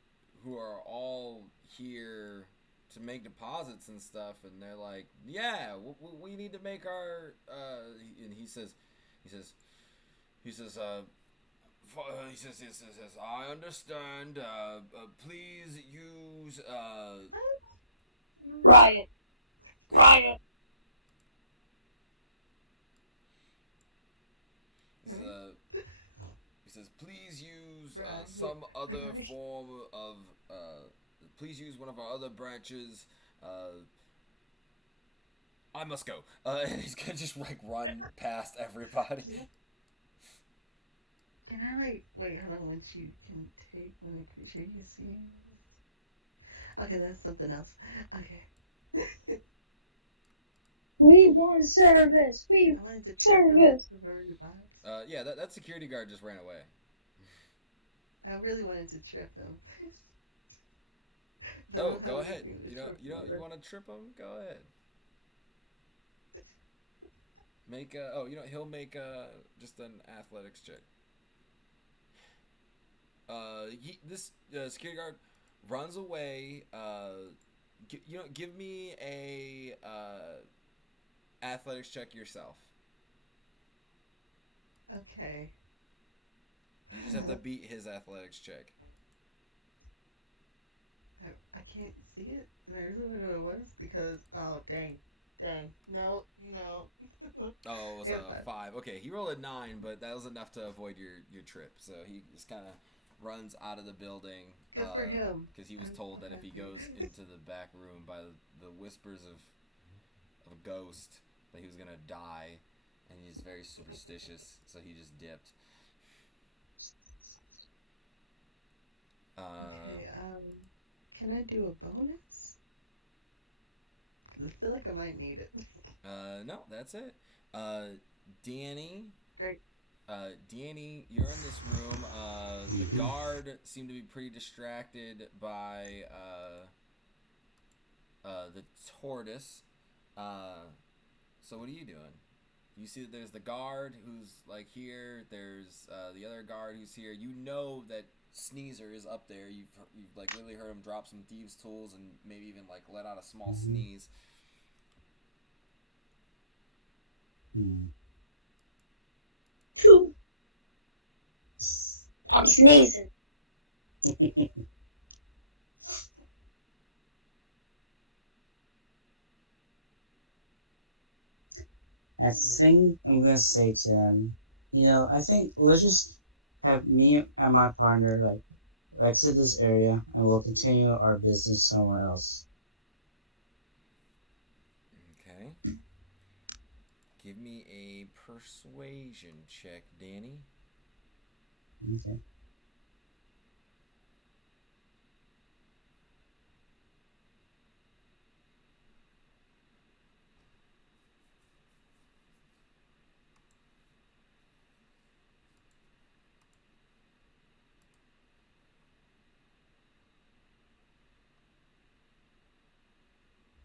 who are all here to make deposits and stuff, and they're like, "Yeah, we need to make our." And he says, he says, he says, I understand. Please use. Riot. Riot. He says, he says, please use Right. some other Right. form of. Please use one of our other branches. Uh, I must go. And he's gonna just like run past everybody. Can I like wait? Hold on. Once you can take when a creature you see. Okay, that's something else. Okay. We want service. We I wanted to trip him service. with the very box. Yeah, that security guard just ran away. I really wanted to trip him. Oh, Don't go help me ahead. do the You trip. want to trip him? Go ahead. Make oh, he'll make just an athletics check. This security guard runs away. Give me a athletics check yourself. Okay. You just have to beat his athletics check. I can't see it. And I really don't know what it was because oh dang no. Oh, it was Yeah, a but 5. Okay, he rolled a 9, but that was enough to avoid your trip. So he just kind of runs out of the building good for him. because he was I'm told so that if he happy. goes into the back room by the whispers of a ghost, that he was gonna die, and he's very superstitious, so he just dipped. Uh, Okay. Can I do a bonus? 'Cause I feel like I might need it. no, that's it. Uh, Danny, Great. Danny, you're in this room. The Hmm. guard seemed to be pretty distracted by the tortoise. Uh, so what are you doing? You see that there's the guard who's like here. There's the other guard who's here. You know that Sneezer is up there. You've like literally heard him drop some thieves' tools and maybe even like let out a small Hmm. sneeze. Phew. I'm sneezing. I think I'm gonna say to them, I think let's just have me and my partner like exit this area, and we'll continue our business somewhere else. Okay. Give me a persuasion check, Danny. Okay.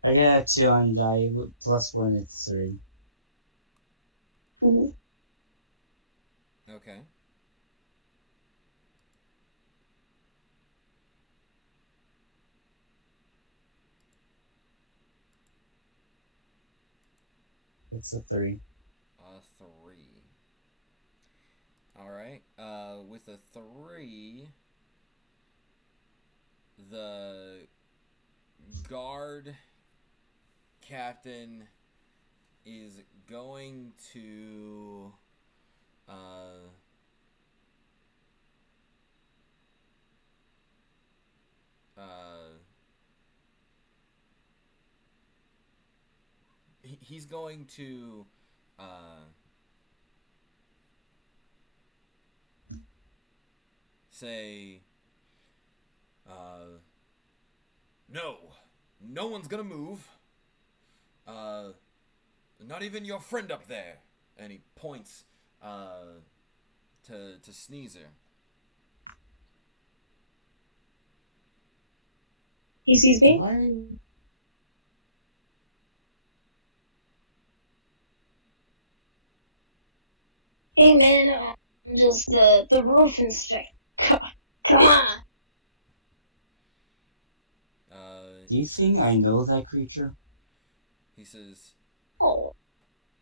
I got a 2 on die, plus 1 it's 3. Mhm. Okay. It's a 3. A 3. All right. With a 3, the guard captain is going to uh, uh, he's going to uh, say uh, no, no one's gonna move. Uh, Not even your friend up there. And he points to Sneezer. He sees me. Why? Hey man, I'm just the roof inspector. Come on. Do you think I know that creature? He says, Oh,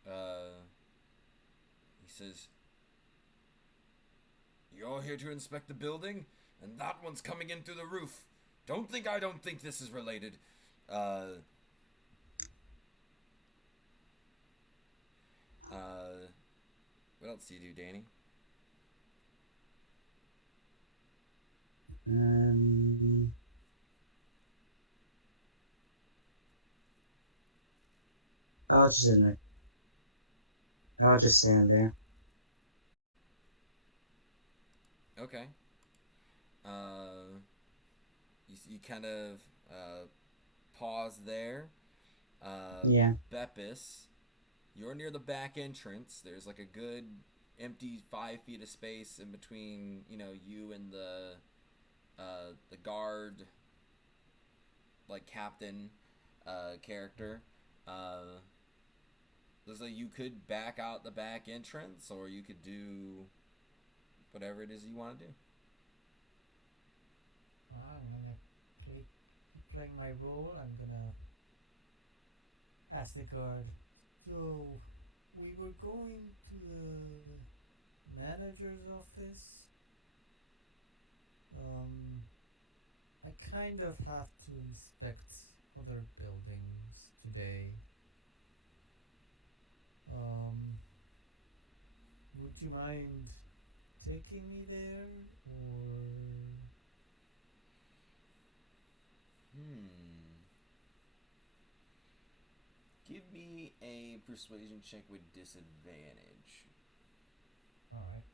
he says, you're here to inspect the building, and that one's coming in through the roof. Don't think this is related. Uh, what else do you do, Danny? Um, I'll just stand there. I'll just stand there. Okay. You kind of pause there. Yeah. Beppis, you're near the back entrance. There's like a good empty 5 feet of space in between, you and the guard, like captain, character. Looks like you could back out the back entrance, or you could do whatever it is you want to do. I'm gonna play my role. I'm gonna ask the guard. So, we were going to the manager's office. I kind of have to inspect other buildings today. Would you mind taking me there, or Give me a persuasion check with disadvantage. all right?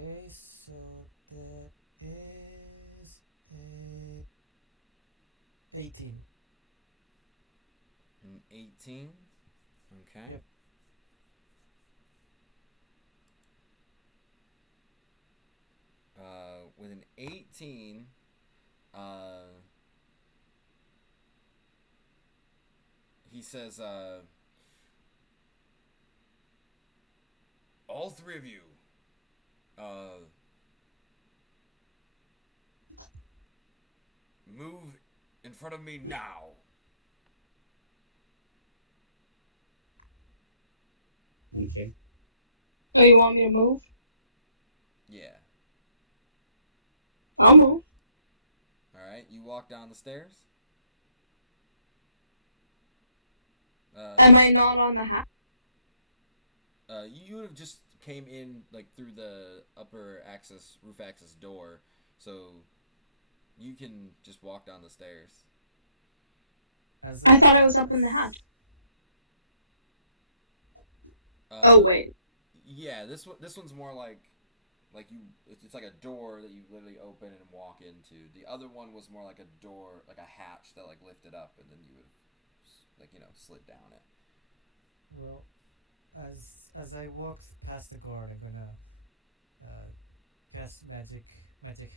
Okay, so that is a 18. An 18. Okay. Yep. With an 18, he says, all three of you, move in front of me now. Okay. Oh, you want me to move? Yeah. I'll move. Alright, you walk down the stairs. Am I not on the hat? You would have just came in like through the roof access door, so you can just walk down the stairs. I thought I was up in the hatch. Oh wait. Yeah, this one's more like you. It's like a door that you literally open and walk into. The other one was more like a door, like a hatch that like lifted up, and then you would slid down it. Well, as I walk past the guard, I'm gonna cast magic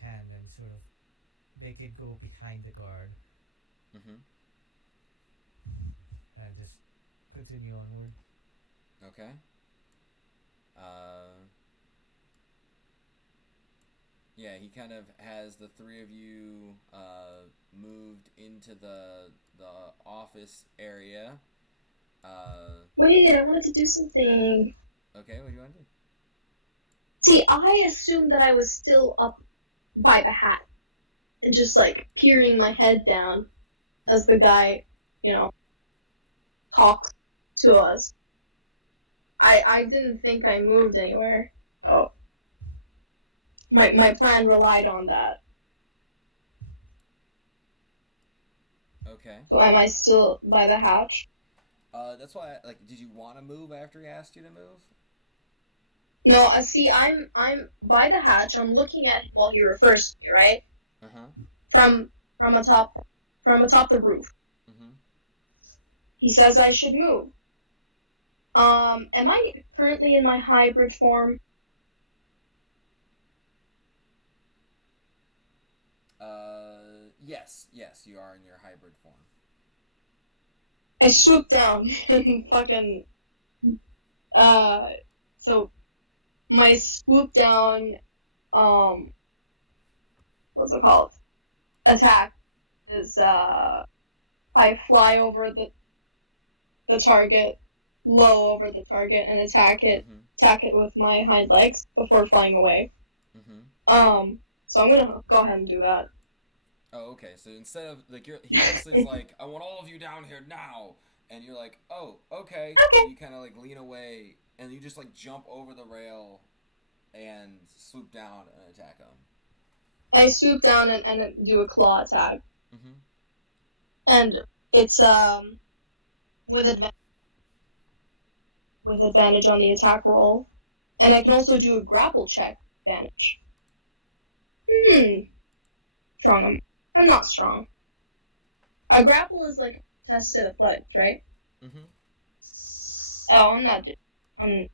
hand and sort of make it go behind the guard, Mm-hmm. and just continue onward. Okay. Yeah, he kind of has the three of you moved into the office area. Wait, I wanted to do something. Okay, what do you want to do? See, I assumed that I was still up by the hat and just like peering my head down as the guy, talks to us. I didn't think I moved anywhere. Oh. My plan relied on that. Okay. So am I still by the hatch? That's why. Like, did you want to move after he asked you to move? No, see, I'm by the hatch. I'm looking at him while he refers to me, right? Uh huh. From from atop from atop the roof. Mhm. He says I should move. Am I currently in my hybrid form? Yes, you are in your hybrid form. I swoop down and fucking uh. So my swoop down, um, what's it called? Attack is I fly over the target, low over the target, and Mhm. attack it with my hind legs before flying away. Mhm. So I'm gonna go ahead and do that. Oh, okay. So instead of like he basically is like, I want all of you down here now, and you're like, oh, okay, and Okay. you kind of like lean away, and you just like jump over the rail and swoop down and attack him. I swoop down and do a claw attack, Mhm. and it's with advantage on the attack roll, and I can also do a grapple check advantage. Strong. I'm not strong. A grapple is like tested athletics, right? Mhm. Oh, I'm not. I'm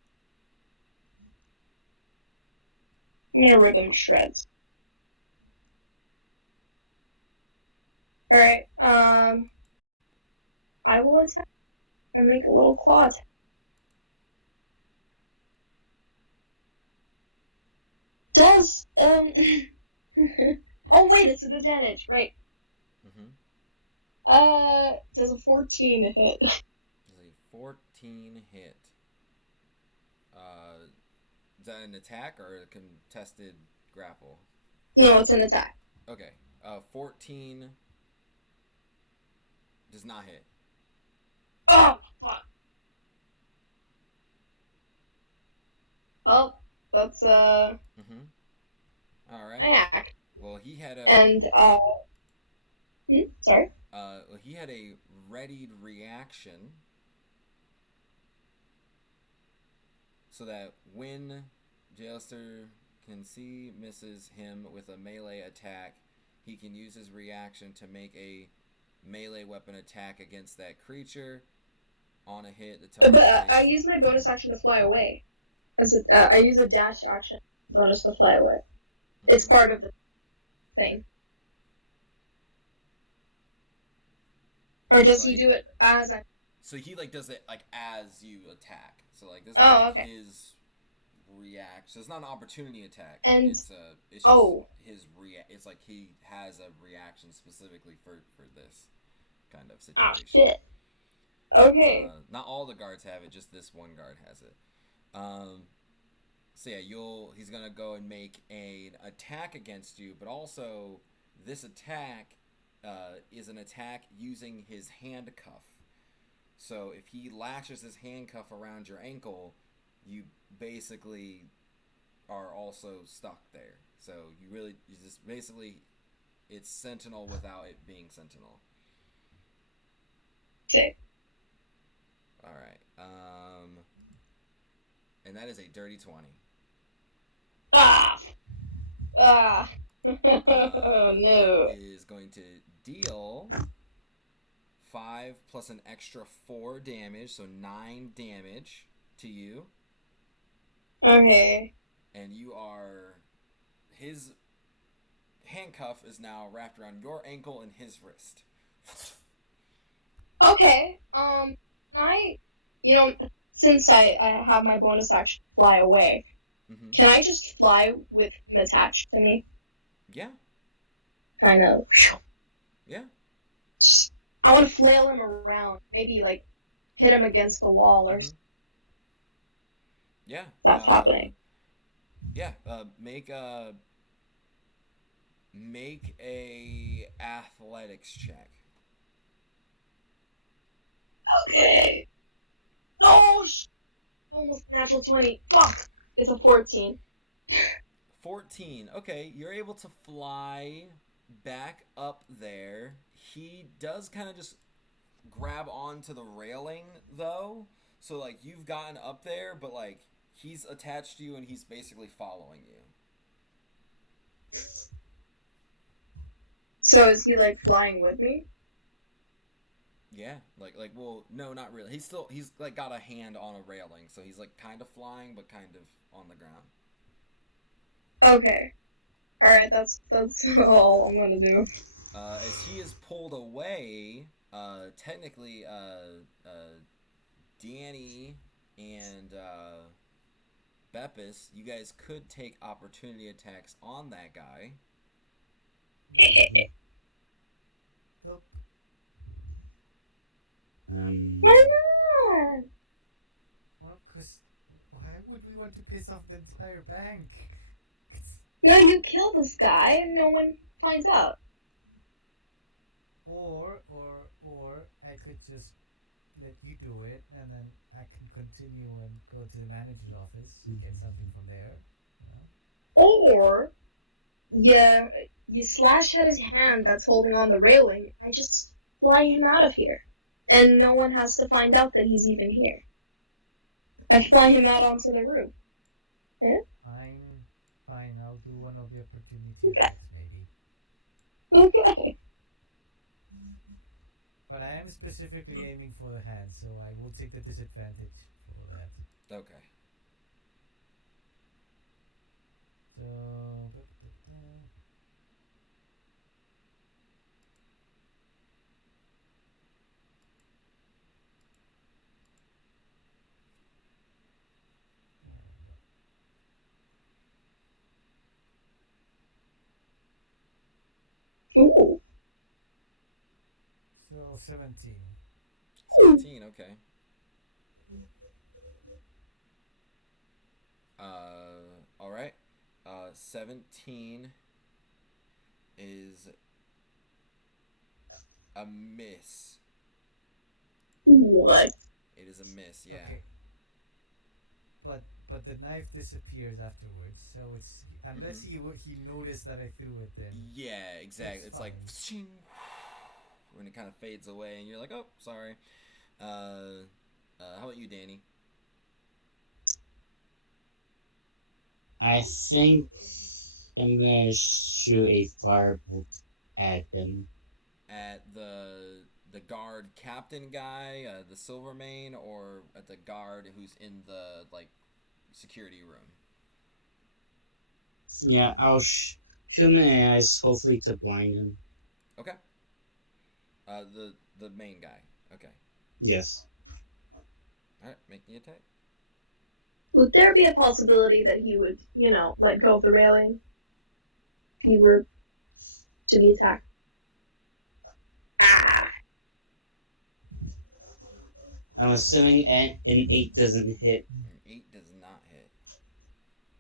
gonna rip him to shreds. All right. I will attack and make a little claw attack. Does oh wait, it's an advantage, right? Mhm. Does a 14 hit? Does a 14 hit? Uh, is that an attack or a contested grapple? No, it's an attack. Okay. 14 does not hit. Oh fuck. Oh, that's Mhm. All right. an act. Well, he had a And sorry. he had a readied reaction so that when Jailster can see misses him with a melee attack, he can use his reaction to make a melee weapon attack against that creature. On a hit, the But target I takes. use my bonus action to fly away. I use a dash action bonus to fly away. It's part of the thing. Or does he do it as I? So he like does it like as you attack. So like this is Oh, like okay. his react. So it's not an opportunity attack. And It's just oh, his react. It's like he has a reaction specifically for this kind of ah, situation. shit. Okay. Not all the guards have it. Just this one guard has it. So yeah, he's gonna go and make an attack against you, but also this attack is an attack using his handcuff. So if he latches his handcuff around your ankle, you basically are also stuck there. So you just basically it's Sentinel without it being Sentinel. Okay. All right. And that is a dirty 20. Ah. Ah. Oh no. That is going to deal 5 plus an extra 4 damage, so 9 damage to you. Okay. And you are. His handcuff is now wrapped around your ankle and his wrist. Okay. I, since I have my bonus action fly away, Mm-hmm. can I just fly with him attached to me? Yeah. Kind of. Yeah. I want to flail him around. Maybe like hit him against the wall or Yeah. that's happening. Yeah. Make a athletics check. Okay. Oh, almost natural 20. Fuck. It's a 14. 14. Okay, you're able to fly back up there, he does kind of just grab onto the railing though. So like you've gotten up there, but like he's attached to you and he's basically following you. So is he like flying with me? Yeah, like well, no, not really. He's like got a hand on a railing, so he's like kind of flying, but kind of on the ground. Okay. Alright, that's all I'm gonna do. As he is pulled away, technically, Danny and Beppis, you guys could take opportunity attacks on that guy. Nope. Um, Why not? Well, cause why would we want to piss off the entire bank? No, you kill this guy and no one finds out. Or I could just let you do it, and then I can continue and go to the manager's office and get something from there. You know? Or yeah, you slash at his hand that's holding on the railing. I just fly him out of here. And no one has to find out that he's even here. I fly him out onto the roof. Eh? Fine, fine. I'll do one of the opportunity Okay. attacks, maybe. Okay. But I am specifically aiming for the hand, so I will take the disadvantage for that. Okay. So. Ooh. So 17. 17, okay. Alright. 17 is a miss. What? It is a miss, yeah. Okay. But the knife disappears afterwards, so it's unless he noticed that I threw it, then Yeah, exactly. That's It's like fine. when it kind of fades away, and you're like, oh, sorry. How about you, Danny? I think I'm gonna shoot a firebolt at them. At the guard captain guy, the Silvermane, or at the guard who's in the like security room? Yeah, I'll shoot him in the eyes, hopefully to blind him. Okay. The main guy. Okay. Yes. All right, make the attack. Would there be a possibility that he would, let go of the railing if he were to be attacked? Ah! I'm assuming an 8 doesn't hit. An 8 does not hit.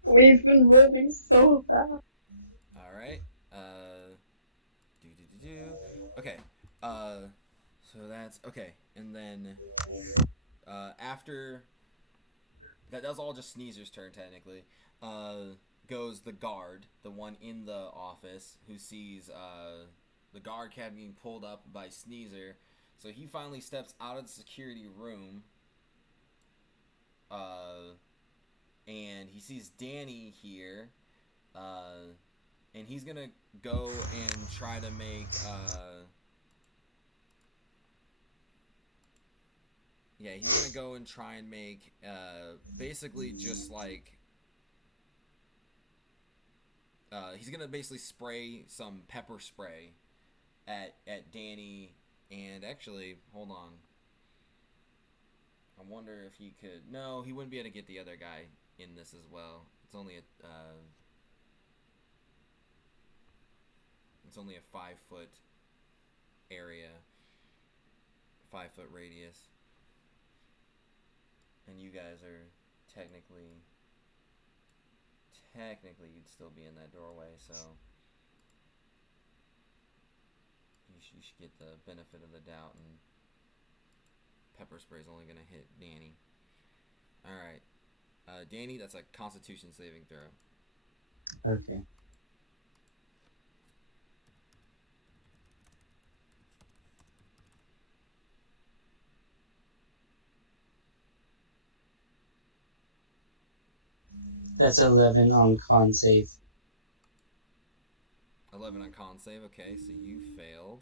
We've been rolling so fast. All right. Okay. So that's okay, and then after that was all just Sneezer's turn technically. Goes the guard, the one in the office, who sees the guard cab being pulled up by Sneezer. So he finally steps out of the security room. And he sees Danny here. And he's gonna go and try to make yeah, he's gonna go and try and make basically just like he's gonna basically spray some pepper spray at Danny, and actually, hold on. I wonder if he could. No, he wouldn't be able to get the other guy in this as well. It's only a 5-foot area, 5-foot radius, and you guys are technically you'd still be in that doorway, so you should get the benefit of the doubt, and pepper spray is only going to hit Danny. Alright. Danny, that's a constitution saving throw. Okay. That's 11 on con save. 11 on con save. Okay, so you failed.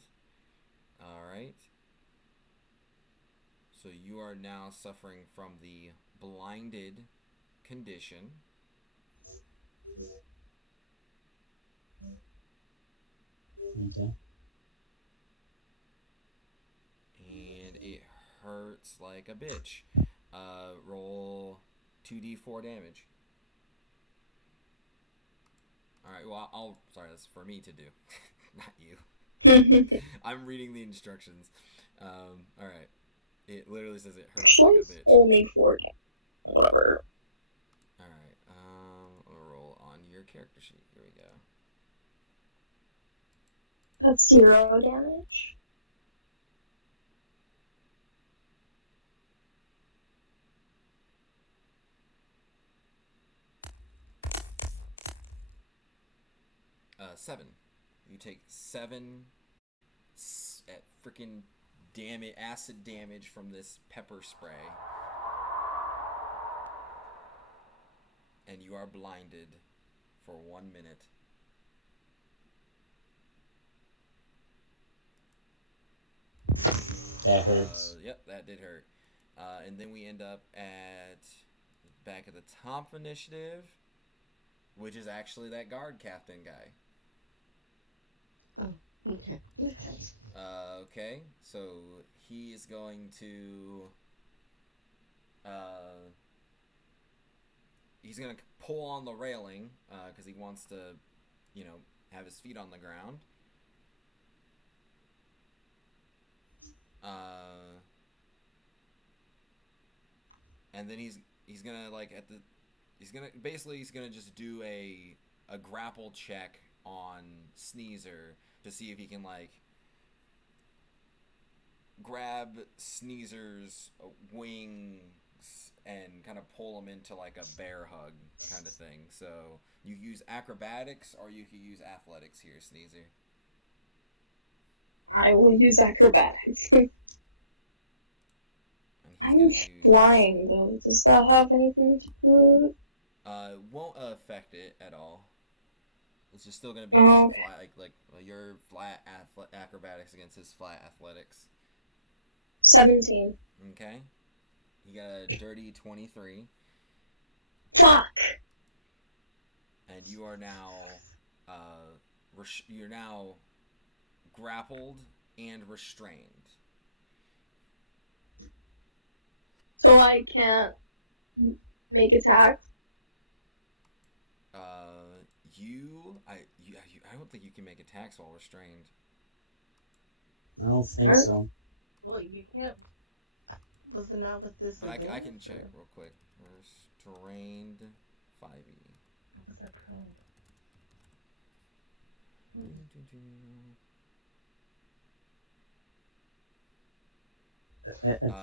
All right. So you are now suffering from the blinded condition. Okay. And it hurts like a bitch. Roll 2d4 damage. Alright, well, sorry, that's for me to do, not you. I'm reading the instructions. Alright. It literally says it hurts like a Actually, bitch. only 4 damage. Whatever. Alright, I'm gonna roll on your character sheet. Here we go. That's 0 damage. Seven. You take 7 at freaking acid damage from this pepper spray. And you are blinded for 1 minute. That hurts. Yep, that did hurt. And then we end up back at the top of initiative, which is actually that guard captain guy. Oh, okay. Okay, so he is going to he's gonna pull on the railing because he wants to, have his feet on the ground. And then he's gonna he's gonna just do a grapple check on Sneezer to see if he can grab Sneezer's wings and kind of pull him into like a bear hug kind of thing. So you use acrobatics or you can use athletics here, Sneezer. I will use acrobatics. I'm flying though. Does that have anything to do with it? Won't affect it at all. It's just still gonna be flat, your flat acrobatics against his flat athletics. 17. Okay. You got a dirty 23. Fuck! And you are now, you're now grappled and restrained. So I can't make attacks? I don't think you can make attacks while restrained. I don't think so. Well, you can't. Was it not with this? But I can check real quick. Restrained 5e. What's that called?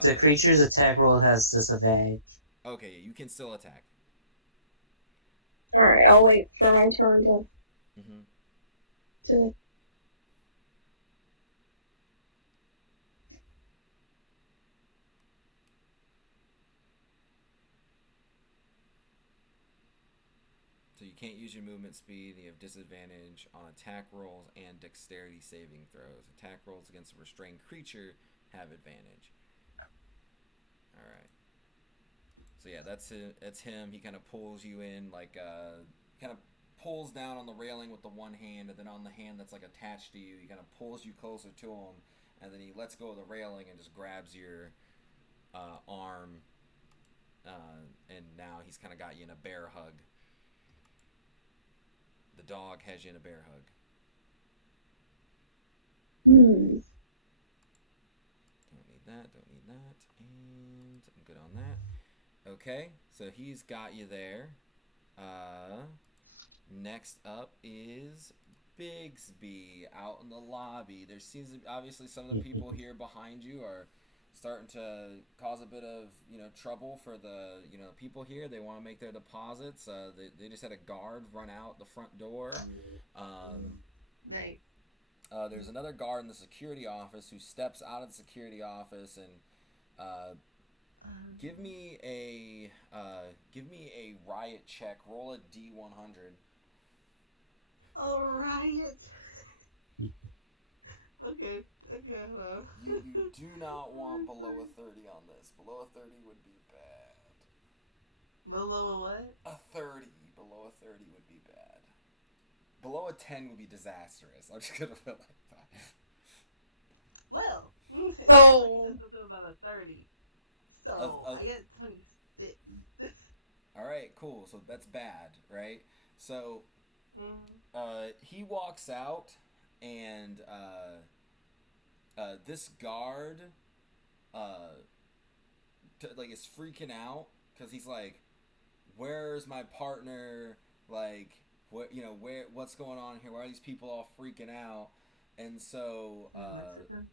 The creature's attack roll has disadvantage. Okay, you can still attack. Alright, I'll wait for my turn to... So you can't use your movement speed. You have disadvantage on attack rolls and dexterity saving throws. Attack rolls against a restrained creature have advantage. All right. So yeah, that's him. He kind of pulls you in, kind of pulls down on the railing with the one hand, and then on the hand that's attached to you, he kind of pulls you closer to him, and then he lets go of the railing and just grabs your arm, and now he's kind of got you in a bear hug. The dog has you in a bear hug. Don't need that, and I'm good on that. Okay, so he's got you there. Next up is Bigsby out in the lobby. There seems to be, obviously, some of the people here behind you are starting to cause a bit of trouble for the people here. They want to make their deposits. They just had a guard run out the front door. Right. There's another guard in the security office who steps out of the security office and Give me a riot check. Roll a D100. All right. Okay. Okay. Hold on. You do not want below a 30 on this. Below a 30 would be bad. Below a what? A 30. Below a 30 would be bad. Below a 10 would be disastrous. I'm just gonna put it like that. Well, like you Oh, said something about a 30. A, So a, I get 26. all right, cool. So that's bad, right? So Mm. he walks out, and this guard uh, like is freaking out because he's like, "Where's my partner? Like, what what's going on here? Why are these people all freaking out?" And so Mexican.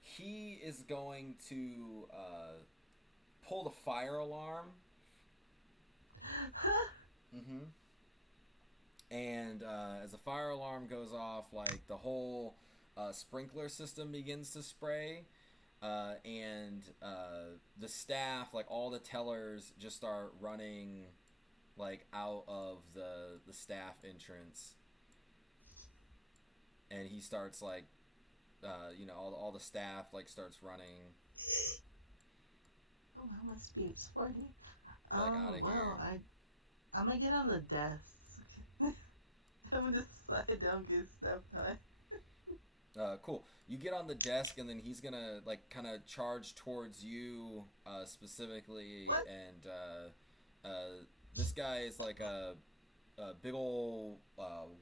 he is going to pull the fire alarm. Mm-hmm. And as the fire alarm goes off, like the whole sprinkler system begins to spray, and the staff, like all the tellers, just start running like out of the staff entrance, and he starts like all the staff like starts running Oh, how my speed sporty. like out of Well, here. I'm gonna get on the desk. I'm gonna just slide down, get stepped on. Cool. You get on the desk, and then he's gonna like kind of charge towards you specifically, What? and this guy is like a big old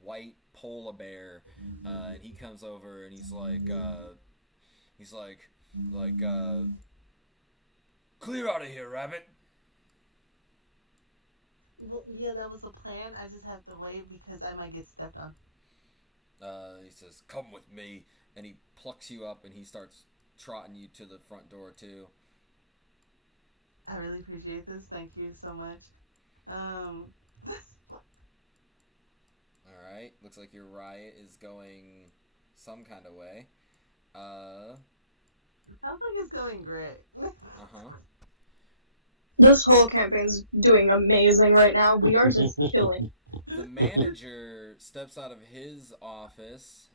white polar bear, and he comes over and he's like clear out of here, rabbit. Well, yeah, that was the plan. I just have to wait because I might get stepped on. He says, "Come with me," and he plucks you up, and he starts trotting you to the front door too. I really appreciate this. Thank you so much. Um, All right, looks like your riot is going some kind of way. Uh, sounds like it's going great. huh. this whole campaign's doing amazing right now. We are just killing. The manager steps out of his office,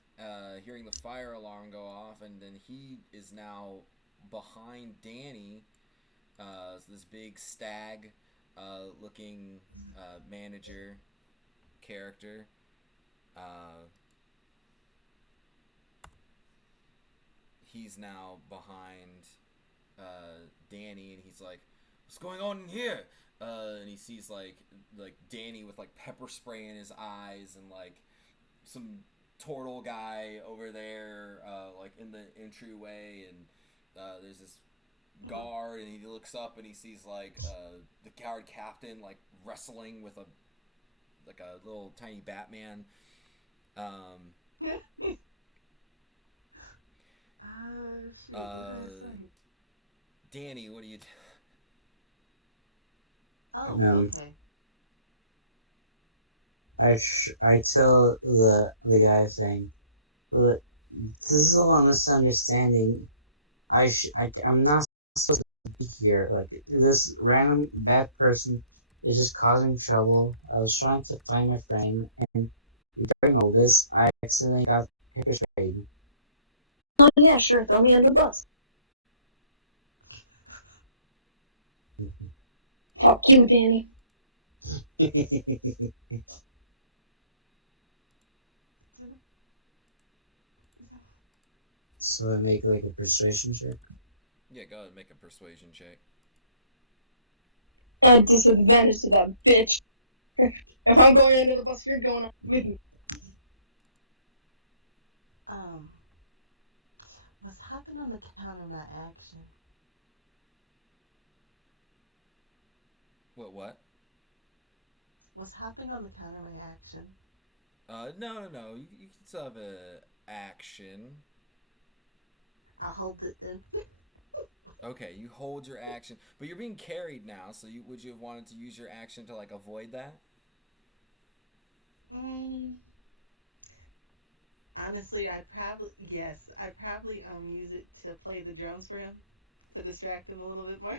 hearing the fire alarm go off, and then he is now behind Danny. So this big stag looking manager character. Uh, he's now behind Danny, and he's like, "What's going on in here?" And he sees like Danny with like pepper spray in his eyes, and like some turtle guy over there, like in the entryway, and there's this guard, and he looks up and he sees like the guard captain like wrestling with a little tiny Batman. Um, Shoot, what did I uh, say? Danny, what do you? Oh, um, okay. I tell the guy thing, look, this is all a misunderstanding. I'm not supposed to be here. Like this random bad person is just causing trouble. I was trying to find my friend, and during all this, I accidentally got pepper sprayed. Oh yeah, sure. Throw me under the bus. Fuck you, Danny. So I make like a persuasion check. Yeah, go ahead and make a persuasion check. At disadvantage to that bitch. If I'm going under the bus, you're going up with me. Um, what's happened on the counter my action? What? What's happening on the counter my action? No. You can still have a action. I'll hold it then. Okay, you hold your action, but you're being carried now. So would you have wanted to use your action to like avoid that? Mm, honestly, I probably use it to play the drums for him. to distract him a little bit more.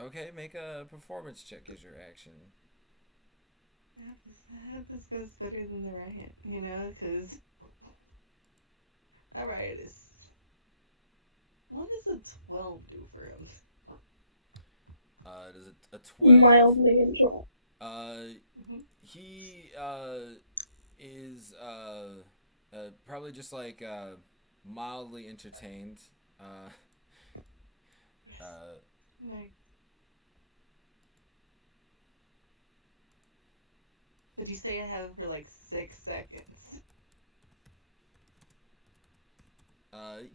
Okay, make a performance check as your action. I hope this goes better than the riot, because a riot is. What does a 12 do for him? Does it a 12? Mildly enjoy. He is probably just like mildly entertained. Uh, uh, Like, would you say I have him for like 6 seconds?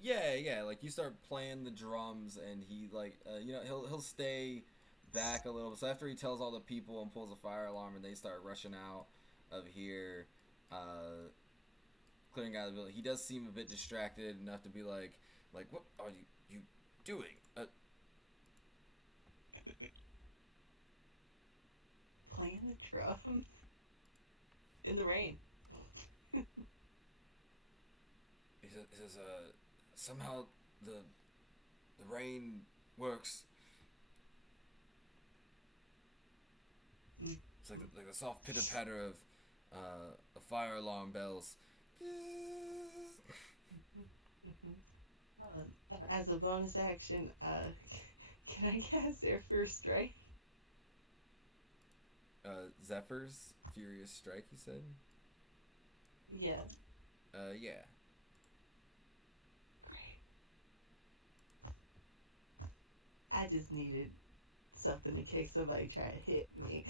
yeah, like you start playing the drums, and he like, he'll stay back a little. So after he tells all the people and pulls a fire alarm, and they start rushing out of here, clearing out the building, he does seem a bit distracted enough to be like, what are you doing? Playing the drums in the rain. He says, somehow the rain works. Mm. It's like the soft pitter patter of fire alarm bells. As a bonus action, can I cast their first strike? Zephyr's Furious Strike, you said? Yeah. Yeah. Great. I just needed something in case somebody try to hit me.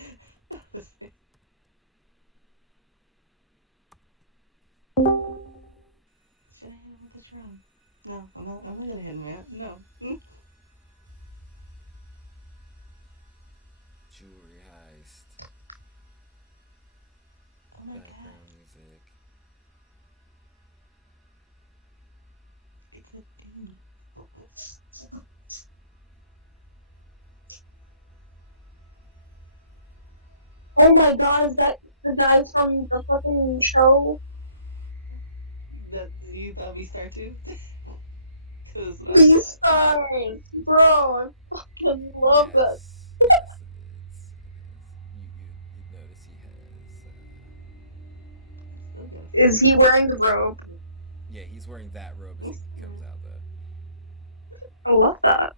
Should I hit him with the drum? No, I'm not. I'm not gonna hit him yet. No. Jewelry heist. Oh my god. Background music. It's a dude. Oh my god, is that the guy from the fucking show? That you thought we start too? Cause what I thought. Beastars! Bro, I fucking love that. Yes, it is. You notice he has. Still gotta Is figure he out. wearing the robe? Yeah, he's wearing that robe as he comes out, though. I love that.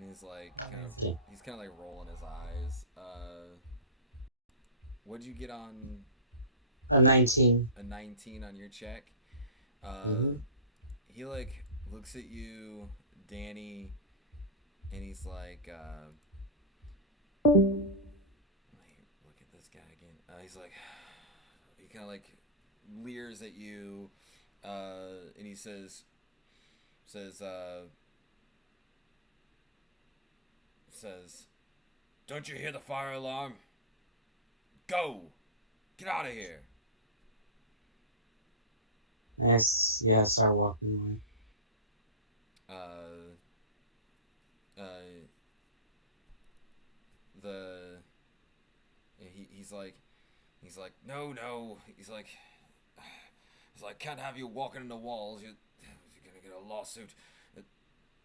And he's like, Amazing. he's kind of like rolling his eyes. What'd you get on A 19. a 19 on your check? Mm-hmm. He like looks at you, Danny, and he's like, let me look at this guy again. He's like, he kind of like leers at you, and he says, "Don't you hear the fire alarm? Go, get out of here." Yes, yeah, start walking away. Uh, uh, the he's like, no. He's like, can't have you walking in the walls. You're gonna get a lawsuit.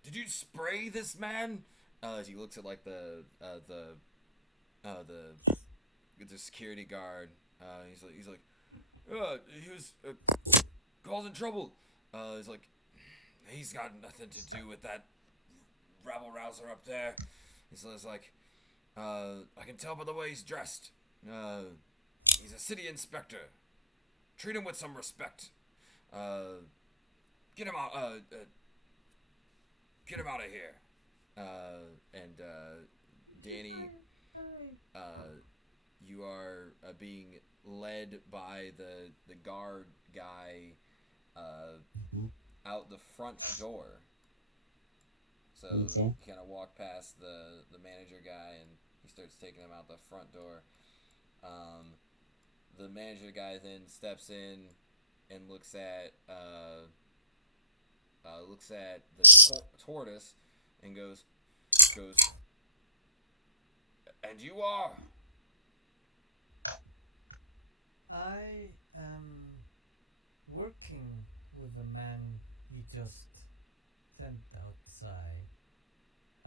Did you spray this man? As he looks at like the security guard. He's like, he was causing trouble. He's like, he's got nothing to do with that rabble rouser up there. He's like, I can tell by the way he's dressed. He's a city inspector. Treat him with some respect. Get him out. Get him out of here. And Danny, you are being led by the guard guy Mhm. out the front door. So Okay. you kind of walk past the manager guy, and he starts taking him out the front door. The manager guy then steps in and looks at the tortoise and goes, and you are. I am working with the man you just sent outside.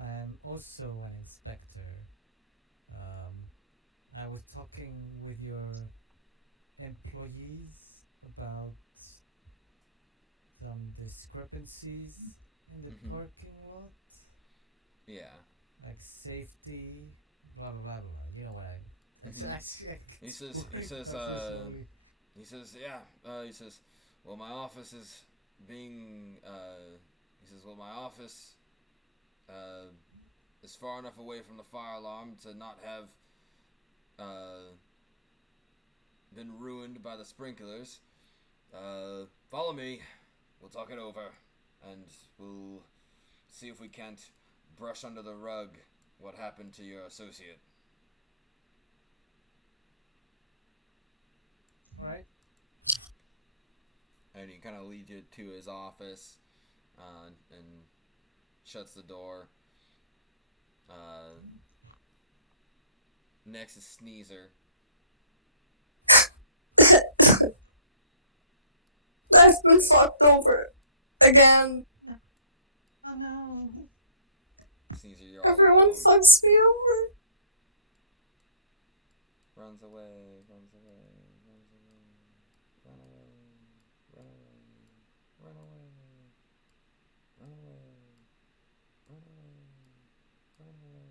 I am also an inspector. Um, I was talking with your employees about some discrepancies in the Mm-hmm. parking lot, Yeah. like safety, blah blah blah blah. Blah. You know what I? It's Mm-hmm. actually He it's says. He boring says. talk so slowly. He says. Yeah. He says. Well, my office is being. He says. Well, my office. Uh, is far enough away from the fire alarm to not have. Been ruined by the sprinklers. Follow me. We'll talk it over, and we'll see if we can't brush under the rug what happened to your associate. All right. And he kind of leads you to his office, and shuts the door. Uh, Next is Sneezer. I've been fucked over again. Oh no. Sneezer, you're all Everyone alone. fucks me over. Runs away, runs away, runs away, run away, run away, run away, run away, run away, run away.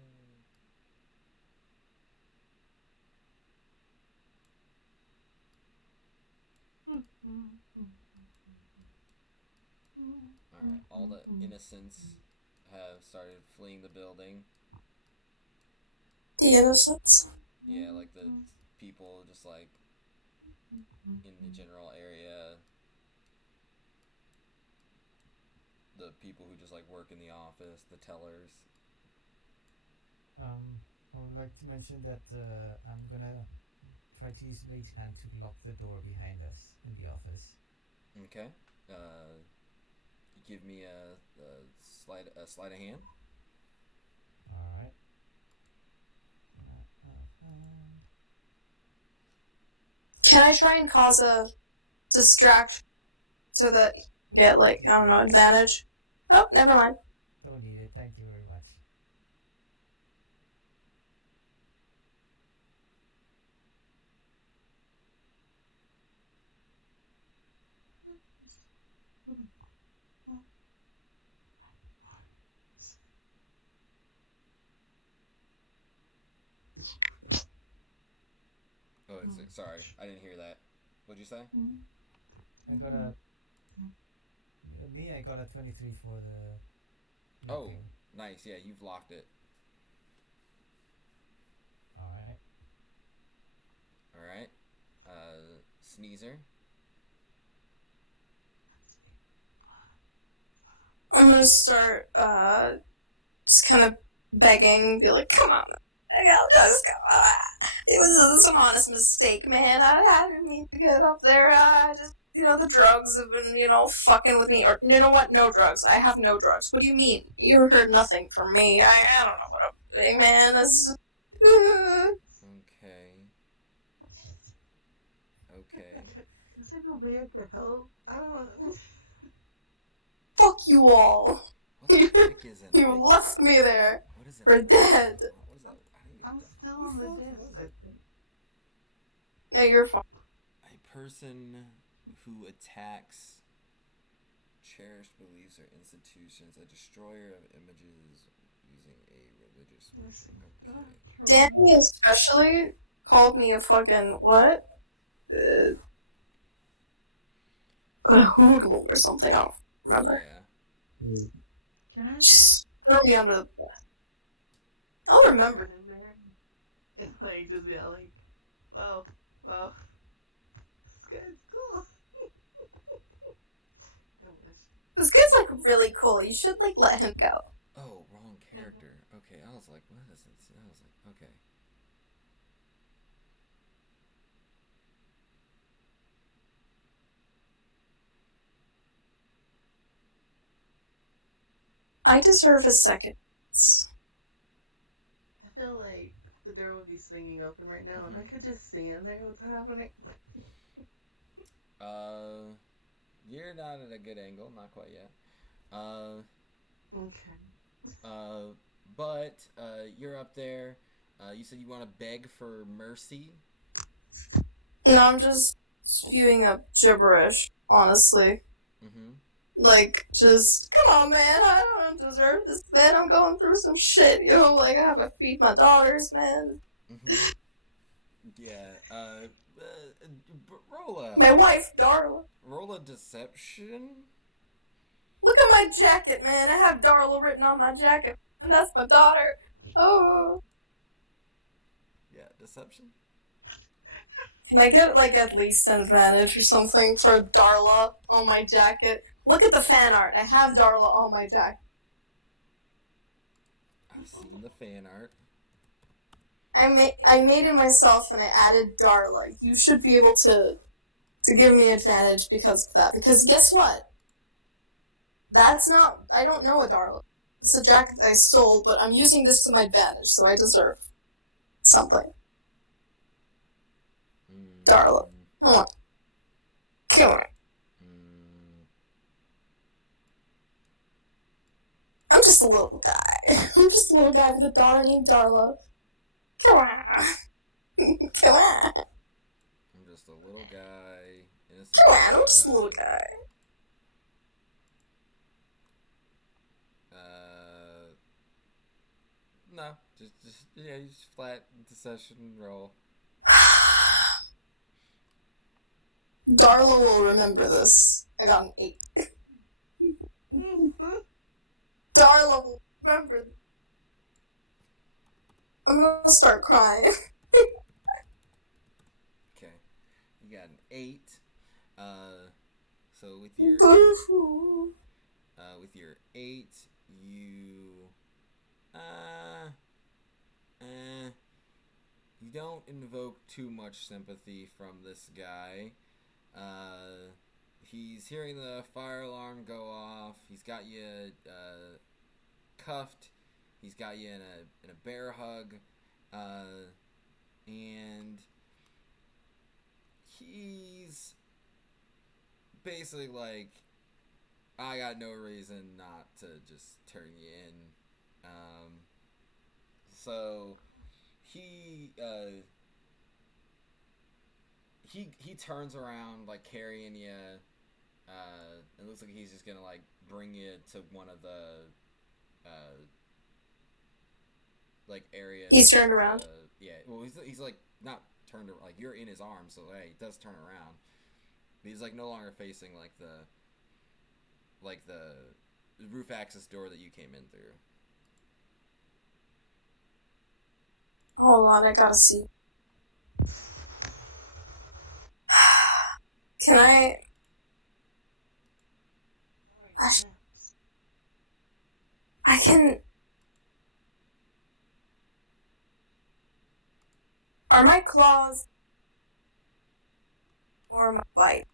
Alright, all the innocents have started fleeing the building. The innocents. Yeah, like the people just like in the general area. The people who just like work in the office, the tellers. I would like to mention that I'm gonna try to use Mage Hand to lock the door behind us in the office. Okay. Give me a sleight of hand. All right. Can I try and cause a distraction so that you get, like, I don't know, advantage? Oh, never mind. Don't need it. Thank you very much. Oh, sorry, I didn't hear that. What'd you say? I got a I got a 23 for the Oh, locking. nice. Yeah, you've locked it. All right. All right. Sneezer. I'm gonna start, just kind of begging, be like, come on, I'll just go. It was an honest mistake, man. I didn't mean to get up there. I just, the drugs have been, fucking with me. Or, you know what? No drugs. I have no drugs. What do you mean? You heard nothing from me. I don't know what I'm doing, man. This. Okay. Okay. Is there no way I could help? I don't know. Fuck you all. What the heck is an You left me there What is it? for dead. What is that? How do you I'm still on the disc. I think. No, you're fine. A person who attacks cherished beliefs or institutions, a destroyer of images using a religious mission. Okay. Danny especially called me a fucking what? A hoodlum or something. I don't remember. Yeah. Can I Just throw me under the bus. I'll remember. run in there and like just be like, wow, this guy's cool. I wish. This guy's like really cool. You should like let him go. Oh, wrong character. Okay, I was like, what is this? I was like, okay. I deserve a second. I feel like the door would be swinging open right now, and I could just see in there what's happening. You're not at a good angle, not quite yet. Okay. Uh, but you're up there. You said you want to beg for mercy. No, I'm just spewing up gibberish, honestly. Mm-hmm. Like, just, come on, man, I don't deserve this, man. I'm going through some shit, like, I have to feed my daughters, man. Mm-hmm. Yeah. Roll My a wife, Darla. roll a deception. Look at my jacket, man. I have Darla written on my jacket, and that's my daughter. Oh. Yeah, deception. Can I get, like, at least an advantage or something for Darla on my jacket? Look at the fan art. I have Darla on my jacket. I've seen the fan art. I made it myself and I added Darla. You should be able to give me advantage because of that. Because guess what? That's not. I don't know a Darla. It's a jacket I stole, but I'm using this to my advantage, so I deserve something. Darla. Come on. Come on. I'm just a little guy. I'm just a little guy with a daughter named Darla. Come on. Come on. I'm just a little guy. Come on, I'm just a little guy. No, just yeah, you just flat deception roll. Darla will remember this. I got an 8. Darla will remember. I'm gonna start crying. Okay, you got an 8. So with your with your 8, you you don't invoke too much sympathy from this guy. He's hearing the fire alarm go off. He's got you cuffed. He's got you in a bear hug, and he's basically like, I got no reason not to just turn you in. So he he turns around like carrying you. It looks like he's just gonna like bring you to one of the like areas. He's turned around. Yeah, well, he's like not turned around, like you're in his arms, so hey, he does turn around. But he's like no longer facing like the roof access door that you came in through. Hold on, I gotta see. Can I? I can. Are my claws or my bite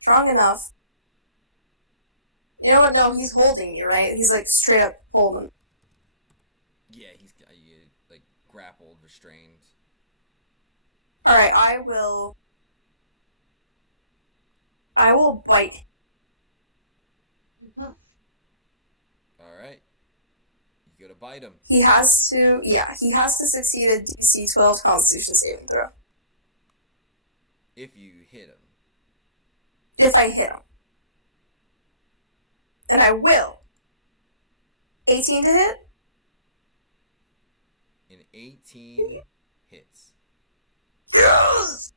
strong enough? You know what? No, he's holding me, right? He's like straight up holding. Yeah, he's got you like grappled, restrained. Alright, I will bite. Alright. You go to bite him. He has to succeed a DC 12 Constitution saving throw. If you hit him. If I hit him. And I will. 18 to hit? An 18 hits. Yes!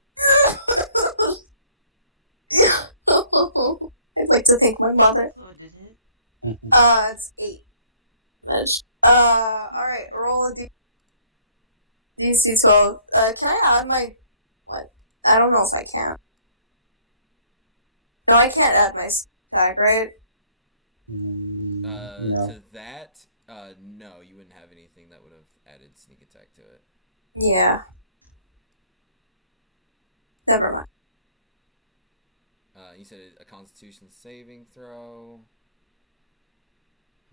I'd like to thank my mother. So did it? It's 8. Alright, roll a DC 12. Can I add my... What? I don't know if I can. No, I can't add my attack, right? No. To that, no, you wouldn't have anything that would have added sneak attack to it. Yeah. Never mind. You said a Constitution saving throw.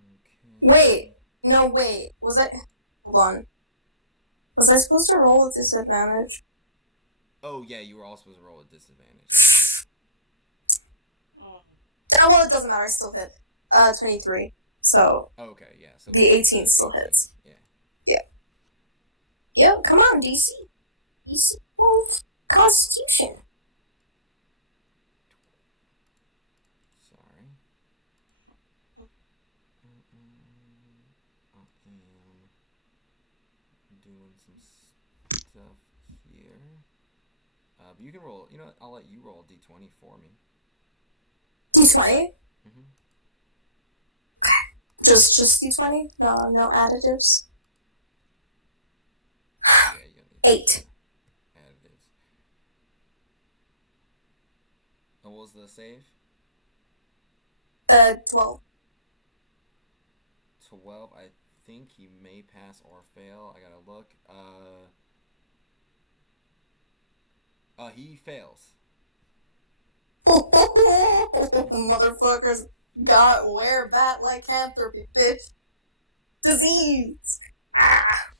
Okay. Wait. No, wait. Was I... Hold on. Was I supposed to roll with disadvantage? Oh, yeah, you were all supposed to roll a disadvantage. Oh, well, it doesn't matter. I still hit. 23. So Okay, yeah. So the we'll take 18 the still 18. hits. Yeah. Yeah. Yeah, come on, DC. DC Wolf Constitution. Sorry. I am doing some stuff here. But you can roll. You know what? I'll let you roll a d20 for me. D20? Mm-hmm. Just D20? No additives? Yeah, you don't need 8. additives. And what was the save? 12. 12. I think he may pass or fail. I gotta look. He fails. The motherfuckers got wear bat lycanthropy, bitch. Disease. Ah.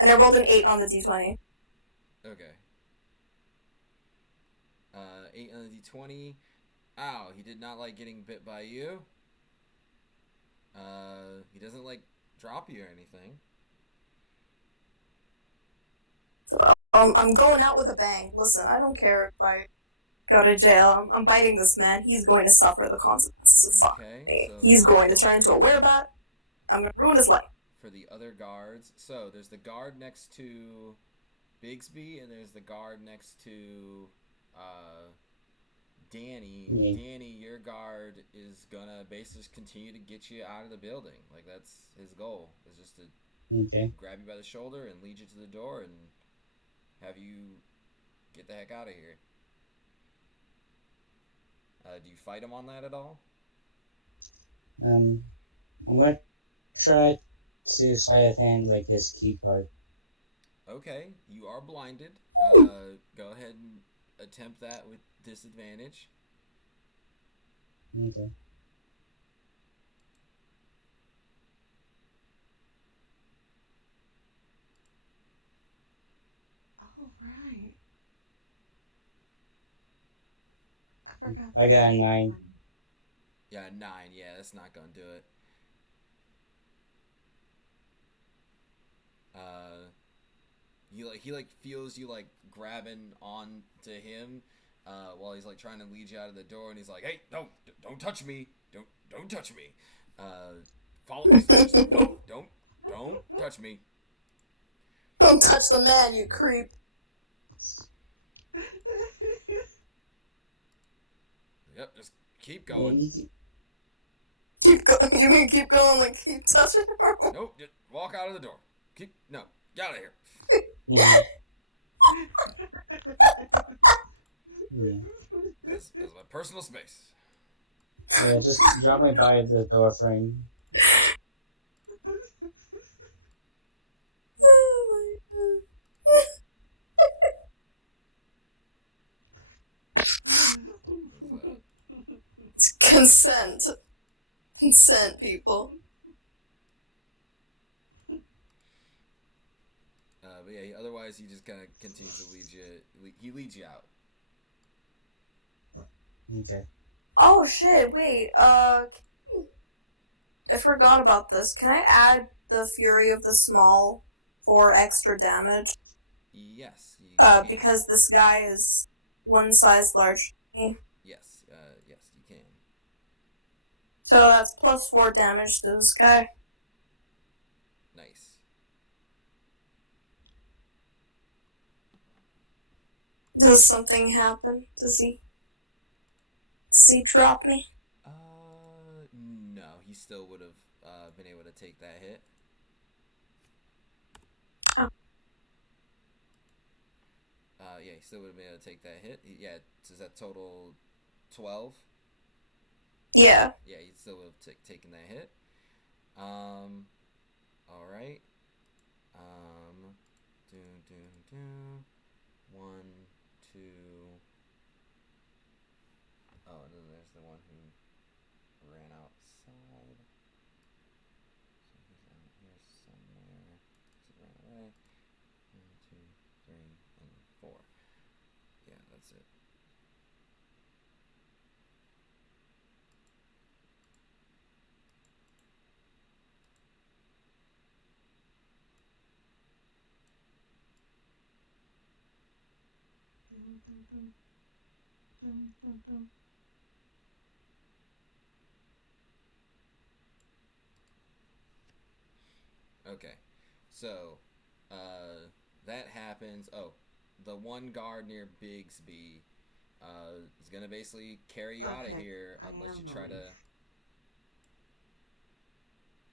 And I rolled an 8 on the D20. Okay. 8 on the d20. Ow, he did not like getting bit by you. He doesn't like drop you or anything. So, I'm going out with a bang. Listen, I don't care if I go to jail. I'm biting this man. He's going to suffer the consequences of fucking Okay, me. so He's going to go turn into a ahead werebat. I'm going to ruin his life. for the other guards. So there's the guard next to Bigsby, and there's the guard next to Danny. Yeah. Danny, your guard is gonna basically just continue to get you out of the building. Like that's his goal. Is just to Okay. grab you by the shoulder and lead you to the door and have you get the heck out of here. Do you fight him on that at all? I'm gonna try to sleight of hand like his key card. Okay, you are blinded. Go ahead and attempt that with disadvantage. Okay. All right. I forgot. I got a 9. Yeah, 9. Yeah, that's not gonna do it. He feels you like grabbing on to him, while he's like trying to lead you out of the door, and he's like, "Hey, no, don't touch me, don't touch me, follow, just no, don't touch me." Don't touch the man, you creep. Yep, just keep Yeah, going. Keep going. You mean keep going, like keep touching her? Nope, just walk out of the door. No, get out of here. yeah. Yeah. That's my personal space. Yeah, just drop me by the door frame. Oh my god. It's consent. Consent, people. But yeah, otherwise he just kind of continues to lead you. He leads you out. Okay. Oh shit, wait, I forgot about this. Can I add the Fury of the Small for extra damage? Yes, you can. Because this guy is one size large to me. Yes, yes, you can. So that's plus 4 damage to this guy. Nice. Does something happen? Does he drop me? No, he still would have been able to take that hit. Oh. Yeah, he still would have been able to take that hit. Yeah, so is that total 12? Yeah. Yeah, he still would have taken that hit. All right. Do do do. 1, 2. Oh, and then there's the one who ran outside. So he's out here somewhere. He ran away. 1, 2, 3, and 4. Yeah, that's it. Okay, so that happens. Oh, the one guard near Bigsby is gonna basically carry you out of Okay, here I unless you am try going.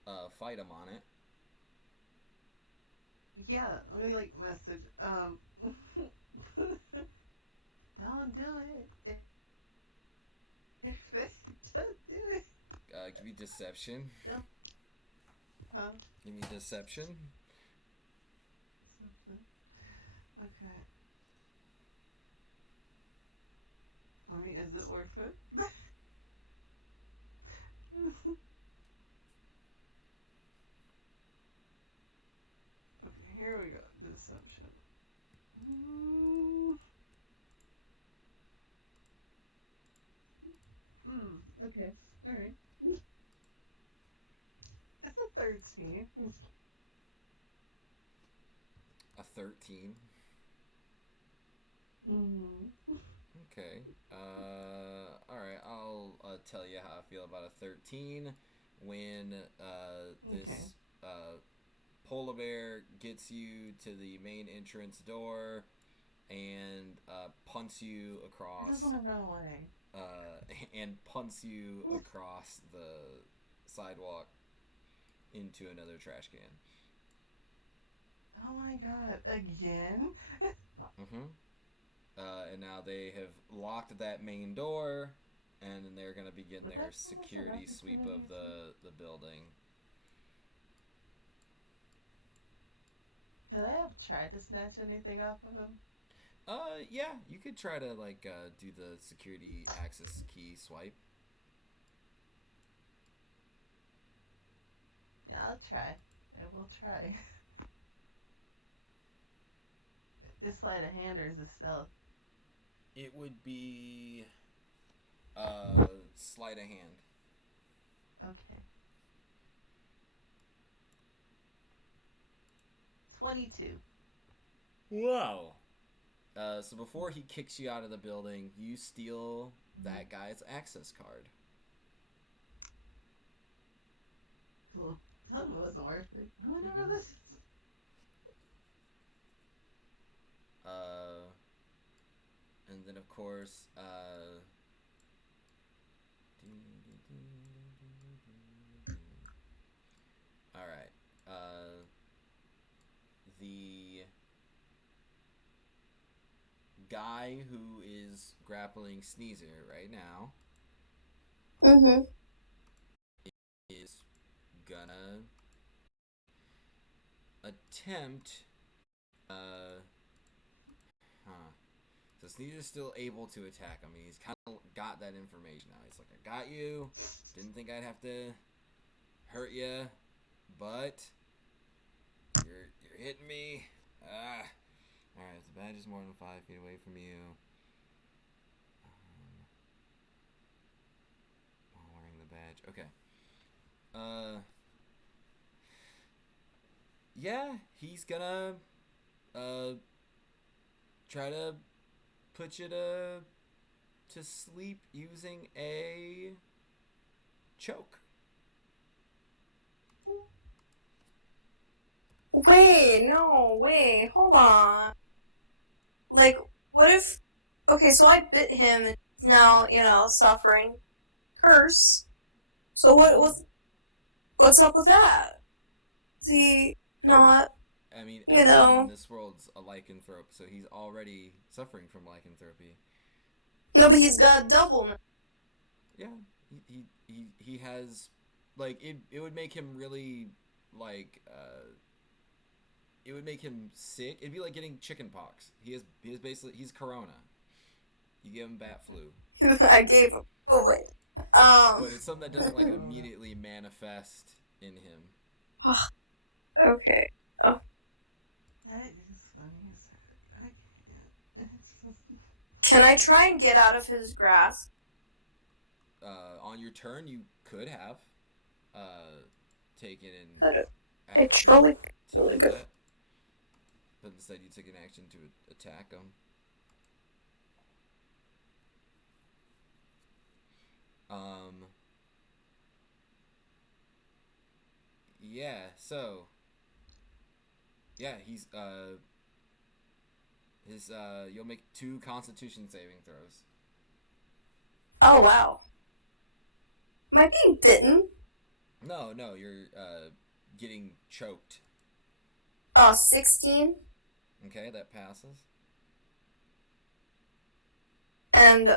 to fight him on it. Yeah, I'm gonna like message. Don't do it. Don't do it. Give me deception. No. Huh? Give me deception. Okay. I mean, is it worth it? Okay, here we go. Deception. Okay. Alright. It's a 13. A 13. Mm-hmm. Okay. All right. I'll tell you how I feel about a 13 when this Okay. polar bear gets you to the main entrance door and punts you I across just want to run away. and punts you across the sidewalk into another trash can. Oh my god. Again? Mm-hmm. And now they have locked that main door, and then they're gonna begin Would their that give us an security sweep of opportunity the building. Could I have tried to snatch anything off of him? Yeah, you could try to like do the security access key swipe. Yeah, I'll try. I will try. Is sleight of hand or is it stealth? It would be sleight of hand. Okay. 22. Whoa. So before he kicks you out of the building, you steal that guy's access card. Well, tell him it wasn't worth it. Whatever Mhm. this is. Uh, and then of course, all right. The guy who is grappling Sneezer right now Mm-hmm. is gonna attempt. Huh. So Sneezer's still able to attack him. He's kind of got that information now. He's like, I got you. Didn't think I'd have to hurt you, but you're hitting me. Ah. All right. The badge is more than 5 feet away from you. While wearing the badge. Okay. Yeah, he's gonna uh try to put you to sleep using a choke. Wait, no, wait, hold on. Like, what if? Okay, so I bit him, and he's now, suffering curse. So what's up with that? Is he Oh, not, I mean, you everyone in know? this world's a lycanthrope, so he's already suffering from lycanthropy. No, but he's got a double. Yeah, he has, like, it would make him really, like, it would make him sick. It'd be like getting chicken pox. He has basically, he's corona. You give him bat flu. I gave him COVID. But it's something that doesn't, like, immediately manifest in him. Okay. Oh. That is funny as heck. I can't. It's just... Can I try and get out of his grasp? On your turn, you could have taken an But action it's really to do good. that. But instead, you took an action to attack him. Um, yeah. So yeah, you'll make two Constitution saving throws. Oh wow. Am I being bitten? No, no, you're getting choked. 16 Okay, that passes. and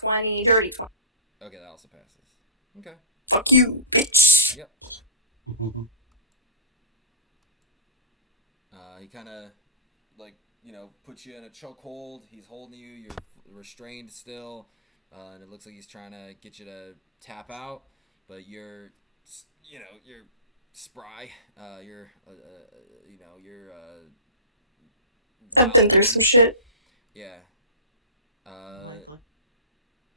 20, dirty 20. Okay, that also passes. Okay. Fuck you, bitch. Yep. He kind of like puts you in a chokehold. He's holding you. You're restrained still, and it looks like he's trying to get you to tap out, but you're spry. You're I've wild been through boned. some shit. Yeah. Likely.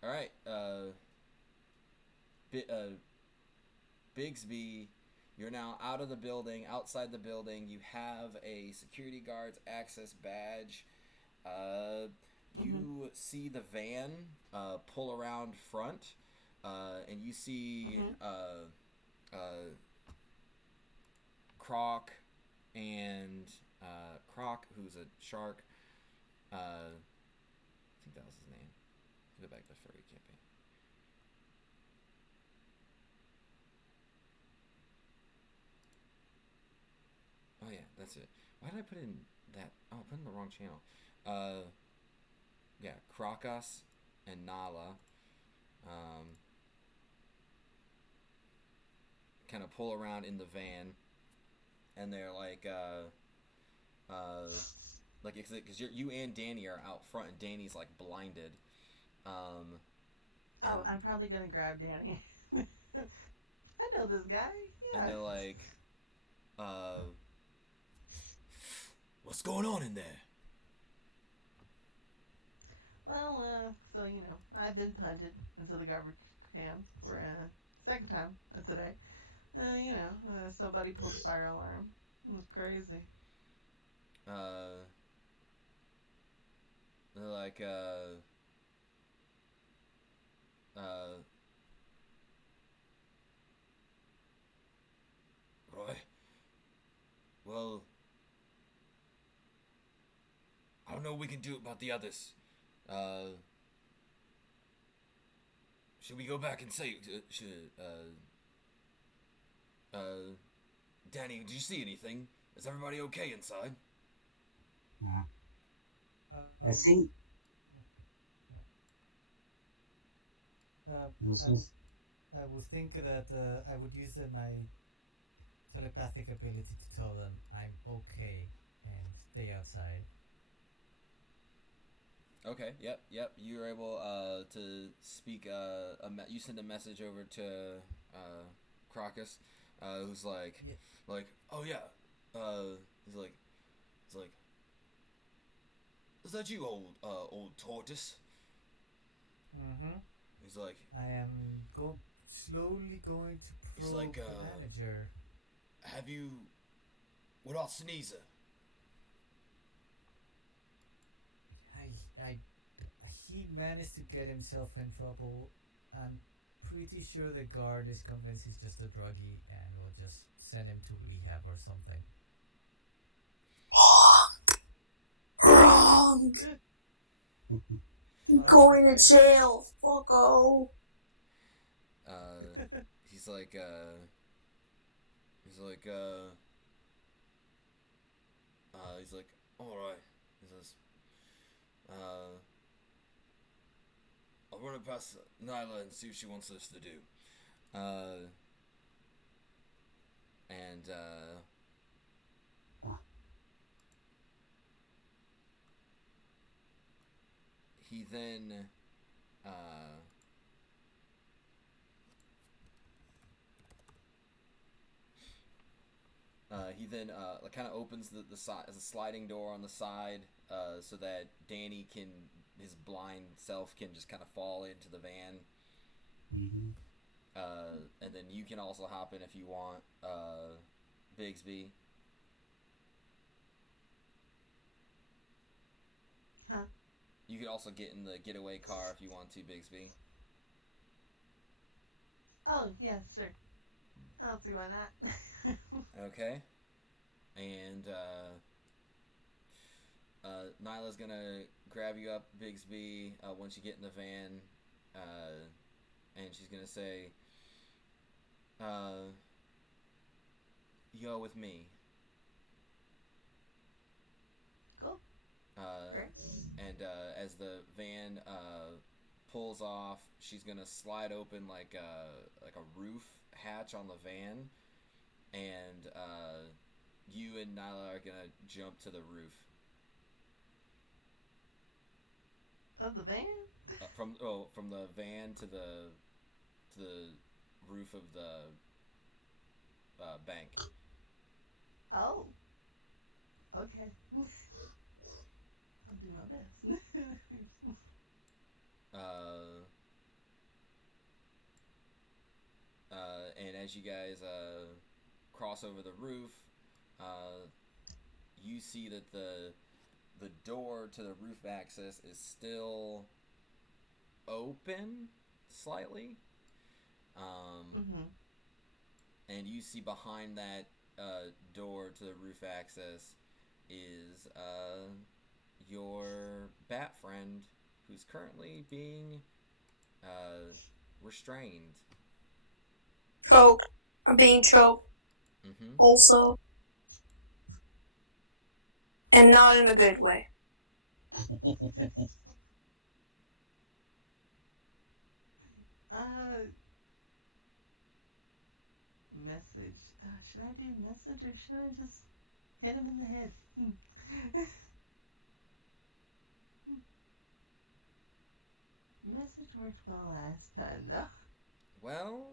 All right. Bigsby, you're now out of the building, outside the building. You have a security guard's access badge. You see the van pull around front, and you see Croc and Croc, who's a shark. I think that was his name. Go back to the furry campaign. Oh yeah, that's it. Why did I put in that? Oh, I put in the wrong channel. Yeah, Krakas and Nala, kind of pull around in the van, and they're like because you and Danny are out front, and Danny's like blinded. Um, Oh, and I'm probably gonna grab Danny. I know this guy. and Yeah. they're like, uh, what's going on in there? Well, so I've been punted into the garbage can for a second time today. Somebody pulled the fire alarm. It was crazy. Uh, they're like, uh, Roy. Well, I don't know what we can do about the others. Uh, should we go back and say, Danny, did you see anything? Is everybody okay inside? I think this I would was I would think that I would use my telepathic ability to tell them I'm okay and stay outside. Okay. Yep. Yep. You were able to speak. You send a message over to Crocus, who's Yeah. oh yeah. He's like, he's like, is that you, old tortoise? Mm-hmm. He's like, I am slowly going to he's probe like, the manager. have you? What about Sneezer? I he managed to get himself in trouble. I'm pretty sure the guard is convinced he's just a druggie and will just send him to rehab or something. Wrong. I'm going to jail. Fucko. Uh, he's like, he's like, he's like, all right. He says, I'll run it past Nyla and see what she wants us to do. And he then uh, kind of opens the side as a sliding door on the side, so that Danny can his blind self can just kind of fall into the van. mhm. And then you can also hop in if you want, Bigsby. Huh? You can also get in the getaway car if you want to, Bigsby. Oh, yeah, sure. I'll see why not. Okay. And Nyla's gonna grab you up, Bigsby, once you get in the van, and she's gonna say, uh, "You go with me." Cool. Uh, Great. and as the van pulls off, she's gonna slide open like a roof hatch on the van, and you and Nyla are gonna jump to the roof Of the van? from the van to the roof of the bank. Oh. Okay. I'll do my best. Uh, and as you guys cross over the roof, uh, you see that the door to the roof access is still open slightly. Mm-hmm. And you see behind that door to the roof access is your bat friend who's currently being restrained. Choked. I'm being choked Mm-hmm. also. And not in a good way. Message. Should I do message or should I just hit him in the head? Message worked well last time, though. Well,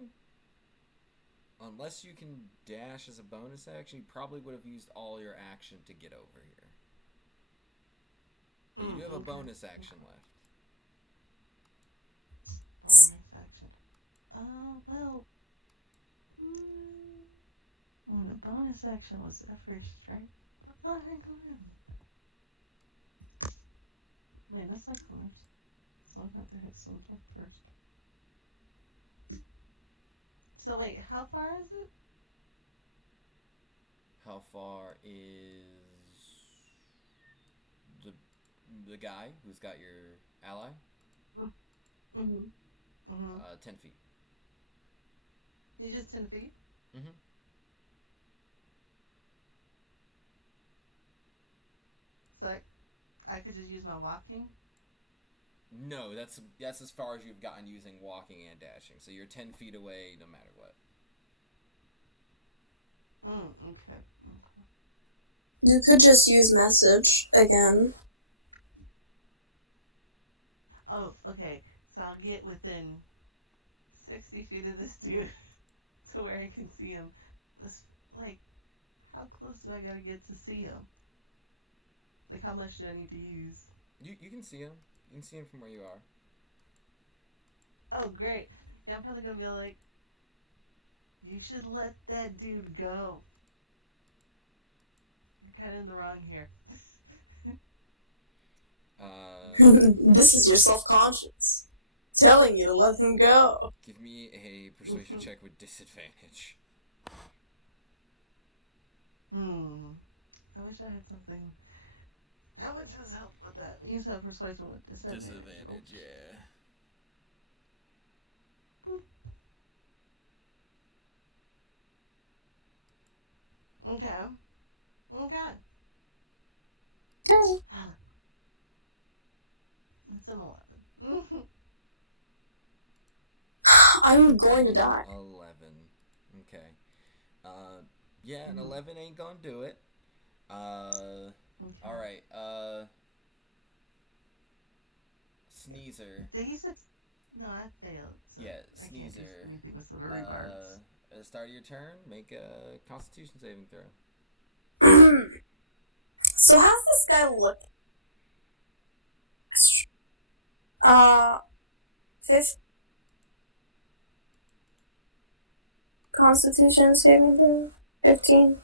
unless you can dash as a bonus action, you probably would have used all your action to get over here. Yeah, you do have a Okay. bonus action left. Bonus action. Well. The bonus action was the first strike. Oh, I go in. Man, that's like close. So I'll have to hit something first. So wait, how far is it? How far is the the guy who's got your ally? Mm-hmm. 10 feet. You just 10 feet? Mm-hmm. So I could just use my walking? No, that's as far as you've gotten using walking and dashing. So you're 10 feet away no matter what. Okay. You could just use message again. Oh, okay. So I'll get within 60 feet of this dude to where I can see him. This, like, how close do I gotta get to see him? Like, how much do I need to use? You can see him. You can see him from where you are. Oh, great. Now I'm probably gonna be like, you should let that dude go. You're kind of in the wrong here. This is your self-conscious telling you to let him go. Give me a persuasion check with disadvantage. I wish I had something. How much does help with that? You said persuasion with disadvantage. Disadvantage, yeah. Okay. Okay. Okay. It's an 11. I'm going to die. 11. Okay. Yeah, an 11 ain't gonna do it. Okay. Alright, Sneezer. Did he say? No, I failed. So Yeah, I can't do Sneezer. anything with the rebards. At the start of your turn, make a Constitution saving throw. So how's this guy look? Fifth Constitution saving throw. 15.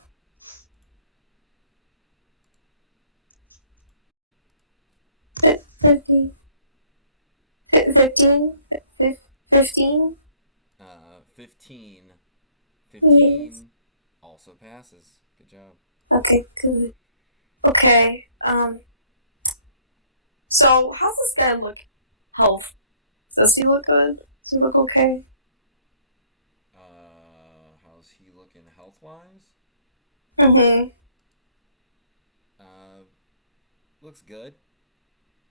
15. 15. 15. 15. Yes. 15 also passes. Good job. Okay, good. Okay. So how's this guy look? Health? Does he look good? Does he look okay? How's he looking health wise? Mm-hmm. Uh, looks good.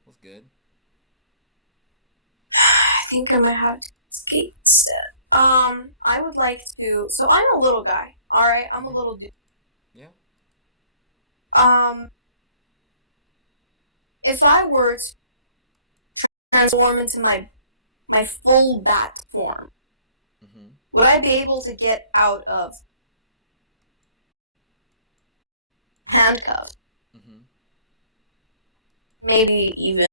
Looks good. I think I might have to skate instead. I would like to. So I'm a little guy. All right, I'm a Mm-hmm. little dude. Yeah. Um, if I were to transform into my full bat form, Mm-hmm. would I be able to get out of handcuffs? Mm-hmm. Maybe even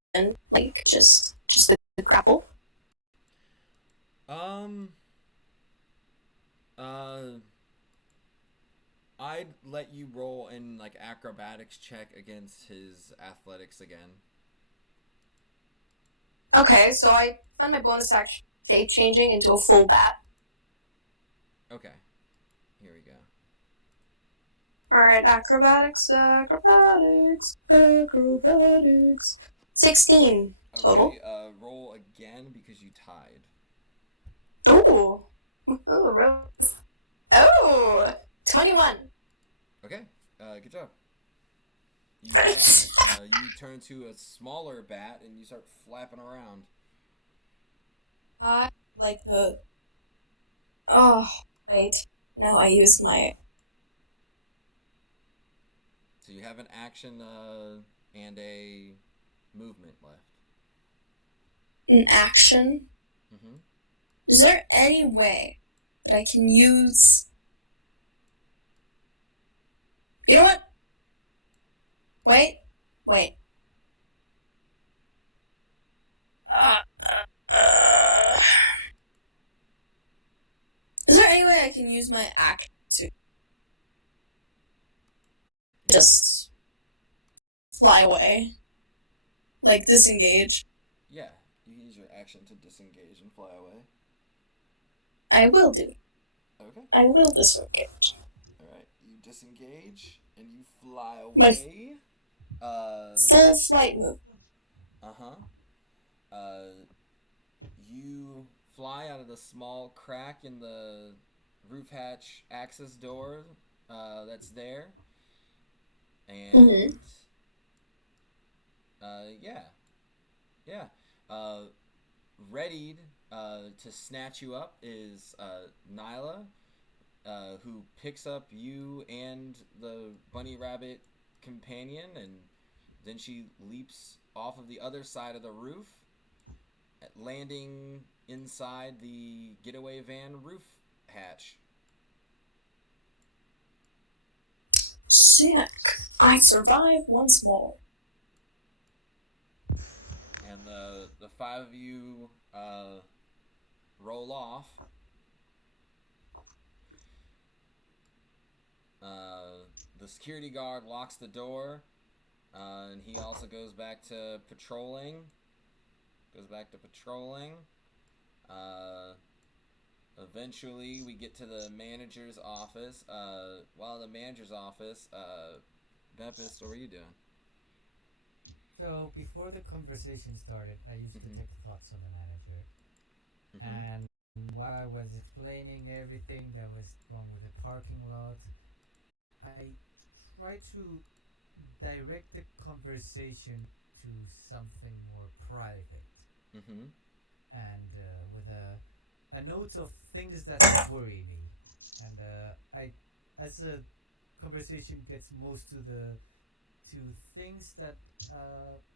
like just the grapple. Um. Uh. I'd let you roll in like acrobatics check against his athletics again. Okay, so I spend my bonus action state changing into a full bat. Okay. Here we go. Alright, acrobatics. 16 total. Okay. Roll again because you tied. Ooh. Ooh, really? Oh! 21. Okay. Good job. You turn to a smaller bat and you start flapping around. I like the. Oh, wait. No, I used my. So you have an action and a movement left. An action. Mm-hmm. Is there any way that I can use. You know what? Wait. Uh, uh, is there any way I can use my action to just fly away? Like disengage? Yeah, you can use your action to disengage and fly away. I will do. Okay. I will disengage. All right. You disengage and you fly My away. full flight move. Uh-huh. Uh, you fly out of the small crack in the roof hatch access door that's there, Mm-hmm. and yeah, yeah. Uh, readied to snatch you up is Nyla, who picks up you and the bunny rabbit companion, and then she leaps off of the other side of the roof, landing inside the getaway van roof hatch. Sick. I survive once more. And the five of you roll off. The security guard locks the door, and he also goes back to patrolling. Uh, Eventually, we get to the manager's office. While in the manager's office, Bempis, what were you doing? So before the conversation started, I used Mm-hmm. detect thoughts on the manager, Mm-hmm. and while I was explaining everything that was wrong with the parking lot, I tried to direct the conversation to something more private Mm-hmm. and with a note of things that worry me. And as the conversation gets most to things that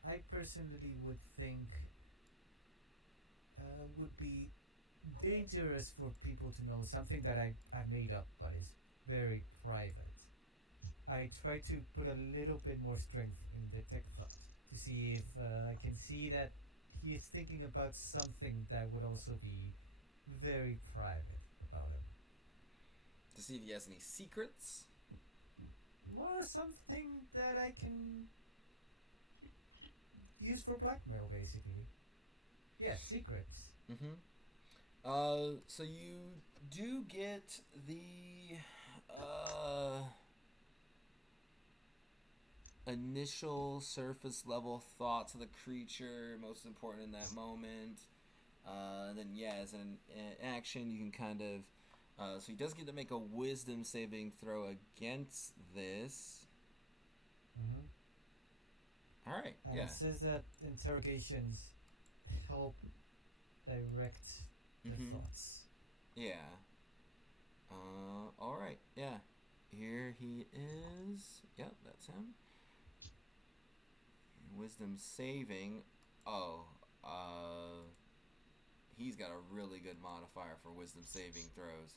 I personally would think would be dangerous for people to know, something that I made up but is very private. I try to put a little bit more strength in the tech thought to see if I can see that he is thinking about something that would also be very private about him. To see if he has any secrets. Or something that I can use for blackmail, basically. Yeah, secrets. Mm-hmm. So you do get the uh initial surface level thoughts of the creature, most important in that moment. And then yeah, as an action, you can kind of. So he does get to make a wisdom saving throw against this. Mm-hmm. All right, And yeah. it says that interrogations help direct the Mm-hmm. thoughts. Yeah. All right, yeah. Here he is. Yep, that's him. Wisdom saving. Oh, he's got a really good modifier for wisdom saving throws,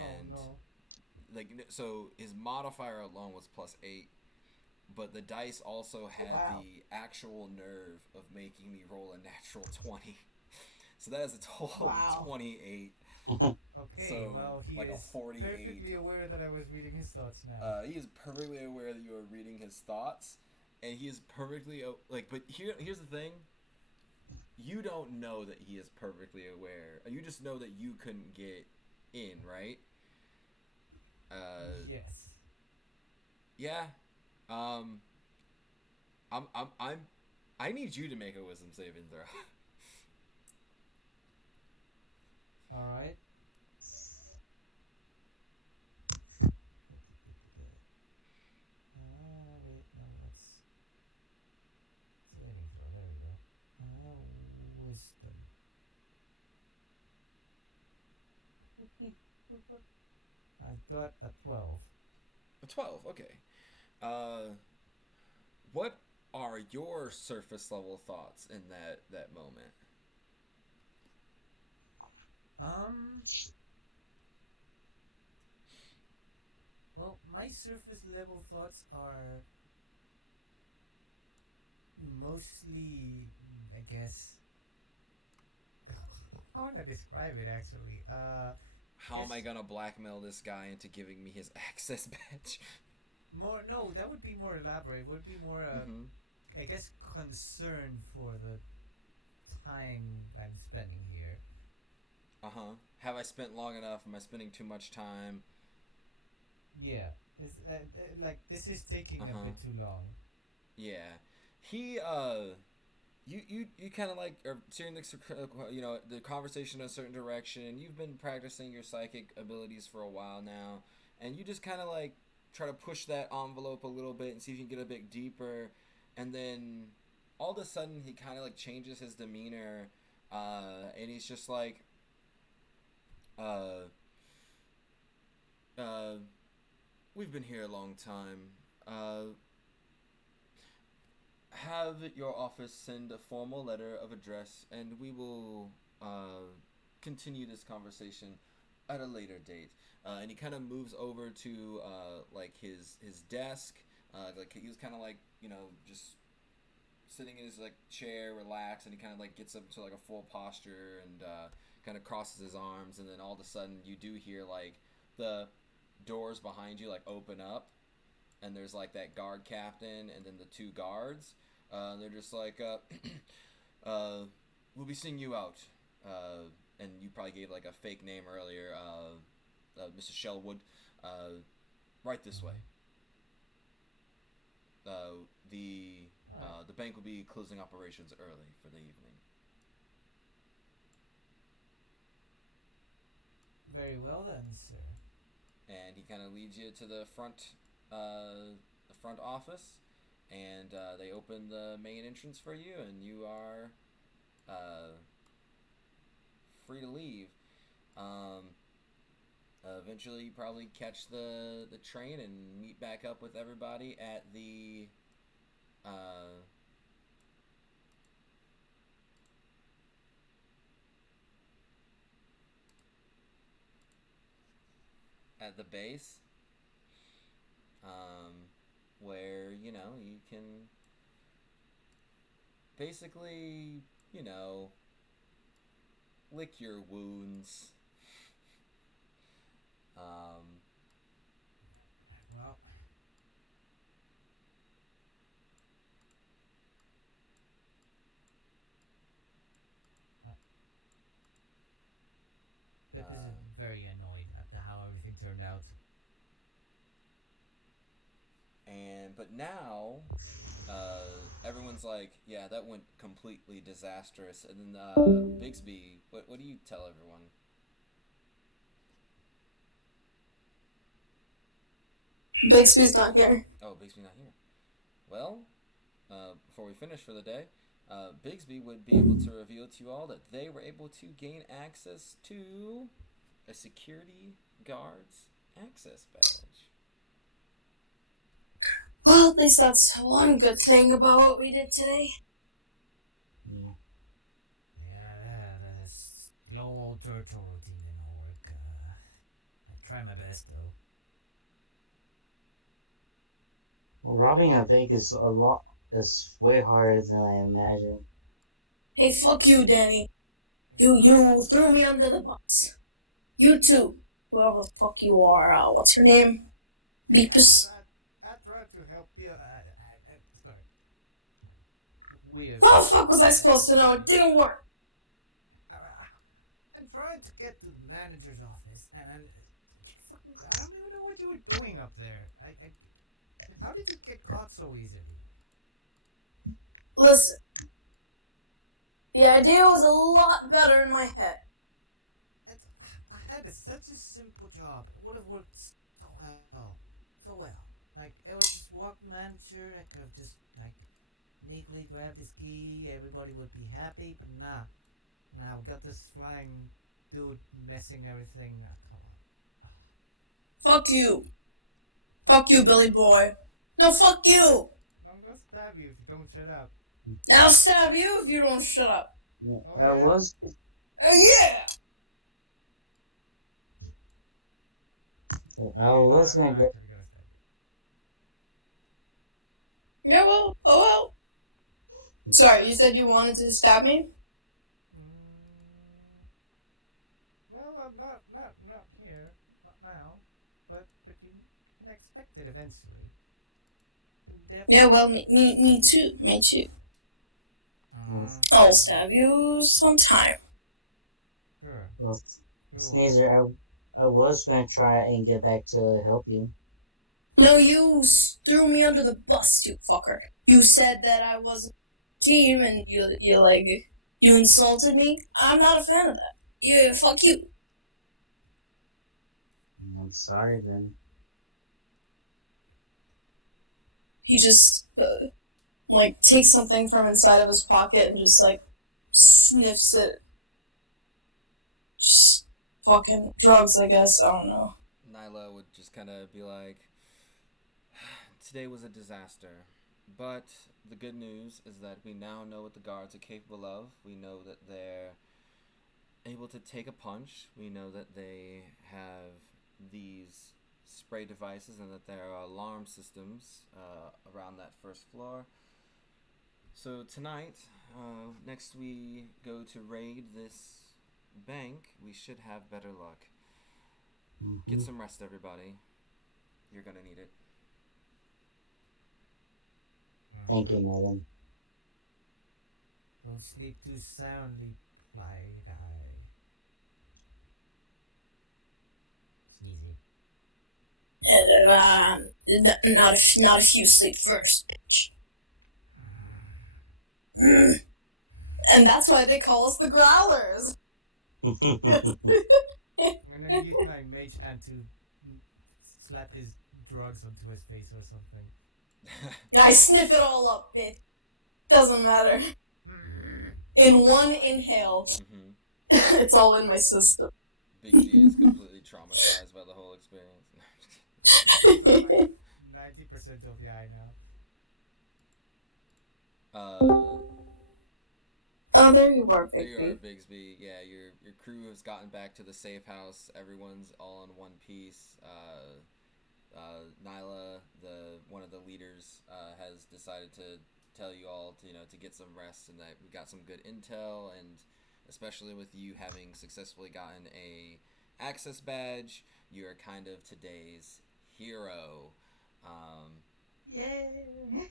Oh and no. like so his modifier alone was +8, but the dice also had Wow. the actual nerve of making me roll a natural 20. So that is a total of Wow. 28. Okay, So well, he like a is 48. perfectly aware that I was reading his thoughts now. He is perfectly aware that you are reading his thoughts, and he is perfectly like. But here's the thing: you don't know that he is perfectly aware. You just know that you couldn't get in, right? Uh, Yes. yeah. Um, I'm. I need you to make a wisdom saving throw. Alright. Wait, no, that's saving throw. There we go. Wisdom. I got a 12. A 12. Okay. Uh, what are your surface level thoughts in that moment? Um, well, my surface level thoughts are mostly, I guess, how would I describe it actually? I How am guess I gonna blackmail this guy into giving me his access badge? more, no, that would be more elaborate. Would be more, Mm-hmm. I guess, concern for the time I'm spending here. Uh-huh. Have I spent long enough? Am I spending too much time? Yeah, like this is taking a Uh-huh. bit too long. Yeah. He you kind of like are steering the the conversation in a certain direction. You've been practicing your psychic abilities for a while now, and you just kind of like try to push that envelope a little bit and see if you can get a bit deeper, and then all of a sudden he kind of like changes his demeanor, and he's just like uh uh we've been here a long time. Have your office send a formal letter of address, and we will continue this conversation at a later date. And he kind of moves over to like his desk. Like he was kind of like just sitting in his like chair, relaxed, and he kind of like gets up to like a full posture and kind of crosses his arms, and then all of a sudden you do hear like the doors behind you like open up, and there's like that guard captain and then the two guards. They're just like, we'll be seeing you out. And you probably gave like a fake name earlier, Mr. Shellwood. Uh, right this way. Mhm. The Alright, the bank will be closing operations early for the evening. very well then, sir. And he kind of leads you to the front office, and they open the main entrance for you, and you are uh, free to leave. Um, eventually, you probably catch the train and meet back up with everybody uh, at the base, um, where you can basically you know lick your wounds. Um, Well, everything turned out. And but now, everyone's like, yeah, that went completely disastrous. And then Bigsby, what do you tell everyone? Bixby's not here. Oh, Bigsby not here. Well, before we finish for the day, Bigsby would be able to reveal to you all that they were able to gain access to a security guard's access badge. Well, at least that's one good thing about what we did today. Yeah. Yeah, that is slow old turtle routine didn't work. I try my best though. Well, robbing a bank is way harder than I imagined. Hey, fuck you, Danny. You threw me under the bus. You too. Whoever the fuck you are. What's your name? Beepus. I tried to help you. Sorry. Weird. How the fuck was I supposed to know? It didn't work. I'm trying to get to the manager's office, and I don't even know what you were doing up there. How did you get caught so easily? Listen. The idea was a lot better in my head. I had such a simple job. It would have worked so well. So well. Like, it was just walk the manager, I could have just, like, neatly grabbed his key, everybody would be happy, but nah. Now we got this flying dude messing everything. Come on. Fuck you. Fuck you, Billy boy. No, fuck you. I'm gonna stab you if you don't shut up. I'll stab you if you don't shut up. Yeah, Oh, I yeah? was Yeah. I was I'm gonna get actually gonna stab Yeah, well, oh well. Sorry, you said you wanted to stab me? you. Well, I'm not here, not now, but you can expect it eventually. Yeah, well, me too. Me too. I'll stab you sometime. Sure, well, sure. Sneezer. I was gonna try and get back to help you. No, you threw me under the bus, you fucker. You said that I wasn't team, and you insulted me. I'm not a fan of that. Yeah, fuck you. I'm sorry then. He just takes something from inside of his pocket and just sniffs it. Just fucking drugs, I guess. I don't know. Nyla would just kind of be like, today was a disaster. But the good news is that we now know what the guards are capable of. We know that they're able to take a punch. We know that they have these spray devices and that there are alarm systems around that first floor. So tonight, next we go to raid this bank, we should have better luck. Get some rest, everybody. You're gonna need it. Thank you, madam. Don't sleep too soundly, fly guy. Sneezy. Not if you sleep first, bitch. And that's why they call us the Growlers. I'm gonna use my mage hand to slap his drugs onto his face or something. I sniff it all up, bitch. Doesn't matter. In one inhale, it's all in my system. Big G is completely traumatized by the whole experience. 90% of the eye now. Oh, there you are, There you are, Bigby. Bigsby. Yeah, your crew has gotten back to the safe house. Everyone's all in one piece. Nyla, the one of the leaders, has decided to tell you all to to get some rest and that we got some good intel, and especially with you having successfully gotten a access badge, you are kind of today's hero. Yay!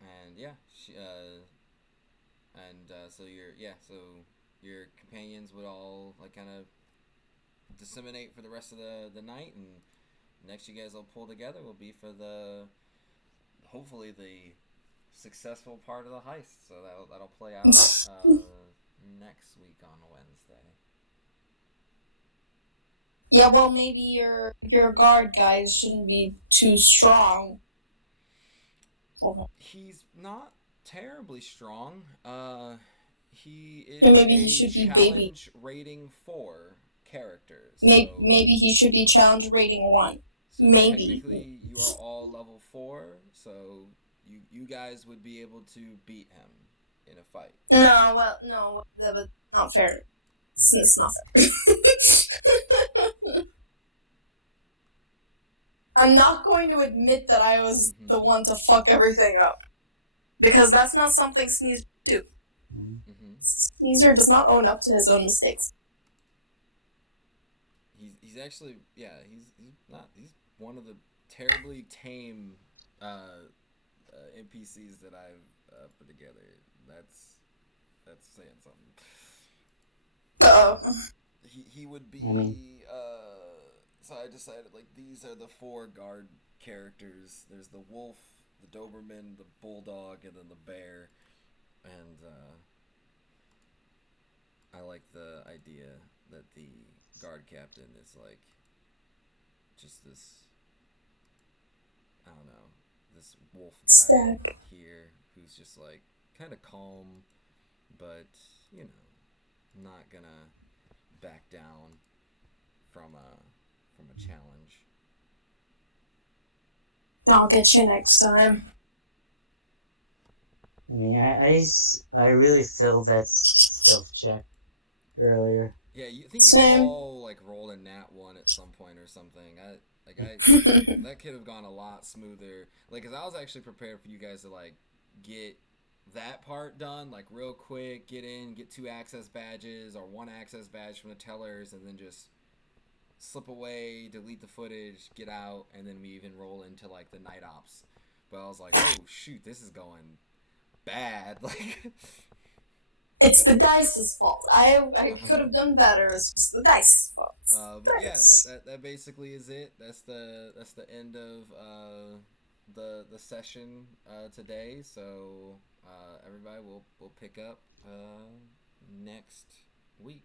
And yeah, so you're so your companions would all like kind of disseminate for the rest of the night, and next you guys will pull together will be for the hopefully the successful part of the heist. So that'll play out next week on Wednesday. Yeah, well, maybe your guard guys shouldn't be too strong. He's not terribly strong. He And is maybe he a should be baby. challenge rating 4 character. Maybe he should be challenge rating 1. So Maybe. technically, you are all level 4. So you guys would be able to beat him in a fight. No, that was not fair. It's not fair. I'm not going to admit that I was the one to fuck everything up. Because that's not something Sneezer do. Mm-hmm. Sneezer does not own up to his own mistakes. He's actually he's one of the terribly tame NPCs that I've put together. That's saying something. He would be. So I decided like these are the 4 guard characters. There's the wolf, the Doberman, the bulldog, and then the bear. And I like the idea that the guard captain is like just this, I don't know, this wolf guy Stack. here who's just like kind of calm, but you know, not gonna back down from a challenge. I'll get you next time. I mean, I really feel that stealth check earlier. Yeah, you think Same. you all like rolled a nat 1 at some point or something. That could have gone a lot smoother. Like, cause I was actually prepared for you guys to like get that part done like real quick, get 2 access badges or 1 access badge from the tellers, and then just slip away, delete the footage, get out, and then we even roll into like the night ops. But I was like, oh shoot, this is going bad. Like, It's the dice's fault. I could have done better. It's just the dice's fault. but yeah, that basically is it. That's the end of the session today. So everybody will pick up next week.